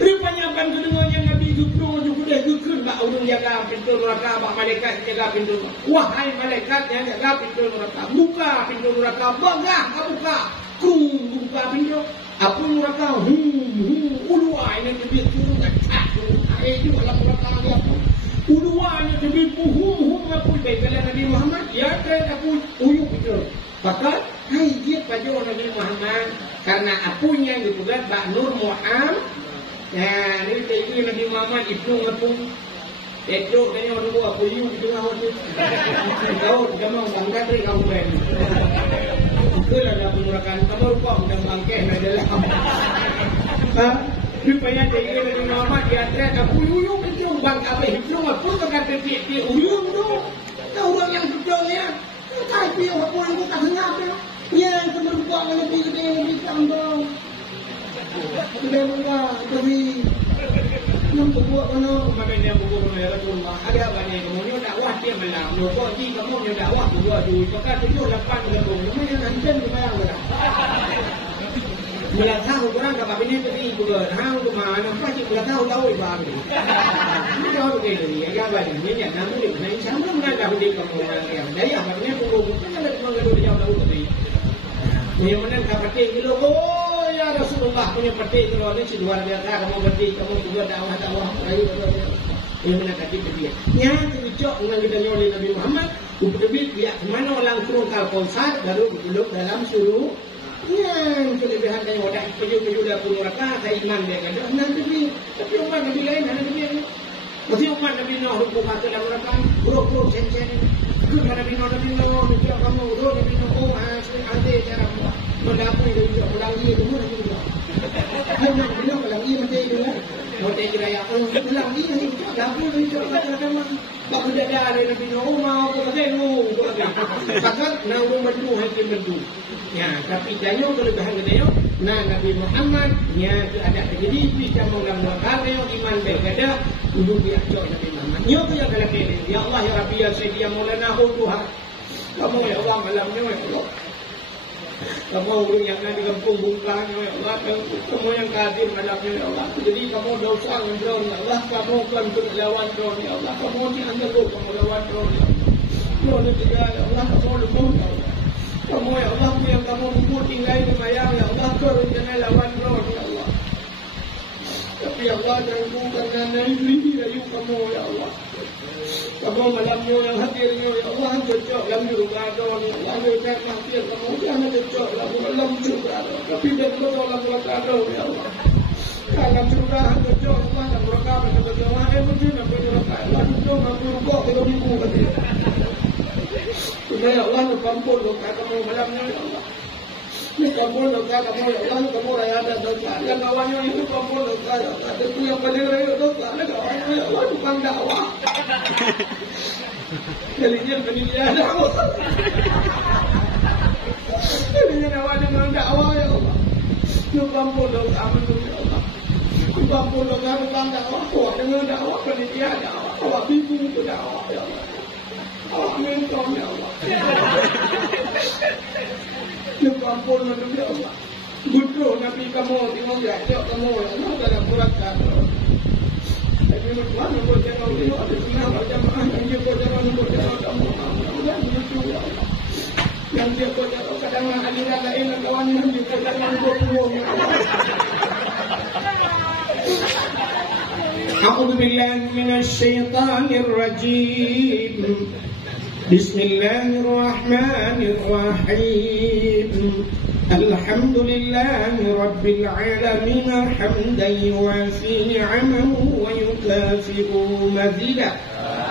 rupanya ban kedengarannya Nabi Zuhru juga dukun bak urung jaga pintu neraka bak malaikat jaga pintu. Wahai malaikat yang jaga pintu neraka, buka pintu neraka, bangah ka buka. Buka pintu. Apa neraka? Ulua ini lebih turun dekat. Itu dalam neraka dia. Ulua ini lebih apa baiklah Nabi Muhammad ya kan aku uyuh itu. Maka hai dia pada Nabi Muhammad karena apunya dibuat bak Nur Muhammad. Nah, ini itu Nabi Muhammad itu ngepung. Itu kayaknya orang tua puyuh itu ngawat tu. Tahu kamu bangga dari kamu ben. Itulah dah pengurakan kamu lupa undang bangkeh adalah. Rupanya dia Nabi Muhammad dia ada puyuh itu bangga apa itu ngepung dengan pipi uyuh tu. Tahu orang yang betulnya. Tapi apa yang kita dengar yang berbuat lebih gede lebih tambah. Sudah buka tapi yang buat mana makanya buku Rasulullah ada banyak kemudian dakwah dia melang kok di kamu dakwah dua tu maka 78 lebih namanya nanten kebayang dah bila tahu orang ke bini tadi juga hang tu mana pasti bila tahu ibang ni tahu ke ni ya bani ni ya namu ni sama dengan dah di kamu yang dari apa ni buku kan ada mengaduh dia tahu tadi ni mana kapate kilo ya Rasulullah punya peti itu luar biasa kamu peti kamu juga dakwah ayo ini mana kaki dia nya tujuh dengan kita oleh Nabi Muhammad ubedebit dia mana orang turun kal konsar baru duduk dalam suruh yang kelebihan dari wadah peju dah pun neraka saya iman dia kan nanti ni tapi umat Nabi lain ada dia mesti umat Nabi Nuh hukum kata dalam neraka bro sen-sen itu Nabi Nuh dia kamu Nabi Nuh ada cara mendapui dia ulang dia dulu nanti dia. Hanya dia ulang dia nanti dia. Mau dia raya ulang dia ni dapur dia macam bak berdada dari Nabi Nuh mau ke tengok. Pasal nak urung berdua hakim berdua. Ya, tapi jangan kelebihan dia. Nah Nabi Muhammad nya ada jadi bisa mengambil kalau iman berkata Dulu dia cok Nabi Muhammad. Nyo tu yang dalam ini. Ya Allah ya Rabbi ya Sayyidi ya Maulana Tuhan. Kamu ya Allah malamnya ya Allah. Kamu yang ada di kampung Bungkang ya Allah. Kamu yang kadir malamnya ya Allah. Jadi kamu dosa ngedron ya Allah. Kamu kan lawan dron ya Allah. Kamu di antara kamu lawan dron ya Allah. Dron tidak ya Allah. Kamu lemah ya Allah. Kamu ya Allah yang kamu lumpuh tinggal di mayang ya Allah. Kau jangan lawan dron ya Allah. Tapi ya Allah jangan karena ini rayu kamu ya Allah. Kamu malamnya yang hadirnya ya Allah cocok dalam juga don ya Allah kan hadir kamu jangan cocok dalam juga tapi dan betul dalam berkado ya Allah. Dalam juga cocok Allah dalam berkado dalam doa itu nak berdoa Allah itu mampu kok kita minggu tadi. Ya Allah kampun doa kamu malamnya ya Allah. Ini kampun doa kamu ya Allah kamu raya ada doa yang kawannya itu kampun doa ya Allah itu yang paling raya doa ada kawannya ya Allah tukang dakwah. Jadinya pendidikan dakwah. Jadinya awalnya memang dakwah ya Allah. Itu kampun doa kamu ya Allah. Itu kampun doa tentang dakwah. Awak dengan dakwah pendidikan dakwah. Awak bingung itu dakwah ya Allah. Awak minta ya Allah. Itu kampun ya Allah. Butuh Nabi kamu tengok jatuh kamu ya Allah dalam surat kamu. Tapi mana boleh jangan dia ada senang jamaah yang dia boleh jangan kamu. Mudah begitu ya Allah. Yang dia boleh kadang aliran lain kawan yang dia boleh jangan buang ya Allah. A'udzu billahi minasy syaithanir rajim. Bismillahirrahmanirrahim. Alhamdulillahi Rabbil Alamin hamdan yuwafi ni'amahu wa yukafi'u mazidah.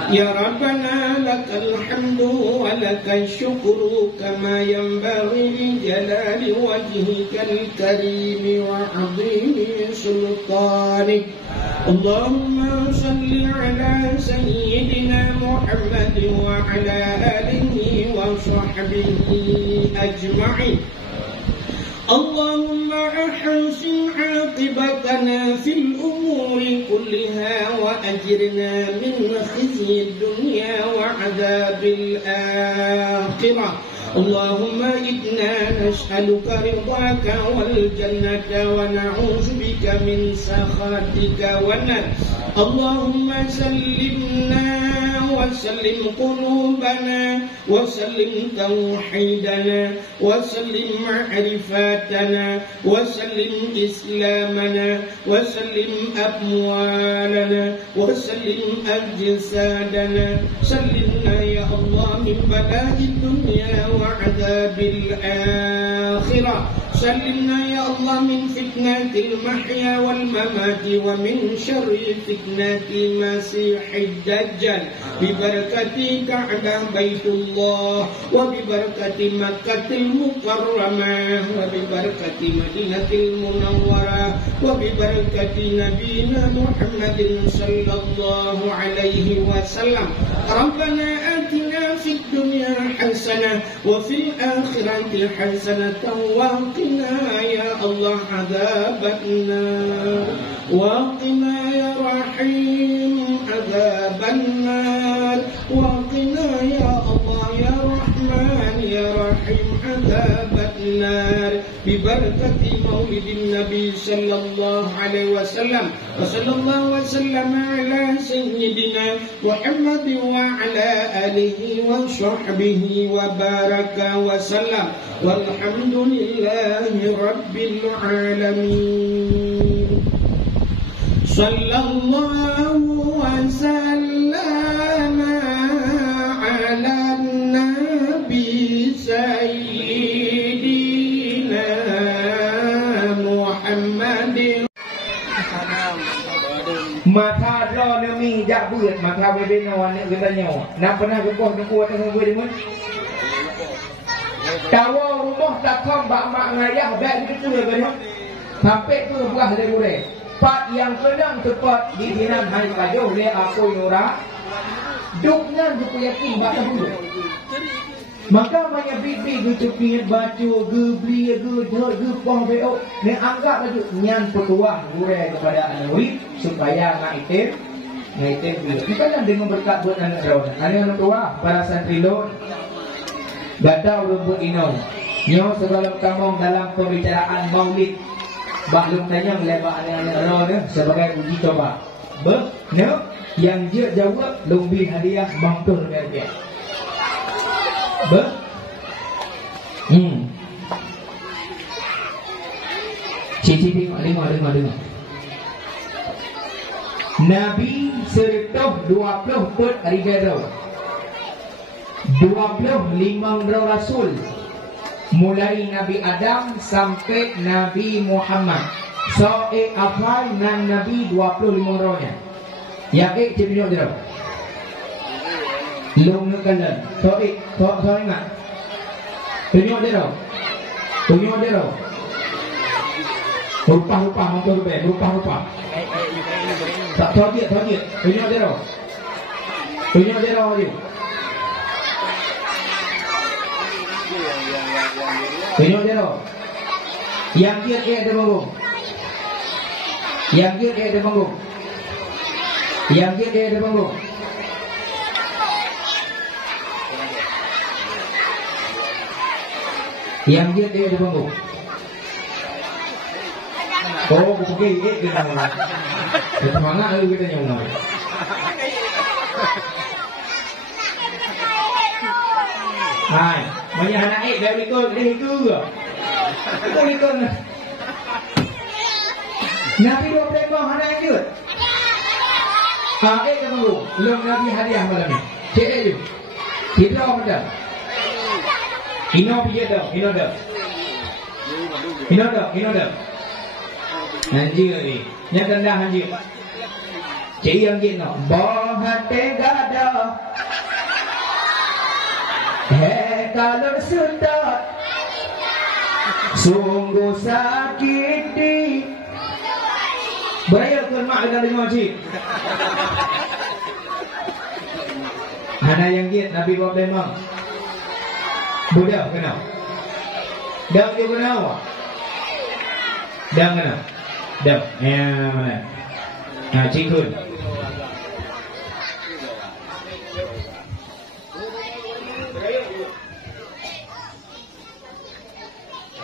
Ya Rabbana lakal hamdu wa lakal syukru kama yanbaghi li jalali wajhikal karim wa 'azimi sultanik. Allahumma salli ala sayyidina Muhammad wa ala alihi wa sahbihi ajma'in. اللهم أحسن عاقبتنا في الأمور كلها وأجرنا من خزي الدنيا وعذاب الآخرة. اللهم إنا نسألك رضاك والجنة ونعوذ بك من سخطك والنار. اللهم سلمنا وسلم قلوبنا وسلم توحيدنا وسلم معرفاتنا وسلم إسلامنا وسلم أموالنا وسلم أجسادنا. سلمنا يا الله من بلاء الدنيا وعذاب الآخرة. سلمنا يا الله من فتنة المحيا والممات ومن شر فتنة مسيح الدجال ببركة كعبة بيت الله وببركة مكة المكرمة وببركة مدينة المنورة وببركة نبينا محمد صلى الله عليه وسلم. ربنا آتنا في الدنيا حسنة وفي الآخرة حسنة وقنا يا الله عذاب النار وقنا يا رحيم عذاب النار وقنا يا الله يا رحمن يا رحيم عذاب النار ببركة مولد النبي صلى الله عليه وسلم. وصلى الله وسلم على سيدنا محمد وعلى آله وصحبه وبارك وسلم والحمد لله رب العالمين. صلى الله وسلم على النبي سيدنا محمد. Mata lo nami jak buat mata berbeza warna gedanya. Nak pernah kepoh kuat dengan gue demun. Tawa rumah takam bak ngayah dak gitu le benar. Sampai tu buah dari ure. Pat yang sedang tepat di dinan hari pajuh le aku yura. Duknya aku yakin bak dulu. Maka banyak bibi gucupin baju gebli gepong beo ne anggap baju nyan petuah ure kepada Anawi supaya ngaitir ngaitin dulu. Bukan dengan berkat buat anak raun. Anak tua, para santri lon. Gatau rumput inau. Nyo sebelum kamu dalam pembicaraan maulid. Baklum tanya lebar anak raun sebagai uji coba. Yang dia jawab lebih hadiah bangtur dari dia. Cici dengar. Nabi serta 20 put hari garau. 25 rasul. Mulai Nabi Adam sampai Nabi Muhammad. So afal nan Nabi 25 rohnya. Ya cipinyo dia. Long nakalan. So ingat. Tunyo dia. Rupa-rupa motor be, rupa-rupa. Tak tahu dia. Tunyo dia. Tunyo dia. Yang dia ada bangun. Yang dia ada bangun. Oh, pergi kita mulai. Semangat kita nyumbang. Hai, banyak anak dari itu. Itu. Nabi 20 anak itu. Kamu belum Nabi hadiah malam ni. Cek aja. Kita apa dah? Ino dah. Hanji ni. Yang tanda hanji. Cik yang gini. Bahate gada. Kalau sudah sungguh sakit di. Beraya ke mak dengan dengar cik. Mana yang gini Nabi bawa demam. Budak kena. Dah dia kena awak. Dah kena. Dah. Mana? Cikun.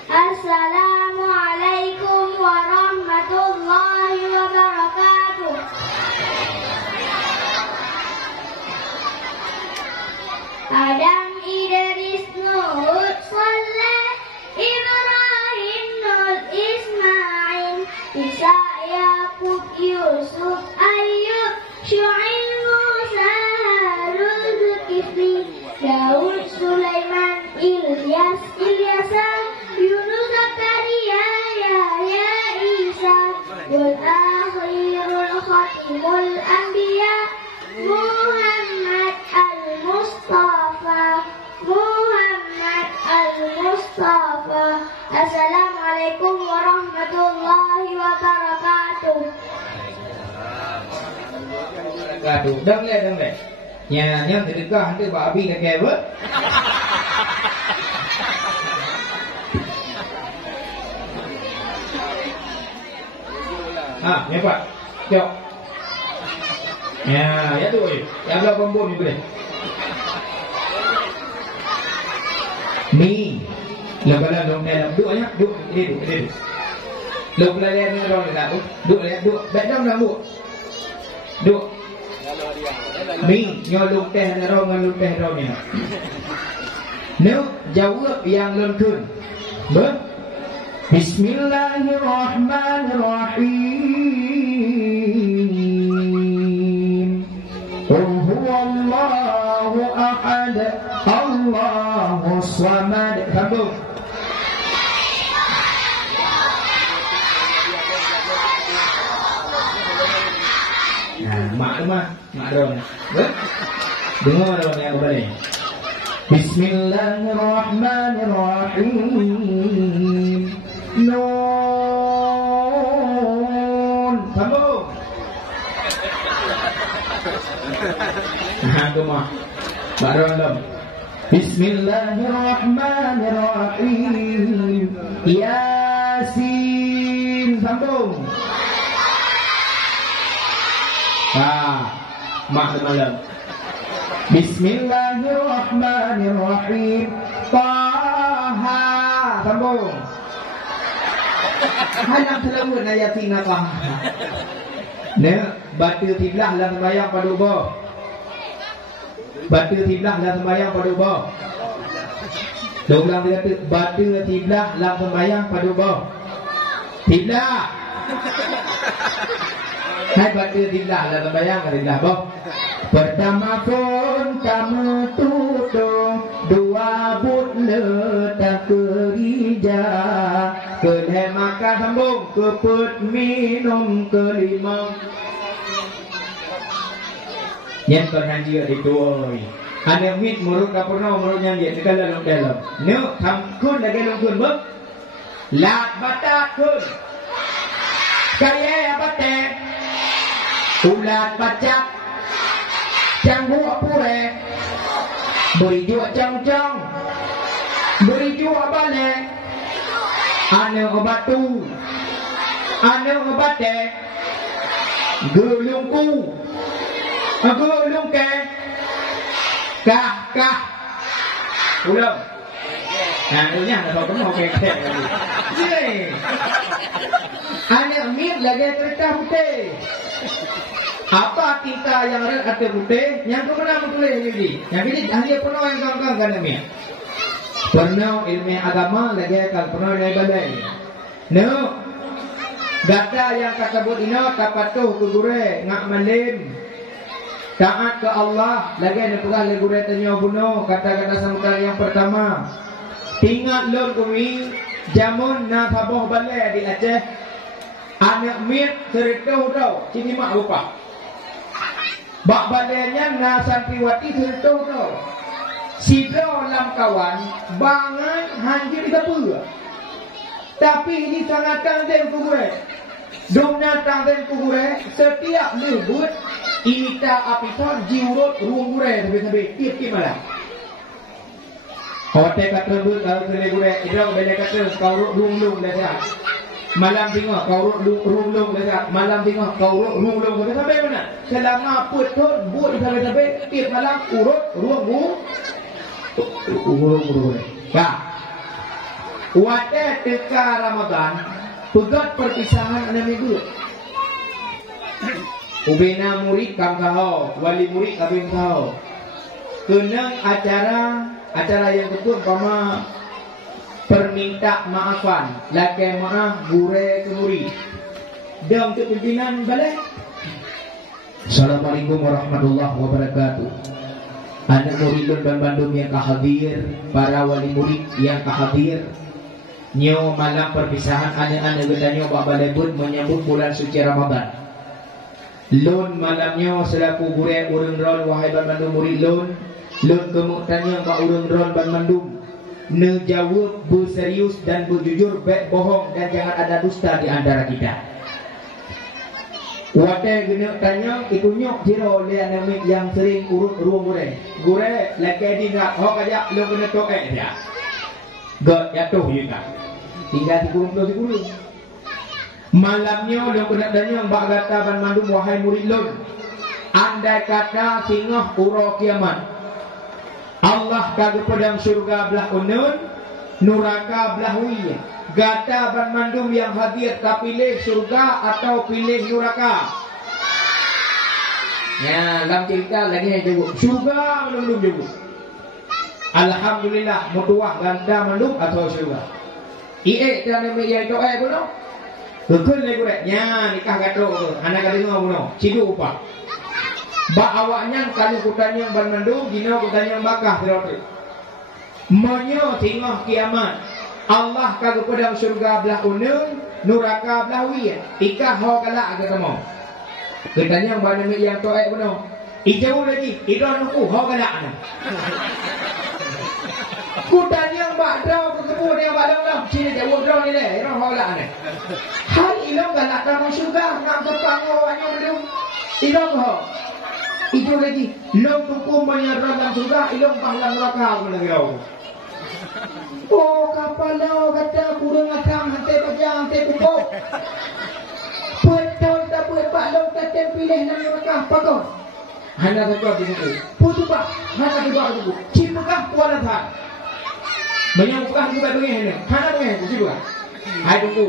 Assalamualaikum warahmatullahi wabarakatuh. Adam Idris Nuh Saleh Ibrahim Nuh Ismail Isa Yakub Yusuf Ayub Syuaib Musa Harun Zulkifli Daud Sulaiman Ilyas Ilyasan Yunus Zakaria Yahya Isa wal akhirul khatimul anbiya Muhammad al-Mustafa. Assalamualaikum warahmatullahi wabarakatuh. Dang le. Nhà terdekat hantu babi dah kaya. Ya Pak. Jom. Ya tu. Ya belah bombom ni boleh. Ni. Lepas long dalam duk aja, duk. Long dalam ni long dah. Duk. Baik dah duk. Duk. Ni nyolong teh ngarong ngalung teh rong ni. Nếu jawab yang lentun. Bismillahirrahmanirrahim. Qul huwallahu ahad, Allahus samad. Sambung. Mak dong. Dengar dong yang kembali. Bismillahirrahmanirrahim. Nun. Sambung. Mak. Barang. Bismillahirrahmanirrahim. Yasin. Sambung. mak malam. Bismillahirrahmanirrahim. Taha. Sambung. Hanam selawat ayatin apa? Baca tiblah dalam sembahyang pada ubah. Baca tiblah dalam sembahyang pada ubah. Dia ulang dia kata baca tiblah dalam sembahyang pada ubah. Tiblah. Hai baca tiblah dalam sembahyang pada ubah. Boh. Pertama pun kamu tutup dua but letak kerja. Kedai makan sambung keput minum kelima. Yang terhanji di tuoi. Ada mit murut kapurna murut nyanyi dekat dalam. Nek kamkun lagi lungkun ber. Lat batak kun. Kaya batek. Ulat bacak. Canggu apure. Beri jua cang-cang. Beri jua balik. Ana obatu. Ana obate. Gelungku. Gelung ke. Kah. Ulang. Nah, ini ada apa mau kek. Sini. Ana mir lagi cerita putih. Apa kita yang ada putih? Yang kemana putih ini? Yang ini hanya penuh yang kawan-kawan kan namanya. Penuh ilmu agama lagi kalau penuh ilmu ibadah. No. Gata yang tersebut ini kapatuh ke gure ngak malim. Taat ke Allah lagi ada pula le gure tanya bunuh kata-kata sambutan yang pertama. Tinggal lon kumi jamun na paboh balai di Aceh. Anak mir cerita tau sini mak rupa. Bak balainya na santriwati cerita tau. Sidro lam kawan bangan hanjir di kapur. Tapi ini sangat tangzen kubure. Domna tangzen kubure setiap lebut ita apiton jiurut rumure sampai tiap-tiap malam. Hotel kata lebut kalau kena gure idrau benda kata kau rumlung dah. Malam tengok kau rumlung dah. Malam tengok kau rumlung dah sampai mana? Selama putot buat sampai tiap malam urut rumu. Urut. Kah? Wadah teka Ramadan pegat perpisahan ada minggu. Ubena murid kam kau, wali murid kabin kau. Kenang acara yang betul pama perminta maafan, laki maaf gure ke murid. Dan untuk pimpinan balik. Assalamualaikum warahmatullahi wabarakatuh. Anak murid dan Bandung yang kehadir, para wali murid yang kehadir. Nyo malam perpisahan anak-anak gedanya Pak Balebut menyambut bulan suci Ramadan. Lun malamnya selaku gure urang ron wahai Bandung murid lun kemuktannya Pak urang ron Bandung. Ne jawab berserius dan berjujur, baik bohong dan jangan ada dusta di antara kita. Wadah gena tanya itu nyok jiro le anak yang sering urut ruang gure laki di nak hok aja lu kena toke dia. God jatuh juga. Tinggal dikurung. Malamnya lu kena tanya mbak kata ban mandum wahai murid lun. Andai kata singoh uro kiamat. Allah kagak pedang surga belah unun, neraka belah wi. Gata ban mandum yang hadir tak pilih surga atau pilih neraka. Ya, dalam cerita lagi yang jawab surga belum jawab. Alhamdulillah mutuah ganda mandum atau surga. Iek dan demi yang itu buno. Kekul lagi gue. Ya nikah gato tu. Anak kali ngau buno. Cidu upah. Ba awaknya kali kutanya ban mandum, dino kutanya bakah terus. Monyo tengah kiamat. Allah kagak pedang surga belah unung, neraka belah wi. Ikah ho galak ketemu. Ketanya ban demi yang tu buno. Ijau lagi, idon aku ho galak na. Kutanya mbak draw ketemu dia mbak dalam sini dia draw ni deh, idon ho galak na. Hai ilong galak dalam surga, nak sepang awaknya belum. Idon ho. Itu lagi, long tukum banyak dalam surga, ilong pahala neraka lagi kau. Oh kapal lo kata kurang akam hantai pajang hantai pupuk. Betul tak boleh pak lo kata pilih nama neraka apa kau? hana tetap di buku. Putuba, hana tetap di buku. Cipukah kualatan. Menyambukah juga begini, hana begini, cipukah. Hai buku.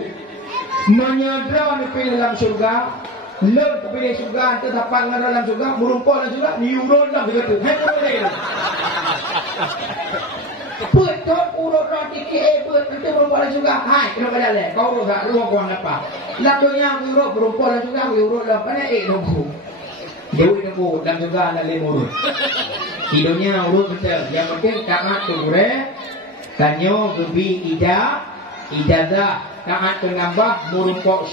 Menyadra di dalam surga, lem pilih surga, tetapan dalam surga, merumpah dalam surga, diurut dalam surga tu. Hai buku. Betul urut roti ke betul merumpah dalam surga. Hai, kenapa dah le? Kau urut tak ruang kau apa? Lakunya urut merumpah dalam surga, urut dalam mana? Nunggu. Dewi nunggu dalam surga nak le urut. Hidupnya urut betul. Yang penting taat turure, kanyo gebi ijazah, taat ke nambah merumpah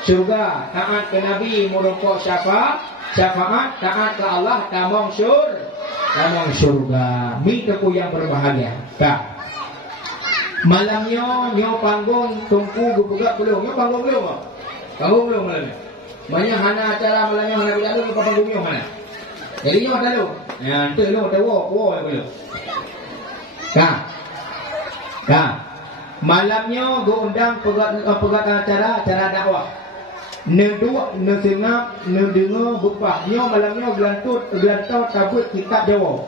surga, taat ke Nabi merumpah syafaat, taat ke Allah tamong surga. Mitaku yang berbahagia. Tak. Malamnya nyo panggung tungku buka belum? Nyo panggung belum? Panggung belum malam. Banyak hana acara malamnya hana berlalu nyo panggung nyo mana? Jadi nyo ada lu. Ya, tu lu ada wo belum. Kah. Malamnya go undang pegat acara dakwah. Nedua, nesengap, nedengar, bupah. Nyo malamnya gelantau tabut kitab Jawa.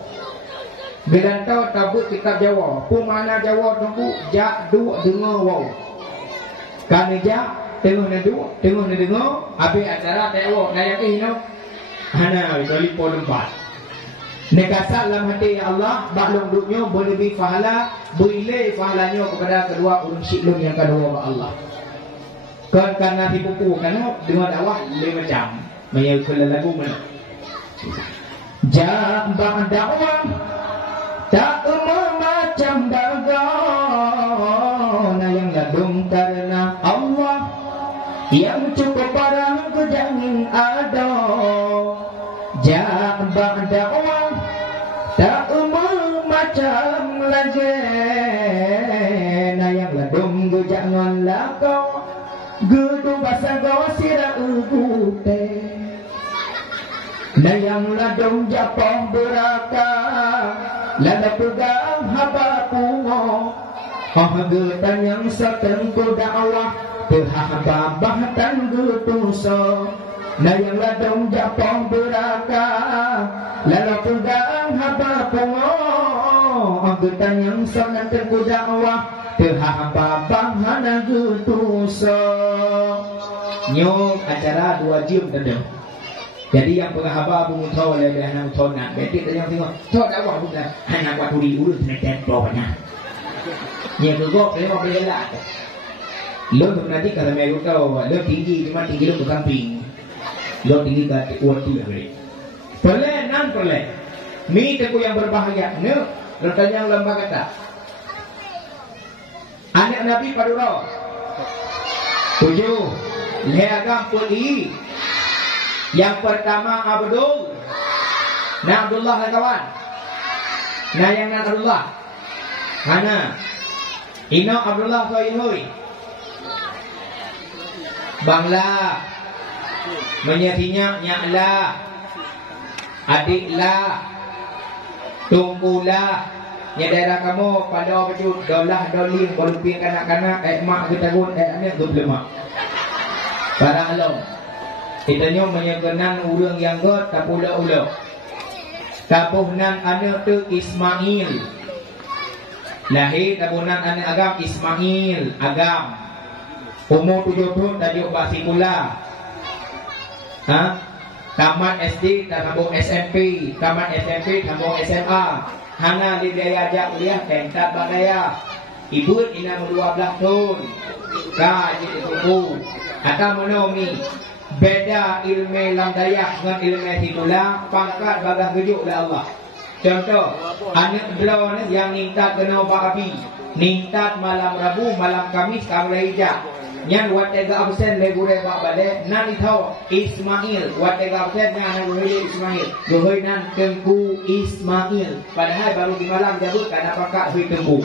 Gelantau tabut kitab Jawa. Pemana Jawa tunggu, jak, duk, dengar, wow. Kan jak, tengah nedengar, habis acara dakwah. Naya ke hino? Hana, dari polempat. Nekasat dalam hati Allah, baklong duknya boleh lebih fahala, boleh fahalanya kepada kedua urun syiklum yang kedua Allah. Karena dipupu, karena dengan dakwah 5 jam. Menyebutkan lagu mana? Jambang dakwah tak macam dagang yang ladung karena Allah yang cukup barang jangan ada. Jambang dakwah tak macam lagi yang ladung jangan lakau. Gudu basa gosira ugute na yang ladong japong beraka lada pegang haba pungo hagetan yang setengku dakwah tehaba bahtan gutuso na yang ladong japong beraka lada pegang haba pungo hagetan yang setengku dakwah tehaba bahana gutuso. Nyo acara 2 jam tadi. Jadi yang pengahaba bungu tahu oleh anak tona. Jadi tengok tahu dakwah bukan anak waktu diurut dengan tempatnya. Nya gogok lewat bela. Lo nanti kalau melu tahu lo tinggi cuma tinggi lo bukan ping. Lo tinggi kat waktu lagi. Perle. Mi teku yang berbahagia. No, lo tanya lembah kata. Anak Nabi Padura 7 Leagam Puli. Yang pertama Abdul Na Abdullah kawan. Na yang na Abdullah Hana Ino Abdullah Soyoi Bangla Menyatinya Nyaklah Adiklah Tungkulah. Ya daerah kamu pada baju dolah doling berluping kanak-kanak mak kita gun anak geblema. Para alam. Kita nyo menyekenan urang yang god tapula-ula. Tabuhnan anak tu Ismail. Lahir tabuhnan anak agam Ismail agam. Umur 7 tahun tajuk basikula. Tamat SD tambah SMP, tamat SMP tambah SMA. Hana di daya ajak kuliah pentat badaya. Ibu ina 12 tahun. Ka jadi tunggu. Atau menomi beda ilmu lam daya dengan ilmu hidula pangkat bagah gejuk oleh Allah. Contoh, anak belau ni yang nintat kena api, nintat malam Rabu, malam Kamis kamu ijak. Yang watega absen legure bak balik nan itau Ismail watega absen yang legure Ismail gohoi nan Tengku Ismail padahal baru di malam jabut karena pakak hui Tengku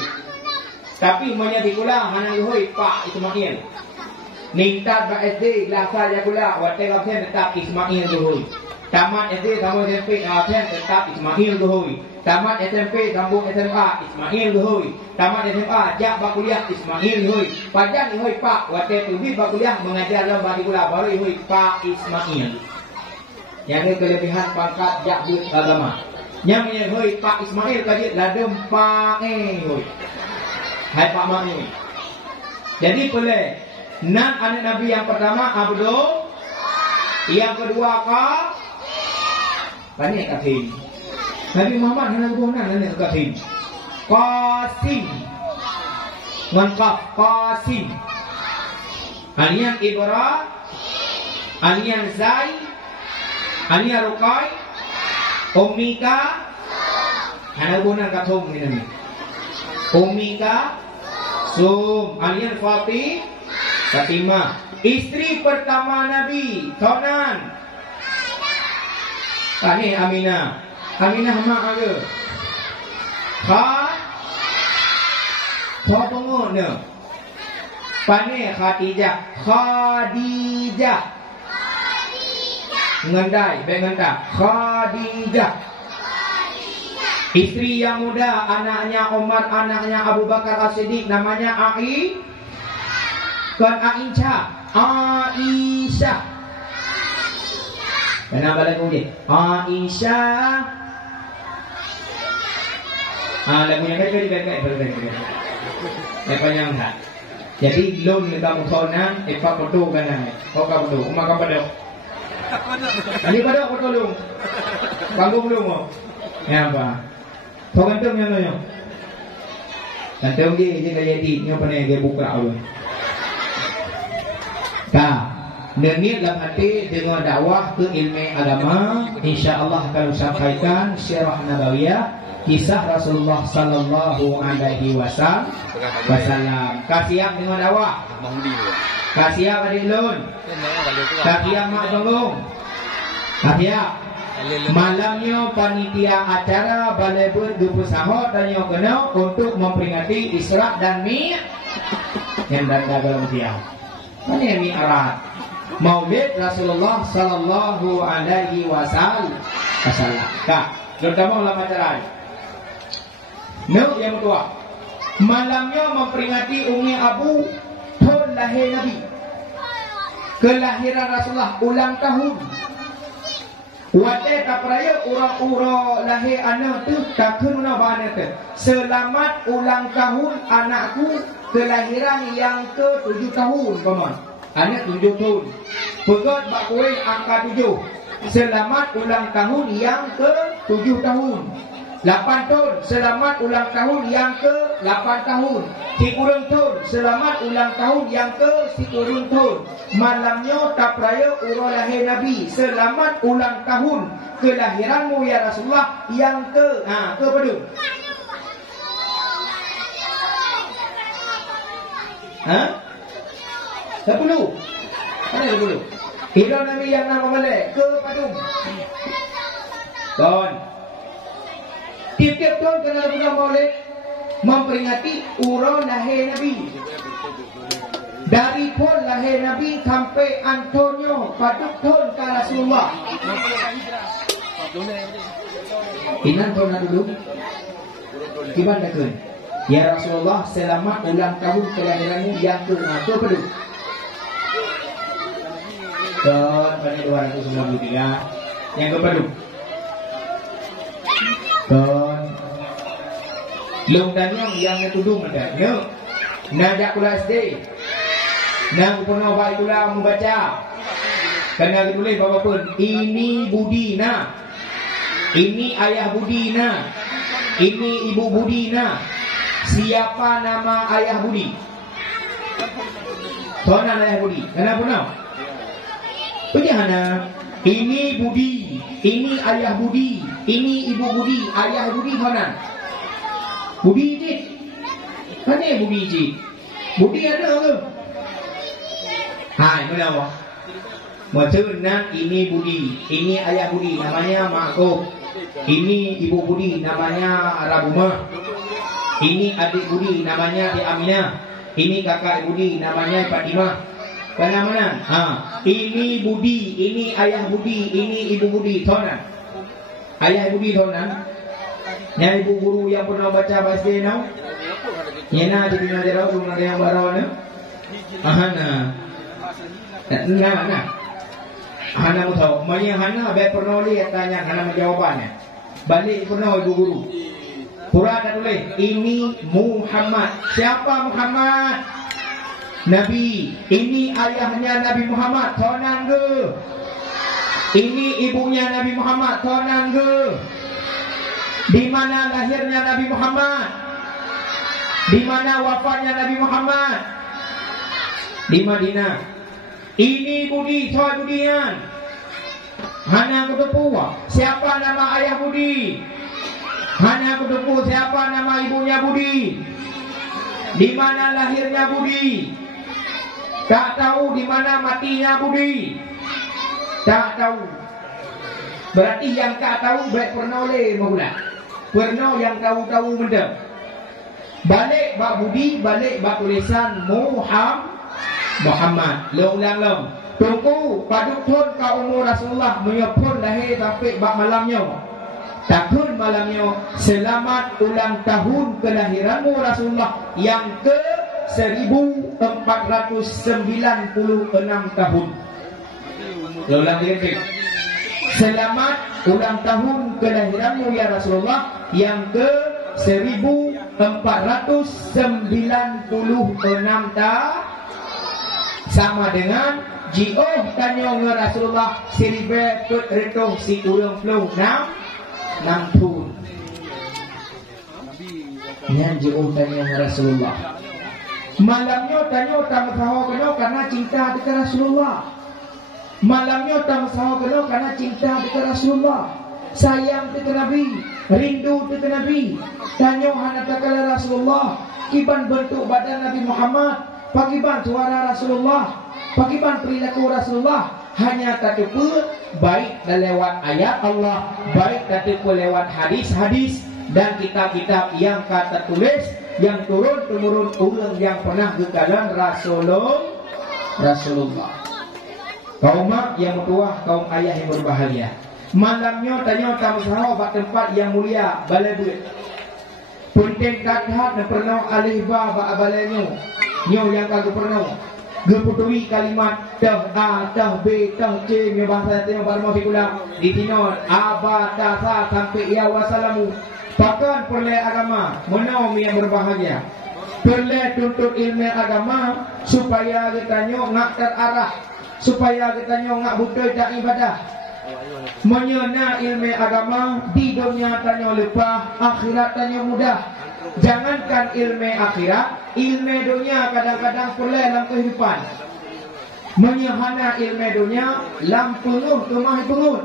tapi menyati pula hana gohoi Pak Ismail nintat bak SD lasa jagula watega absen tetap Ismail gohoi tamat SD kamu SMP absen tetap Ismail gohoi tamat SMP sambung SMA Ismail gohoi tamat SMA jak bak kuliah Ismail gohoi pajak gohoi Pak wate tu bi bak kuliah mengajar dalam bagi pula baru gohoi Pak Ismail Yang ni kelebihan pangkat Ya'bud agama. Yang ni hoi Pak Ismail tadi ladem Pak hoi. Hai Pak Mak ni. Jadi boleh nan anak Nabi yang pertama Abdul, yang kedua banyak katim. Nabi Muhammad hendak guna nan katim. Qasim. Lengkap Qasim. Alian Ibrahim, alian Zai, alian Rukai, Ummika, hendak guna katum ini. Ummika, Sum, alian Fatimah. Isteri pertama Nabi, Tonan. Tani Aminah. Aminah mak ada. Topongone. Pane Khadijah. Ngendai, bengendak. Khadijah. Istri yang muda, anaknya Umar, anaknya Abu Bakar As-Siddiq, namanya Aisyah. Kenapa lagu ni? Aisyah. Lagu yang baik. Panjang tak? Jadi lon kita musonan, epa foto kanan. Kau foto, umak pada. Ini pada foto lu. Panggung lu mo. Ya apa? Kau gantung yang lo. Gantung dia kaya di, nyo panai dia buka lu. Niat dalam hati dengan dakwah ke ilmu agama, insya-Allah akan sampaikan sirah nabawiyah, kisah Rasulullah sallallahu alaihi wasallam. Kasiap dengan dakwah. Kasiap adik lun. Kasiap mak tolong. Kasiap. Malamnya panitia acara balai bersahur dan yang kena untuk memperingati Isra dan Mi'raj yang dalam siang. Mana yang Mi'raj? Maulid Rasulullah sallallahu alaihi wasallam. Kak, terutama ulama acara. Yang kedua, malamnya memperingati Umi Abu tahun lahir Nabi. Kelahiran Rasulullah ulang tahun. Wadah kapraya orang-orang lahir anak tu takun bana tu. Selamat ulang tahun anakku kelahiran yang ke-7 tahun, paman. Anak 7 tahun. Pegot bak kuih angka 7. Selamat ulang tahun yang ke-7 tahun. 8 tahun. Selamat ulang tahun yang ke-8 tahun. 30 tahun. Selamat ulang tahun yang ke-10 tahun. Malamnya tak peraya urang lahir Nabi. Selamat ulang tahun kelahiranmu ya Rasulullah yang ke pada. Sepuluh. Mana 10? Hidup Nabi yang nama Malay ke Padung. Tahun. Tiap-tiap tahun kena bulan Maulid memperingati urang lahir Nabi. Dari pun lahir Nabi sampai Antonio Paduk tahun ke Rasulullah. Inan tahun dulu. Gimana kan? Ya Rasulullah, selamat ulang tahun kelahiranmu yang ke-7. Tahun pada 293 yang ke-7. Tahun Long Daniel yang tudung ada. No. Najak kula SD. Nang puno baik kula membaca. Kena ditulis apa pun. Ini Budina. Ini ayah Budina. Ini ibu Budina. Siapa nama ayah Budi? Soalan ayah Budi. Kenapa nak? Bagaimana? Ini Budi, ini ayah Budi, ini ibu Budi, ayah Budi mana? Budi cik, mana Budi cik? Budi ada ke? Hai, mana awak? Maksudnya ini Budi, ini ayah Budi, namanya Makub. Ini ibu Budi, namanya Rabumah. Ini adik Budi, namanya Aminah. Ini kakak Budi, namanya Fatimah. Kena mana? Ini Budi, ini ayah Budi, ini ibu Budi. Thonan. Ayah Budi Thonan. Yang ibu guru yang pernah baca bahasa Inau. Yana di bina jarau belum ada yang baru na. Nah. Hana mu tahu. Manya Hana baik pernah lihat tanya Hana menjawabannya. Balik pernah ibu guru. Quran dah tulis ini Muhammad. Siapa Muhammad? Nabi. Ini ayahnya Nabi Muhammad. Tonan ke? Ini ibunya Nabi Muhammad. Tonan ke? Di mana lahirnya Nabi Muhammad? Di mana wafatnya Nabi Muhammad? Di Madinah. Ini budi, soal budian. Hanya ketepu. Siapa nama ayah budi? Hanya ketepu. Siapa nama ibunya budi? Di mana lahirnya budi? Tak tahu di mana matinya budi. Tak tahu. Berarti yang tak tahu baik pernah oleh mahulah. Pernah yang tahu-tahu benda. Balik bak budi, balik bak tulisan Muhammad. Long. Tunggu paduk pun ka umur Rasulullah menyepun lahir sampai bak malamnya. Takun malamnya selamat ulang tahun kelahiranmu Rasulullah yang ke 1496 tahun. Ulang lagi. Selamat ulang tahun kelahiranmu ya Rasulullah yang ke 1496 sama dengan Jioh tanya Rasulullah Siribe Kut Retong Si Urung Flow 6 tahun. Yang Jioh tanya Rasulullah. Malamnya tanya tak tahu kenapa karena cinta dekat Rasulullah. Malamnya tak tahu kenapa karena cinta dekat Rasulullah. Sayang dekat Nabi, rindu dekat Nabi. Tanya hana takala Rasulullah, kiban bentuk badan Nabi Muhammad, pakiban suara Rasulullah, pakiban perilaku Rasulullah. Hanya tatupu baik lewat ayat Allah, baik tatupu lewat hadis-hadis dan kitab-kitab yang kata tulis yang turun-temurun orang yang pernah kekalan Rasulullah. Kaum mak yang tua, kaum ayah yang berbahagia. Malamnya tanya tamu sahabat tempat yang mulia balai buat. Punten kadhat na pernah alih ba balai nyo yang kagak pernah. Geputui kalimat tah a tah b tah c me bahasa teh barmo fikula di tino aba ta sa sampai ya wasalamu. Bahkan perle agama menom yang berbahagia. Perle tuntut ilmu agama supaya kita nyo ngak terarah, supaya kita nyo ngak butuh tak ibadah. Menyena ilmu agama di dunia tanya lupa, akhirat tanya mudah. Jangankan ilmu akhirat, ilmu dunia kadang-kadang perlu dalam kehidupan. Menyehana ilmu dunia, lampunguh kemah pengut.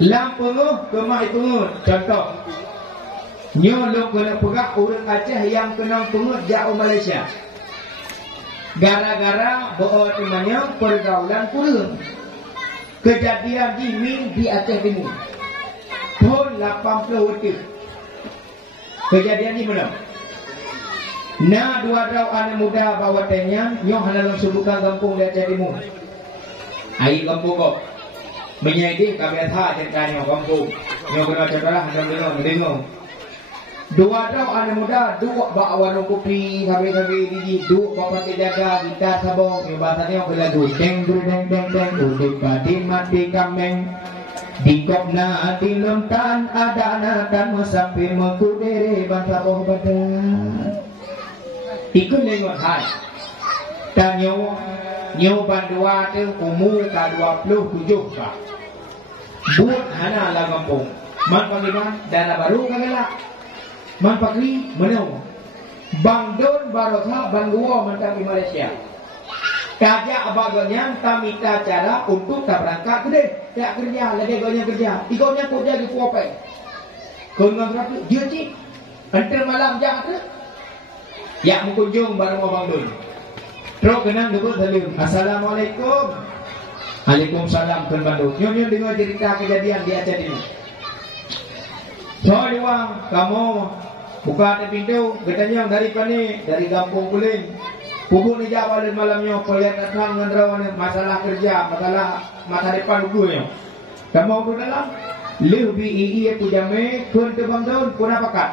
Lampunguh kemah pengut. Contoh, nyolong kena pegak orang Aceh yang kena pengut jauh Malaysia. Gara-gara bawa temannya pergaulan kurang. Kejadian di Aceh Timur tahun 80. Kejadian di mana? Nah, dua rau anak muda bawa tenya nyoh dalam subukan kampung di Aceh Timur. Ai kampung kok menyedi kami tha ceritanya kampung. Nyoh kena ceritalah dengar. Dua rau anak muda dua bawa warung kopi sabi-sabi di dua bapak jaga gitar sabong bahasanya berlagu deng udik badin mati kameng di kopna ati lontan ada anakan sampai mengkudere bangsa boh badan ikut lewat hai tanyo nyoban dua tu umur ka 27 ka buat hana la kampung man pangiban dana baru kagala Man Pakri menau Bang Don Barokah Bang Gua mentang di Malaysia. Kajak abaganya tamita cara untuk tak berangkat deh. Tak kerja lagi gonya kerja. Igonya kerja di Puapai. Kau ngangkat dia cik. Antar malam jak tu. Ya mengunjung bareng Bang Don. Terus kenang dulu salim. Assalamualaikum. Waalaikumsalam kan Bang Don. Nyonya dengar cerita kejadian di Aceh ini. Soal uang kamu buka pintu, katanya dari pani, dari kampung Kuling. Pukul ni jawab dan malamnya, kuliah datang dengan masalah kerja, masalah masa depan gue. Kamu tu dalam, lebih iya pujame, kun tu Bang Don, kun apa kat?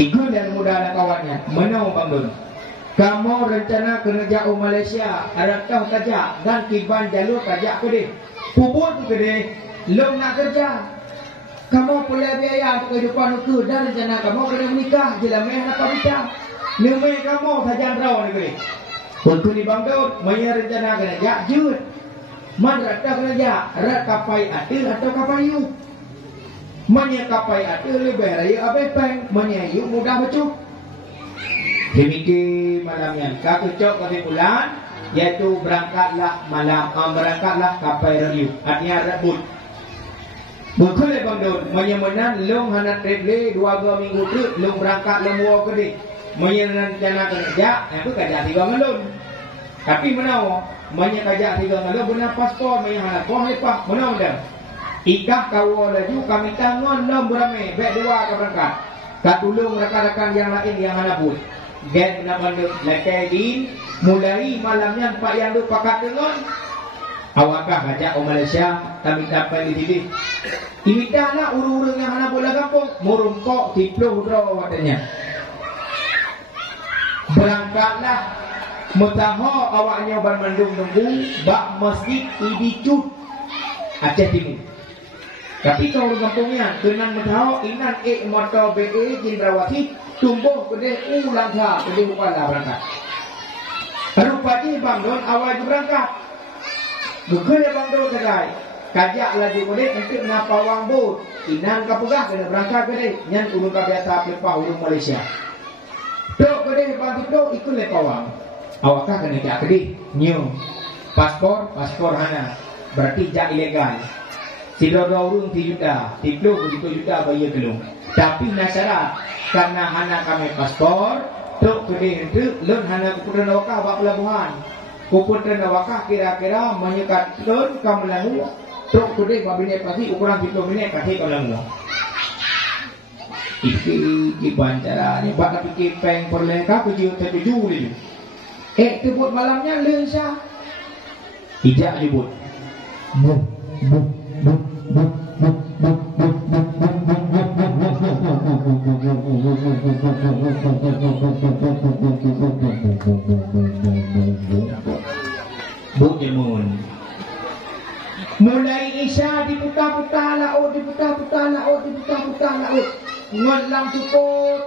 Ikut dan muda anak kawannya, menau Bang Don. Kamu rencana kena jauh Malaysia, adakah kerja dan kiban jalur kerja ke dia? Puput ke dia, belum nak kerja. Kamu boleh biaya untuk kehidupan itu dan rencana kamu kena menikah, jelas meh nak menikah. Nemai kamu sajan raw ni ke dia. Untuk di Bang Daud, maya rencana kena jauh. Man rata kena rat kapai ada atau kapai yu. Manya kapai ada lebih raya abai peng, manya yu mudah becu. Demikian malamnya kacau kesimpulan yaitu berangkatlah malam, berangkatlah kapai raya. Artinya rebut. Bukan le Bang Daud, manya menan long hanat reble 2 minggu tu long berangkat lemua ke dia. Manya rencana kerja, itu kerja 3 melun. Tapi menau manya kerja 3 melun benar paspor manya hanat boh lepas menau dah. Ikah kau laju kami tangan lom beramai baik 2 ke berangkat. Katulung rakan-rakan yang lain yang hanat pun. Gen nak bandut lekai din mulai malamnya pak yang lu pakat dengan awakah ajak ke Malaysia kami dapat di sini. Imitana urung-urung yang hanat bola kampung murumpok tiploh draw katanya. Berangkatlah mutaho awaknya ban mendung nunggu bak masjid Ibicut Aceh Timur. Tapi kalau kampungnya dengan mutaho inan motor BE Jindrawati tumbuh gede langka gede kepala berangkat. Rupanya Bang Don awal berangkat. Gede Bang Don kedai. Kajak lagi boleh untuk napawang bot. Inan kapugah kena berangkat gede. Nyan ulung kabiasa lepas ulung Malaysia. Dok gede Bang Dok ikut lepawang. Awakah kena jak gede. New paspor hana. Berarti jak ilegal. Tidak urung 3 juta, 30 juta bayar kelung. Tapi nasyarat karena hana kami paspor, tok kedai itu lun hana keputusan awakah bak pelabuhan. Keputusan awakah kira-kira menyekat lun kamu lalu, tok kedai bak minit pasti ukuran 30 minit pasti kamu lalu. Iki cara ni bak nak fikir peng perlengkap kerja tertuju dia. Tebut malamnya lensa. Ijak jebut. Bujemun. Mulai Isya diputar-putar laut. Ngelang cukut.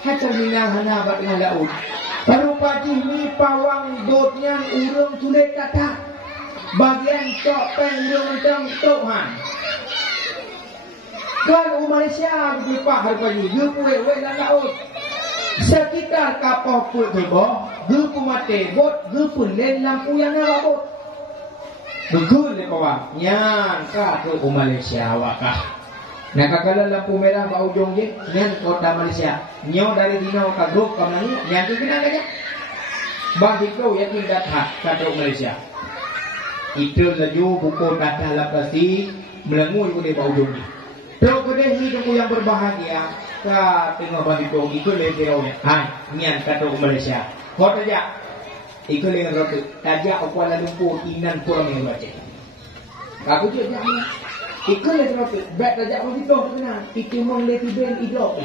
Hajar minah hana bat dengan laut. Baru pagi ni pawang dotnya urung sulit kata. Bagian cok pen urung macam tohan. Kalau Malaysia berlepas hari pagi, dia puwe dalam laut. Sekitar kapal pun tiba, dia pun mati bot, dia pun len lampu yang nak bot. Betul ni kawan, yang ke Malaysia wakah. Nak kalau lampu merah bau ujung je, yang kota Malaysia. Nyo dari dino ke grup kamu ni, yang tu kena aja. Bagi kau yang tidak hak ke Malaysia. Itu laju buku data lapasi melengu itu di bau ujung ni. Terus kedai hidup yang berbahagia. Ka tengok bagi kau ikut leherau ni. Hai, nian kata Malaysia. Kau tajak. Ikut leherau tu. Tajak Kuala Lumpur inan kurang yang baca. Aku cakap ni. Ikut leherau tu. Baik tajak bagi kau tu kena. Itimong le Tiben hidup.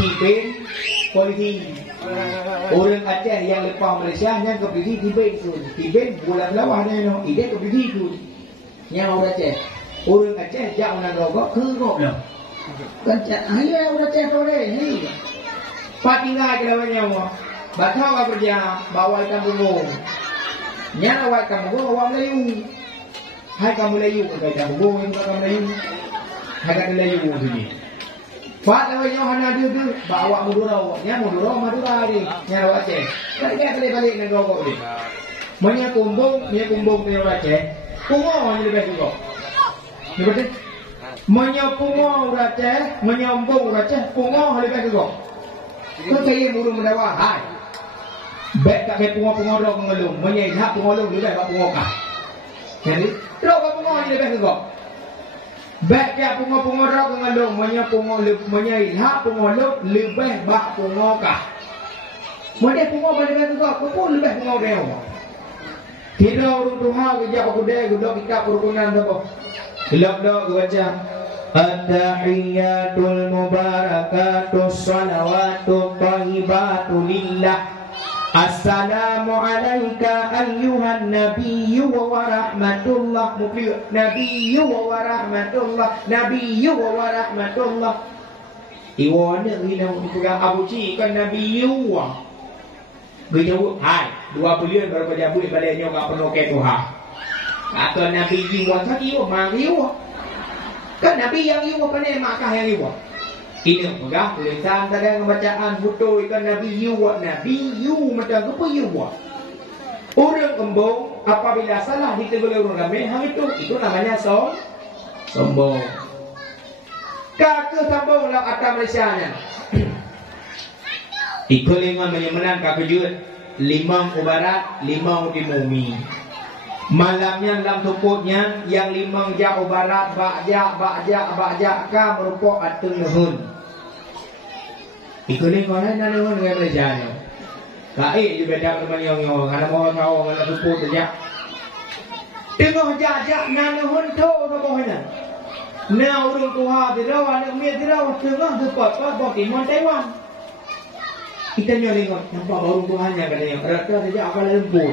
Tiben polisi. Orang Aceh yang lepas Malaysia yang ke polisi Tiben tu. Tiben bulan bawah ni no. Ide ke polisi tu. Yang orang Aceh. Orang Aceh jak orang rogok kerok dah. Kancak ayo orang Aceh tu ni. Patingai ke lawannya mo. Batawa kerja bawa ikan bungung. Nya bawa ikan bungung orang Melayu. Hai kamu Melayu ke ikan bungung ke kamu Melayu. Hai kamu Melayu tu ni. Pat lawannya hana dia bawa Madura. Nya Madura ni. Nya orang Aceh. Balik dengan rogok ni. Menya kumbung ke orang Aceh. Pungo ni lebih juga. Ni betul? Menyopungo Aceh, menyombong Aceh, pungo lebih juga. Kau saya burung mendawa, hai. Baik tak kayak pungo dok mengelung, menyihak pungo lebih baik pungo kah. Jadi, dok pungo lebih juga. Baik kayak pungo dok mengelung, menyihak pungo lebih baik pungo kah. Mana pungo lebih juga, kau pun lebih pungo dia. Tidak urut Tuhan kerja aku deh, gudok kita perukunan tu. Gelap dah aku baca. At-tahiyyatul mubarakatus salawatut tayyibatu lillah. Assalamualaikum ayyuhan nabiyyu wa rahmatullah. Mukli nabiyyu wa rahmatullah. Nabiyyu wa rahmatullah. Iwana hilang pegang Abu Ci kan nabiyyu. Berjawab, hai, 2 bulan baru berjabut badannya enggak penuh ke Tuhan. Atau nabiyyu wa tadi mangyu. Kan nabi yang iwa pandai makah yang iwa. Ini pegang tulisan tadi bacaan butuh ikan nabi yuwa macam apa yuwa. Orang kembung apabila salah ditegur orang ramai hal itu namanya sombong. Kakek sombong dalam kata Malaysianya. Ikulingan menyemenang kakejut 5 ke barat 5 di bumi. Malamnya dalam tukutnya yang 5 jauh barat ba'ja ka merupakan atung nuhun. Ikuling orang nak nuhun dengan Malaysia ni. Kaik je beda dengan yang ada mau tahu ada tukut saja. Tengok jajak nak nuhun tu robohnya. Nah urung Tuhan dirawan umir dirawan tengah tukut apa timon Taiwan. Kita nyoling nampak urung Tuhannya katanya. Rata saja apa lembut.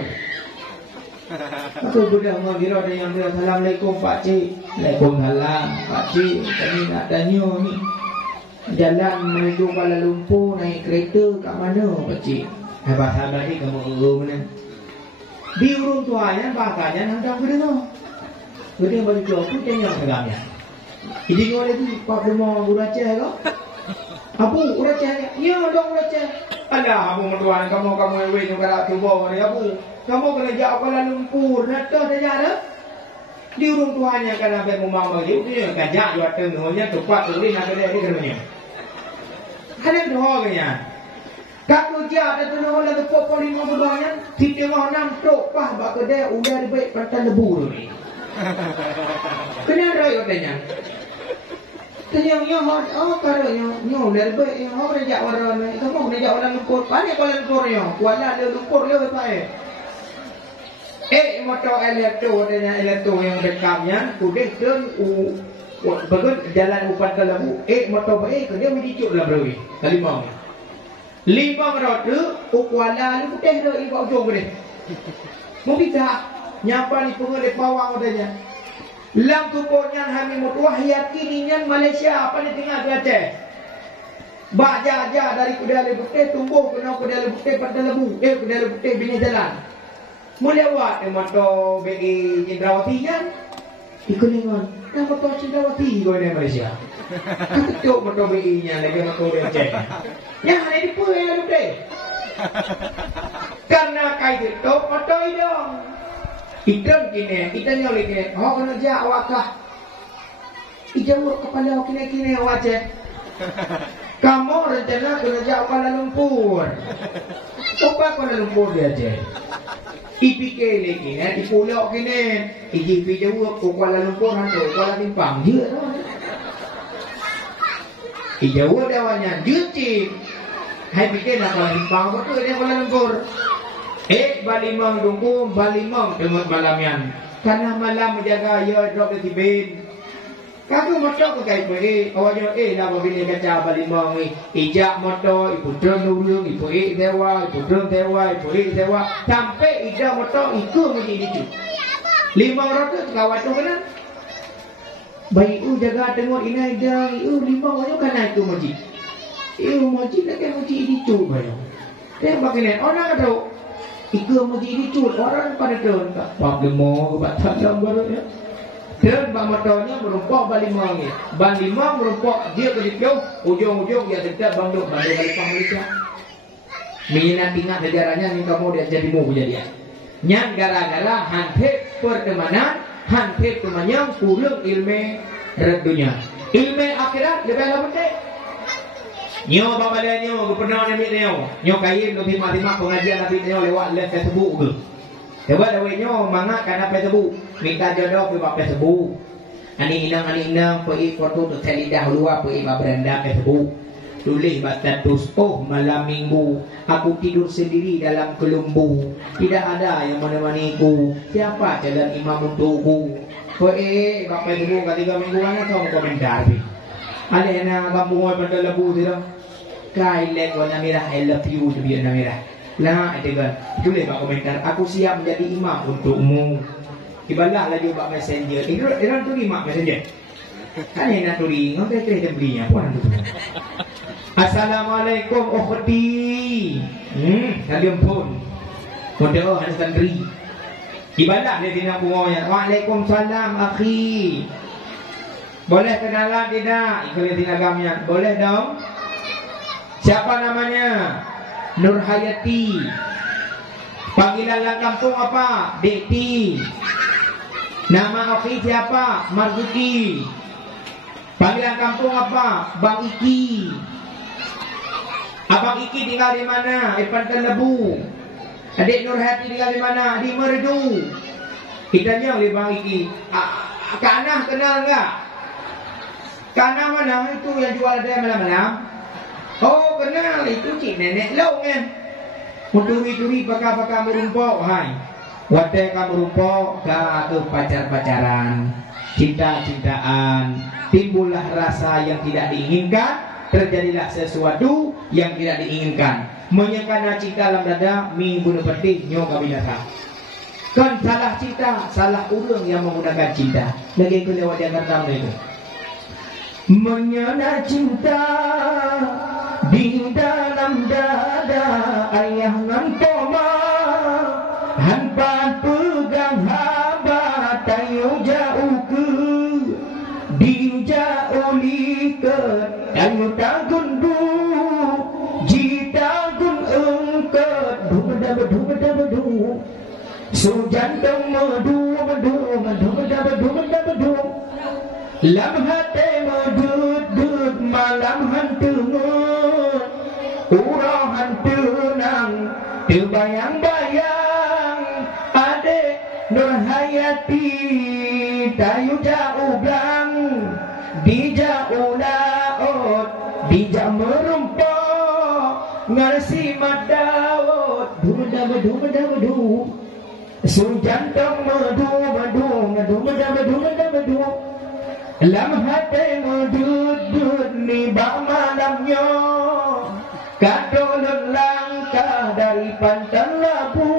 Aku sudah mengira dengan dia. Assalamualaikum Pak Cik. Waalaikumsalam Pak Cik. Kami nak tanya ni, jalan menuju Kuala Lumpur naik kereta kat mana Pak Cik? Bahasa tadi kamu mana? Di urung tuanya bahasanya nandang berdengar. Dia bagi jawab tu tanya segamnya. Ini kau lagi Pak Demo Urace ke? Abu Urace? Ya dong Urace. Ada abu mentuan kamu ewe juga cuba ni abu. Kamu kena jauh Kuala Lumpur, nak tahu saja ada? Di urung tuanya kan sampai memang bagi dia kajak jual tengahnya tepat tulis nak ada ni kerana. Ada doa kanya. Kak kerja ada tengah ada pokok 5 bulannya, di tengah 6 truk pah bak kedai udah baik pantan lebu ni. Kena raya katanya. Tanya karanya nyo lebih yang orang jak orang ni. Kamu kena jak orang Lumpur, pandai Kuala Lumpur ni. Kuala Lumpur le baik. Motor elektro yang rekamnya sudah bagus jalan upat dalam motor baik dia mendijuk dalam rawi lima roda Kuala Lumpur dah ibu ujung boleh mungkin tak nyapa ni pengelip bawang adanya lam tukuknya kami mutuah yakininya Malaysia apa ni tinggal Aceh baca aja dari Kuala Lumpur tumbuh kena Kuala Lumpur pada lebu Kuala Lumpur bini jalan mulai awak motor BI Cendrawati kan? Ikulingan. Dah motor Cendrawati kau di Malaysia. Ketuk motor BI nya lagi motor Aceh. Yang ada di pun yang ada. Karena kait itu motor hidung. Hidung kini, kita nyolek kini. Oh kena jak awak kah? Ijawab kepala kini awak cek. Kamu rencana kena jak Kuala Lumpur. Apa Kuala Lumpur dia cek? IPK lagi di pulau kini iji video ke Kuala Lumpur atau Kuala Limpang dia tu ijau dawanya juci hai pikir nak Kuala Limpang betul dia Kuala Lumpur balimang dungku balimang tengok malamian karena malam menjaga ya drop di bin kaku motor ke kai pergi awaknya nak bini kaca balimang ni ijak motor ibu drone nurung ibu dewa ibu drone dewa ibu dewa sampai ijak motor ikut menjadi itu 500 kawan tu kena baik jaga tengok ini dah 5 orang kena itu masjid masjid nak masjid itu banyak dia bagaimana orang tahu ikut masjid itu orang pada turun tak pak demo batal gambarnya dan motornya merumpok balimang ni. Balimang merumpok dia ke jauh ujung-ujung dia tetap banduk balik Malaysia. Minat ingat sejarahnya ni kamu dia jadi mau kejadian. Nyang gara-gara hantep pertemanan, hantep temannya kurang ilmu dunia. Ilmu akhirat lebih penting. Nyo babalnya nyo pernah nabi nyo kain lebih mati-mati pengajian nabi nyo lewat live Facebook tu. Coba dawainya mangak kana Facebook minta jodoh ke bab Facebook. Ani inang pergi foto tu lidah luar pergi bab beranda Facebook. Tulis status malam minggu aku tidur sendiri dalam kelumbu. Tidak ada yang menemaniku. Siapa jalan imam untukku? Pergi bab Facebook ketika minggu mana kau komentar. Ada yang kampung oi pada lebu tidak. Kailan warna merah, I love you tu biar warna merah. Lah, ada kan? Tulis bak komentar. Aku siap menjadi imam untukmu. Ibalah lagi bak messenger. Dia tu imam messenger. Kan yang nak tulis, ngau kira belinya apa tu? Assalamualaikum ukhti. Kalian pun. Modal ada santri. Ibalah dia tidak bungonya. Waalaikumsalam akhi. Boleh kenalan tidak? Ikut dia agamanya. Boleh dong? Siapa namanya? Nur Hayati. Panggilan kampung apa? Dekti. Nama akhi siapa? Marzuki. Panggilan kampung apa? Bang Iki. Abang Iki tinggal di mana? Irfan Lebu. Adik Nur Hayati tinggal di mana? Di Merdu. Kita tanya oleh Bang Iki. Kak Anah kenal enggak? Kak Anah mana? Itu yang jual ada malam-malam. Oh kenal, itu cik nenek lo kan. Muturi-turi pakar-pakar merumpok. Hai, wadah kamu merumpok ke pacar-pacaran, cinta-cintaan. Timbullah rasa yang tidak diinginkan, terjadilah sesuatu yang tidak diinginkan. Menyekana cinta dalam dada, minggu petik nyoga binatang. Kan salah cinta, salah orang yang menggunakan cinta. Lagi aku lewat yang kata itu. Menyana cinta di dalam dada ayah ngantoma hanpa pegang haba tayo jauh ke di jauh liket tayo tagun du jitagun engket du sujan dong madu lam hati medut malam hantu urang hantu nang terbayang-bayang adik Nur Hayati tayu jauh blang di jauh laut di jauh merumpok ngarsi madawot du sujan tong madu lam hati medut ni bak malamnya kadolun langkah dari Pantan Labu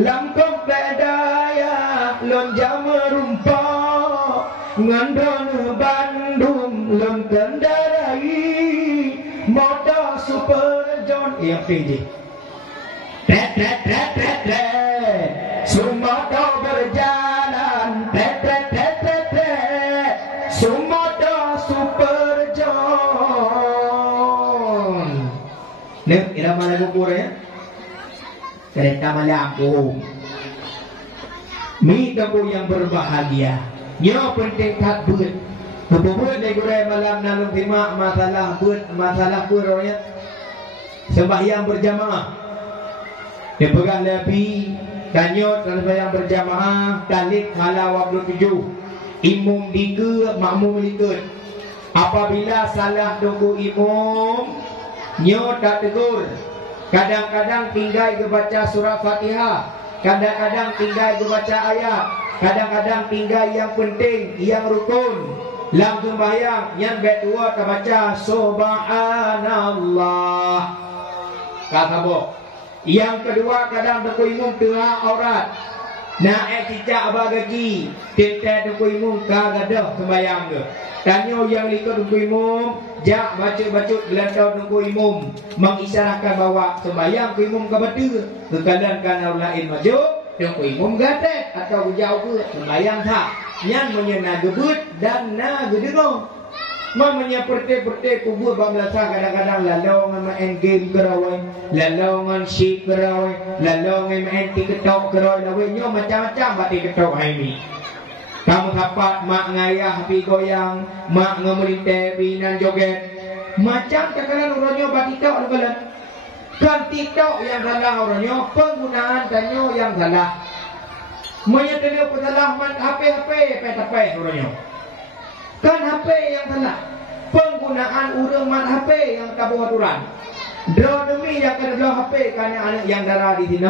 langkong bedaya lonja merumpok ngandron Bandung lon kendarai motor Super John yang PJ tret sumoto berjalan tret sumoto Super John. Nek irama lagu Korea kereta Lampung. Mi kamu yang berbahagia. Nyo penting tak buat. Kebubuhan dari Korea malam nalung terima masalah orangnya. Sembahyang berjamaah. Dia pegang lebih kanyot sembahyang berjamaah talib malam 27. Imum dikut, makmum dikut. Apabila salah doku imum, nyo tak tegur. Kadang-kadang tinggal ke baca surah Fatihah, kadang-kadang tinggal ke baca ayat, kadang-kadang tinggal yang penting, yang rukun. Langsung bayang, yang betua tak baca Subhanallah. Kata boh. Yang kedua kadang doku imum tengah aurat. Nak cicak abagagi, tete doku imum kagadah sembayang ke. Tanyo yang likut doku imum, jak baca-baca gelantau doku imum, mengisyaratkan bahawa sembayang ke imum ke betul. Kekalan kana lain maju, doku imum gatek atau jauh ke sembayang tak. Yang menyena gebut dan na gedengo. Mamanya perte-perte kubur bangsa kadang-kadang lalongan main game kerawai, lalongan syik kerawai, lalongan main TikTok kerawai, lawainya macam-macam buat TikTok hari ni. Kamu dapat mak ngayah pi goyang, mak ngemelinte binan joget. Macam kadang-kadang orangnya buat TikTok lebalan. Kan TikTok yang salah orangnya, penggunaan tanyo yang salah. Menyeteliu pesalah HP orangnya. Kan HP yang salah. Penggunaan urang mat HP yang tak buat aturan. Draw demi yang kena draw HP karena anak yang darah di sini,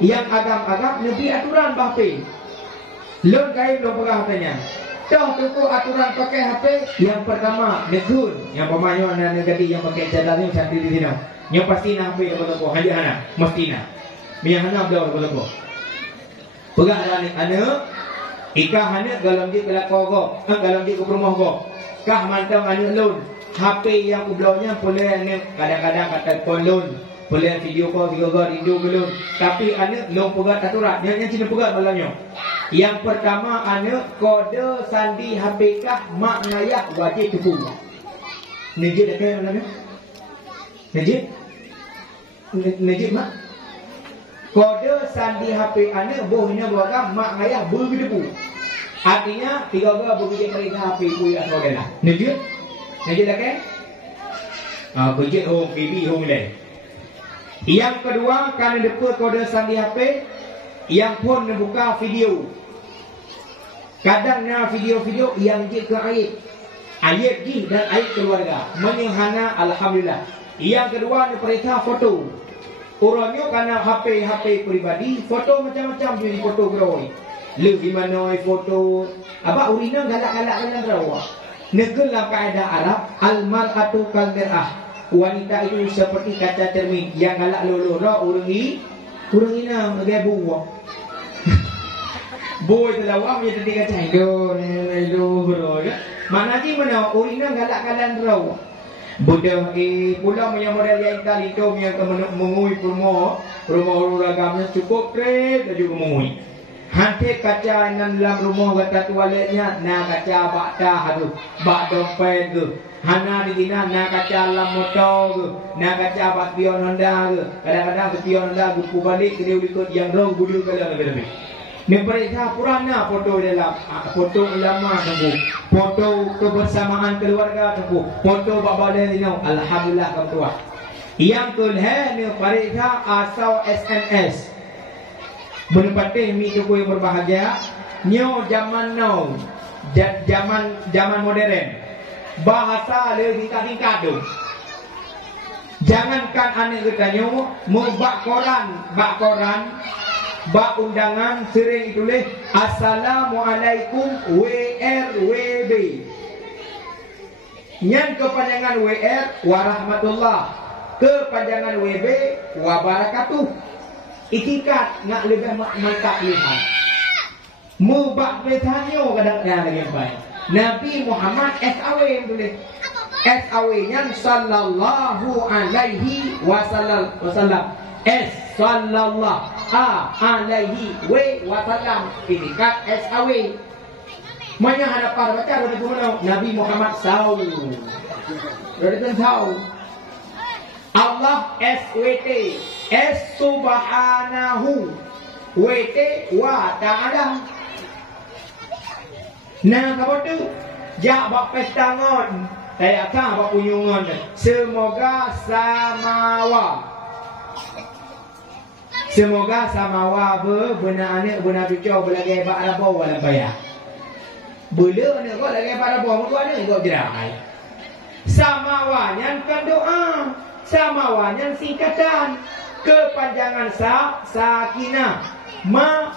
yang agam-agam nepi aturan HP. Lon kai belum pegang HP-nya. Dah tuku aturan pakai HP. Yang pertama, nekun. Yang pemain dan negadi yang pakai cadar ni macam di sini. Yang pasti nak HP dapat toko. Hanya hana, mesti nak. Yang hana dah dapat toko. Pegang anak. Ika hana galam dia kelakor go. Galam dia ke rumah go. Kah mantang anak loan. HP yang ublaunya boleh ni kadang-kadang kata phone loan. Boleh video call, rindu ke loan. Tapi anak loan pegang aturan. Yang cina pegang malamnya. Yang pertama anak kode sandi HP kah mak ngayah wajib tupu. Nejit ada yang mana? Nejit mak. Kode sandi HP anak bohnya bawa mak ngayah bergedepu. Artinya tiga begitu perintah HP ku ya saudara. Nejit ada? Bejit home baby home le. Yang kedua kan depa kode sandi HP yang pun buka video. Kadangnya video-video yang je ke ayat ji dan ayat keluarga menyehana alhamdulillah. Yang kedua ni perintah foto. Orangnya karena HP pribadi, foto macam-macam jadi foto beroi. Lebih mana foto apa urina galak-galak dengan rawa. Negala kaedah Arab al-mar'atu kal mir'ah. Wanita itu seperti kaca cermin yang galak lolora urang ina gabu. Boy telawang dia tadi kata do mana ji mana urina galak-galak rawa. Budak pulang punya model yang tadi tu yang mengui rumah ragamnya cukup kred dan juga mengui. Hantik kaca yang dalam rumah kata toiletnya na kaca bakta hadu bak dompet ke. Hana di dina na kaca dalam motor ke, na kaca bak pion Honda ke. Kadang-kadang ke pion Honda gupu balik ke dia ikut yang rong budu ke lebih. Ni perintah purana foto dalam foto ulama tunggu, foto kebersamaan keluarga tunggu, foto bapa dan dinau alhamdulillah kamu tua. Yang kedua ni perintah asal SMS. Menepati mi tu yang berbahagia, nyo zaman now, zaman modern. Bahasa lebih tingkat tu. Jangankan anak kita nyo mau bak koran, bak undangan sering tulis Assalamualaikum WRWB. Yang kepanjangan WR warahmatullah, kepanjangan WB wabarakatuh. Itikat nak lebih mantap lihat. Mubak betanyo kadang-kadang lagi baik. Nabi Muhammad SAW tulis. SAW-nya sallallahu alaihi wasallam. Sallallahu alaihi wasallam. Itikat SAW. Mana hadapan baca dari guna Nabi Muhammad SAW. Dari tahu. Allah SWT. Subhanahu WT wa ta'ala. Nah kamu tu jak bak pestangon saya akan bak punyungan. Semoga samawa benar anak benar cucu belagi bak rabau wala bayar. Bela ni kau lagi bak rabau mutu anak kau jerai. Samawanya kan doa, samawanya singkatan. Kepanjangan sakinah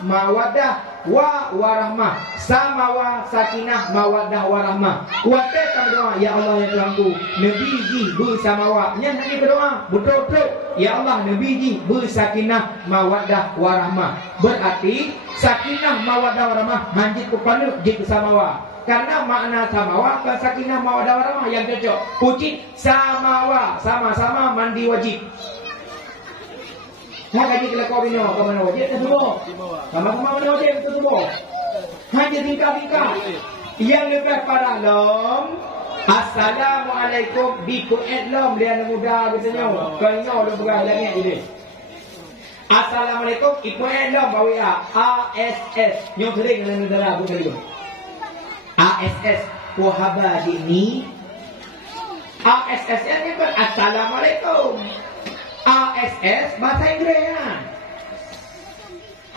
mawadah warahmah. Samawa sakinah mawadah warahmah. Kuatkan berdoa ya Allah ya Tuhanku Nabi ji bersamawa. Yang lagi berdoa betul-betul ya Allah Nabi ji bersakinah mawadah warahmah. Berarti sakinah mawadah warahmah hanjit kepada ji bersamawa. Karena makna samawa ke sakinah mawadah warahmah yang cocok. Pucit samawa sama-sama mandi wajib. Hanya kaji kelakau bina, kau mana wajib tu semua. Sama-sama mana wajib tu semua. Hanya tingkah-tingkah. Yang lepas pada lom. Assalamualaikum. Di kuat lom. Dia anak muda biasanya. Kau ingat dia bergerak langit je. Assalamualaikum. Ikuat lom bawa ASS. Yang sering dalam negara aku tadi. ASS. Wahaba ini. ASS yang kan Assalamualaikum. ASS bahasa Inggeris kan.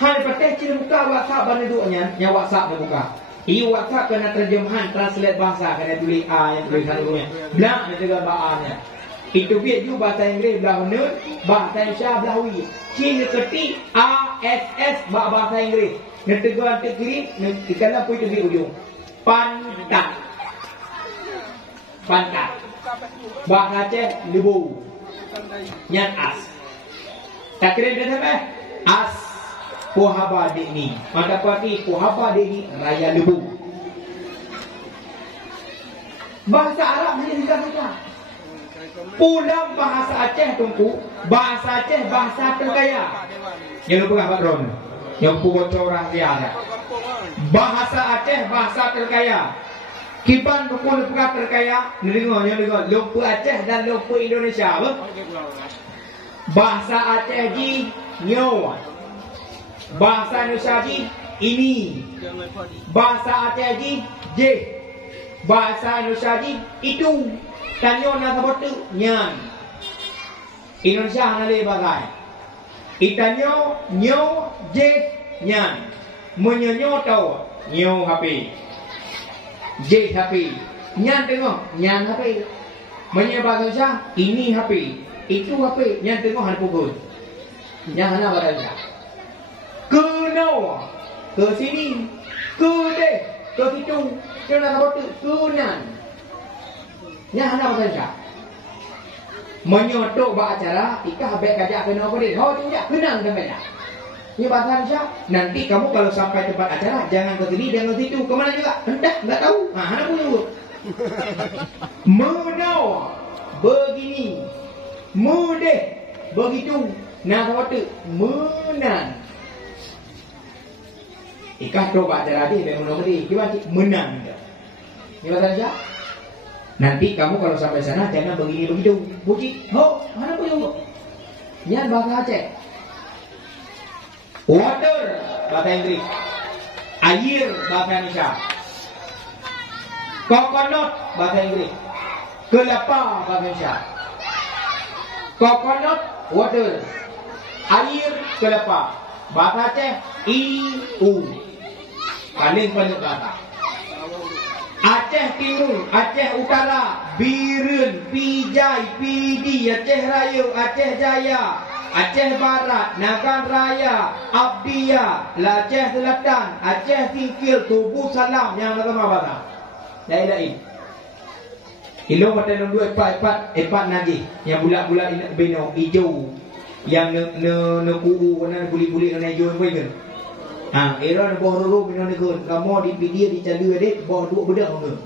Hal patah kita buka WhatsApp benda duanya, yang WhatsApp dia buka. WhatsApp kena terjemahan, translate bahasa, kena tulis A yang tulisan duanya. Belak dia juga bahannya. Itu biar juga bahasa Inggeris belah nun, bahasa Indonesia belah wi. Cina ketik ASS bahasa Inggeris. Neteguan kiri, dikala pun itu di ujung. pantat. Pantat. Bahasa Aceh lebu. Nyan as. Tak kira dia apa? As pohaba dini. Maka kuati pohaba dini raya lebu. Bahasa Arab hanya dikatakan. Pulang bahasa Aceh tunggu. Bahasa Aceh bahasa terkaya. Yang lupa Pak Ron. Yang bocor rahasia. Bahasa Aceh bahasa terkaya. Kiban buku lupa terkaya. Dengar. Lupa Aceh dan lupa Indonesia. Apa? Bahasa Aceh ji nyawa. Bahasa Indonesia ji ini. Bahasa Aceh ji je. Bahasa Indonesia ji itu. Tanyo na sabot tu nyan. Indonesia nale bagai. Itanyo nyo je nyan. Menyonyo tau nyo hapi. Je hapi. Nyan tengok nyan hapi. Menye bahasa Indonesia ini hapi. Itu hapi. Nyan tengok han pukul. Nyan hana bahasa. Ke no. Ke sini. Ke de. Ke situ. Ke na sabot tu ke nyan. Nya hana bahasa. Menyotok ba acara, ikah habis kajak kena apa dia. Oh tidak kenang sampai dah. Ini bahasa Indonesia. Nanti kamu kalau sampai tempat acara jangan ke sini, jangan ke situ. Kemana juga? Hendak enggak tahu. Hana punya urut. Menawa begini. Mudah begitu. Nah waktu menang. Ikah coba acara dia memang dia. Gimana menang. Ini bahasa Indonesia. Nanti kamu kalau sampai sana jangan begini begitu. Puji, ho, mana punya? Nyan bahasa Aceh. Water bahasa Inggris. Air bahasa Indonesia. Coconut bahasa Inggris. Kelapa bahasa Indonesia. Coconut water. Air kelapa. Bahasa Aceh iu. Paling bahasa. Aceh Timur, Aceh Utara, Birun, Pijai, Pidi, Aceh Raya, Aceh Jaya, Aceh Barat, Nagan Raya, Abdiya, Aceh Selatan, Aceh Singkil, Tubuh Salam, yang nama mana? Lain-lain. Ilo mata nombor empat lagi, yang bulat-bulat bino hijau, yang ne kubu warna buli-buli warna hijau apa era nak bawa roro bina negara. Kamu di PD di Canda dek bawa dua bedak ke?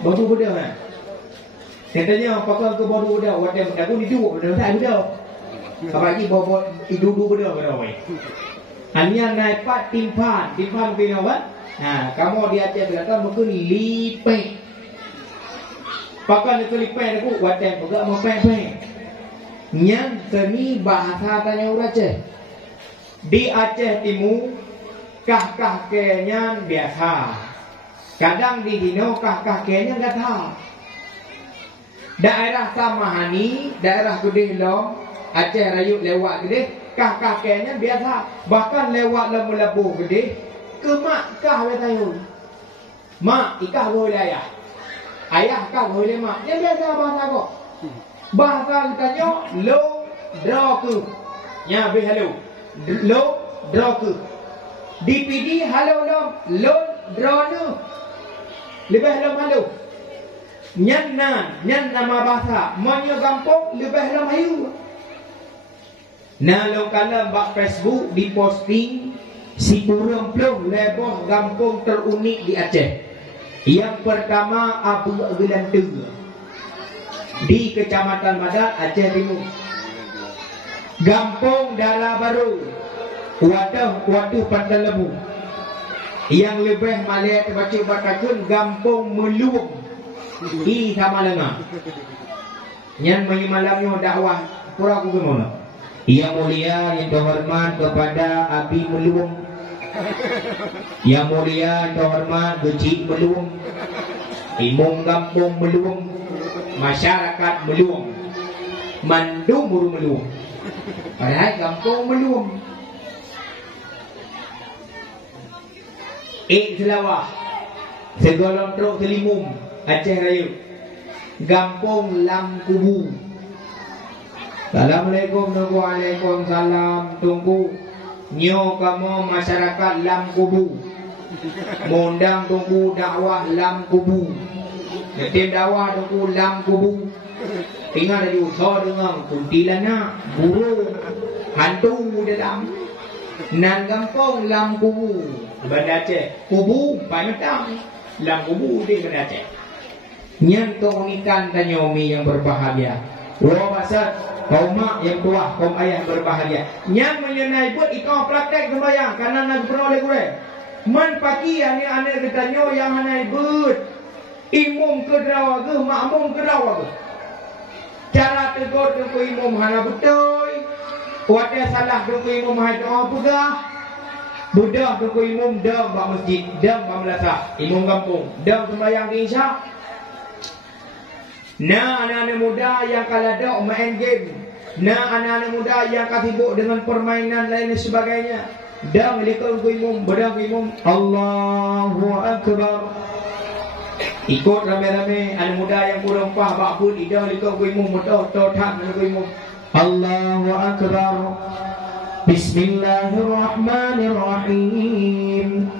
Bawa dua bedak kan? Katanya pakai ke bawa dua bedak. Wadah aku ni dua bedak tak bedak. Apa lagi bawa dua bedak ke awak? Hanya naik pat timpan bina kan? Nah, kamu di Aceh belakang mungkin lipet. Pakai ni lipet aku wadah pegang mau peng. Yang seni bahasa tanya orang Aceh. Di Aceh Timur kah kenya biasa. Kadang di Dino kah kenya enggak tahu. Daerah Samahani, daerah Gede Long, Aceh Rayut lewat Gede, kah kenya biasa. Bahkan lewat Labu Gede ke mak kah betayun. Mak ikah boleh ayah. Ayah kah boleh mak. Yang biasa bahasa kok. Bahasa tanya lo draku. Nya be hello. Lo draku. DPD halo lo drone. Lebih halo. Nyan nama bahasa. Monyo gampong lebih hayu. Nah lo kala bak Facebook di posting si burung plong leboh gampong terunik di Aceh. Yang pertama Abu Gelantu di Kecamatan Madat, Aceh Timur. Gampong Dara Baru, Waduh Pantai Lebu. Yang lebih malai terbaca batakun Gampong Meluung di Tamalanga. Yang menyimalangnya dakwah pura aku gimana? Yang mulia yang terhormat kepada Abi Meluung. Yang mulia yang terhormat Gecik Meluung, Imam Gampong Meluung, masyarakat Meluung, Mandumur Meluung. Padahal Gampong Meluung. Selawah, Segolong Truk Selimum, Aceh Raya. Gampong Lam Kubu. Assalamualaikum, Waalaikumsalam. Tunggu. Nyo kamu masyarakat Lam Kubu. Mundang tunggu dakwah lam kubu. Tim dakwah tunggu lam kubu. Tinggal dari usaha dengan kuntilanak, burung, hantu dalam. Nan kampung lam kubu. Banda Aceh, kubu panetang. Lam kubu di Banda Aceh. Nyantung ikan tanyomi yang berbahagia. Wah pasal kaum mak yang tua, kaum ayah yang berbahagia. Yang menyenai buat ikau praktek sembahyang karena nak pernah oleh gue. Man pagi ane bertanya yang anai but. Imum ke drawa ke, makmum ke drawa ke. Cara tegur ke imum hana betul. Wadah salah ke imum hana pegah. Budak ke imum dam bak masjid, dam bak melasa. Imum kampung, dam sembahyang ke isyak. Nah anak-anak muda yang kaladok main game. Nah anak-anak muda yang sibuk dengan permainan lain dan sebagainya. Dan mereka imum, bedang imum Allahu Akbar. Ikut ramai-ramai anak muda yang kurang faham bakul ida mereka imum betul tak mereka imum Allahu Akbar. Bismillahirrahmanirrahim.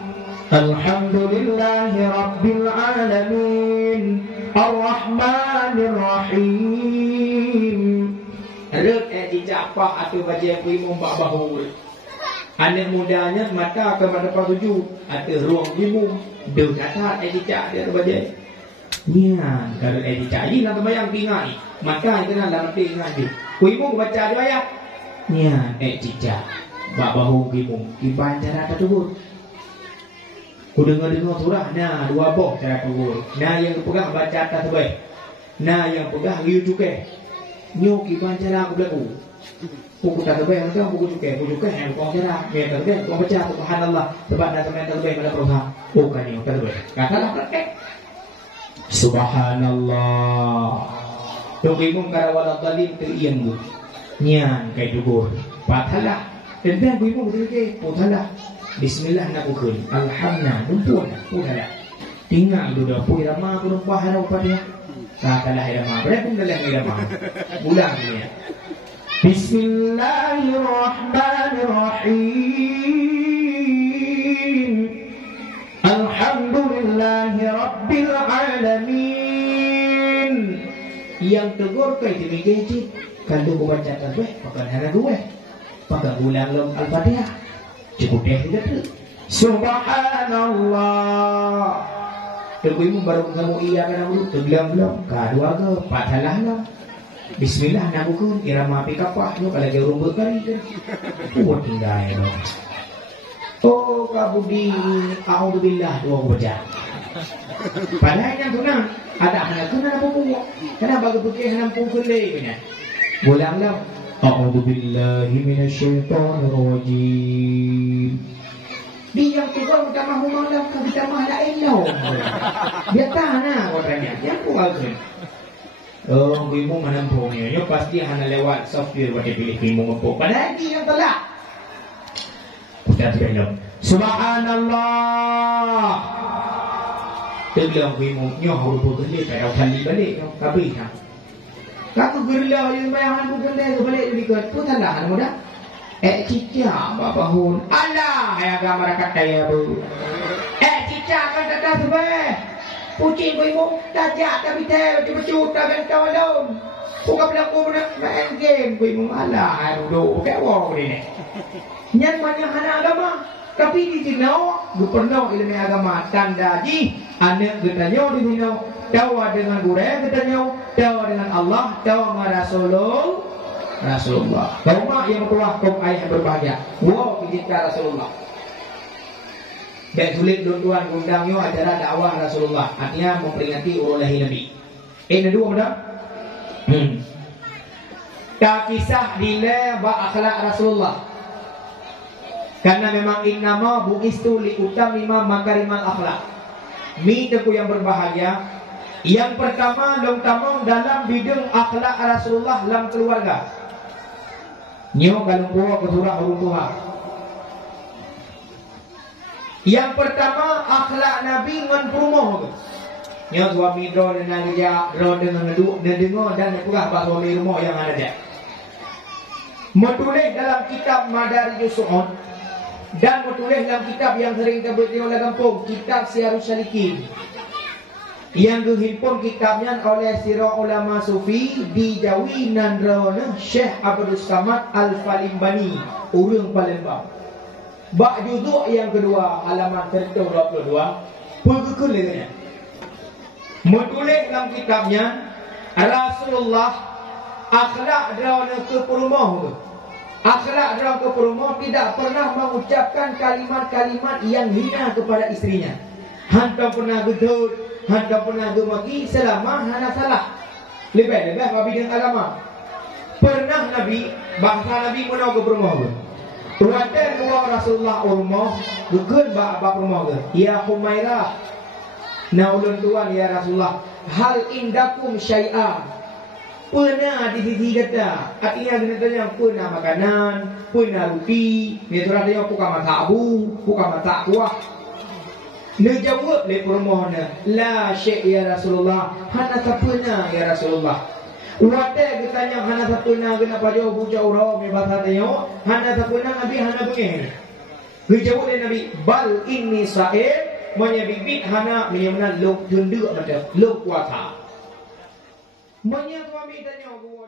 Alhamdulillahi Rabbil Alamin. Ar-Rahmanir-Rahim. Rek dijak pak atau baca imam bak bahu. Anak mudanya mata kepada patuju ada ruang imam. Dia kata dijak dia baca. Nya kalau dijak ini nak bayang tinggal ni. Maka kena dalam tinggal dia. Ku imam baca dia ya. Nya dijak bak bahu imam. Iban cara tersebut. Ku dengar surah, nah dua boh cara turun. Nah yang pegang baca atas terbaik. Nah yang pegang liu cukai. Nyoki baca aku berlaku. Buku tak terbaik, macam buku cukai yang kau cara. Yang terbaik, kau baca subhanallah. Sebab dah teman terbaik pada perusahaan. Bukan yang terbaik. Katalah praktek. Subhanallah. Tukimum karawala dalim terian bu. Nyan kai tugur. Patalah. Dan ku imum betul-betul. Patalah. Bismillah nak ukun. Alhamdulillah. Numpun. Punalah. Tinggal dulu dah. Puih ramah aku numpah harap pada. Katalah ramah. Berapa pun dalam ramah. Ulang ni. Bismillahirrahmanirrahim. Alhamdulillahi Rabbil Alamin. Yang tegur kau itu mengejit. Kalau kau baca tasbih, pakai hana dua. Pakai ulang Al-Fatihah. Cukup deh tidak tu. Subhanallah. Terkuimu baru kamu iya kan dulu. Tergelam-gelam. Kedua ke. Patalah lah. Bismillah nak bukan. Irama api kapah. Kalau dia rumput kali kan. Buat tinggal ya. Oh kabudi. A'udzubillah. Dua baca. Padahal yang tunang. Ada anak kena pupuk. Kenapa kepukih anak pupuk lagi. Ulang-ulang. A'udzubillahi minasyaitonirrajim. Dia yang tukar utama humalah ke utama lain tau. Dia tanah katanya. Yang kualkan. Oh, ibu menampungnya. Dia pasti hanya lewat software buat dia pilih ibu ngepuk. Padahal dia yang telah. Kita terbilang. Subhanallah. Dia bilang ibu nyoh huruf balik. Kalau tali balik. Kabih tak. Kamu gerila yang bayang aku benda tu balik lebih kuat. Tu tanah muda. Cica babahun. Alah yang gambar kata ya bu. Cica kan kata sebab. Pucing ku ibu tajak tapi teh cuba-cuba kan tolong. Buka pelaku main game ku ibu alah duduk kayak wow ni. Nyan banyak anak agama. Tapi di sini gubernur ilmu agama tanda ji anak bertanya di sini. Dawa dengan gureh bertanya, dawa dengan Allah, dawa dengan Rasulullah. Kaum yang tua, kaum ayah berbahagia. Wow, kita Rasulullah. Dan sulit tuan undangnya acara dakwah Rasulullah. Artinya memperingati urulah Nabi. Ini dua benar. Tak kisah dile ba akhlak Rasulullah. Karena memang innama bu'istu li utamima makarimal akhlak. Mi teku yang berbahagia. Yang pertama long tamong dalam bidang akhlak Rasulullah dalam keluarga. Nyo kalau bawa ke surah Al-Tuhan. Yang pertama akhlak Nabi ngan perumoh. Nyo suami do dengan dia do dengan dengar dan pula pak suami rumah yang ada dia. Menulis dalam kitab Madarijus Su'ud dan menulis dalam kitab yang sering kita bertengok dalam kampung, kitab Syiarus Salikin, yang dihimpun kitabnya oleh Sirah Ulama Sufi di Jawi Nandrana Syekh Abdul Samad Al-Falimbani, orang Palembang. Bak juzuk yang kedua halaman 122 pergekun lagi. Menulis dalam kitabnya Rasulullah akhlak dalam keperumah. Akhlak dalam keperumah tidak pernah mengucapkan kalimat-kalimat yang hina kepada istrinya. Hantar pernah gedut, hantar pernah gemaki selama hana salah. Lebih-lebih babi dengan agama. Pernah Nabi, bahasa Nabi pernah ke perumah. Wadah dua Rasulullah rumah, gugun bak rumah ke. Ya Humairah, na ulun tuan ya Rasulullah, hal indakum syai'ah. Pernah di sisi kata, artinya sebenarnya pernah makanan, pernah roti, ni tu ada yang bukan masak abu, bukan masak kuah. Dia jawab le permohonan, la syai' ya Rasulullah, hana tak pernah ya Rasulullah. Wadah ketanya hana tak pernah kenapa jauh bujau roh me bahasa dia, hana tak pernah Nabi hana begini. Dia jawab le Nabi, bal inni sa'id, menyebibit hana menyemana lok junduk macam lok kuasa. Banyak suami tanya aku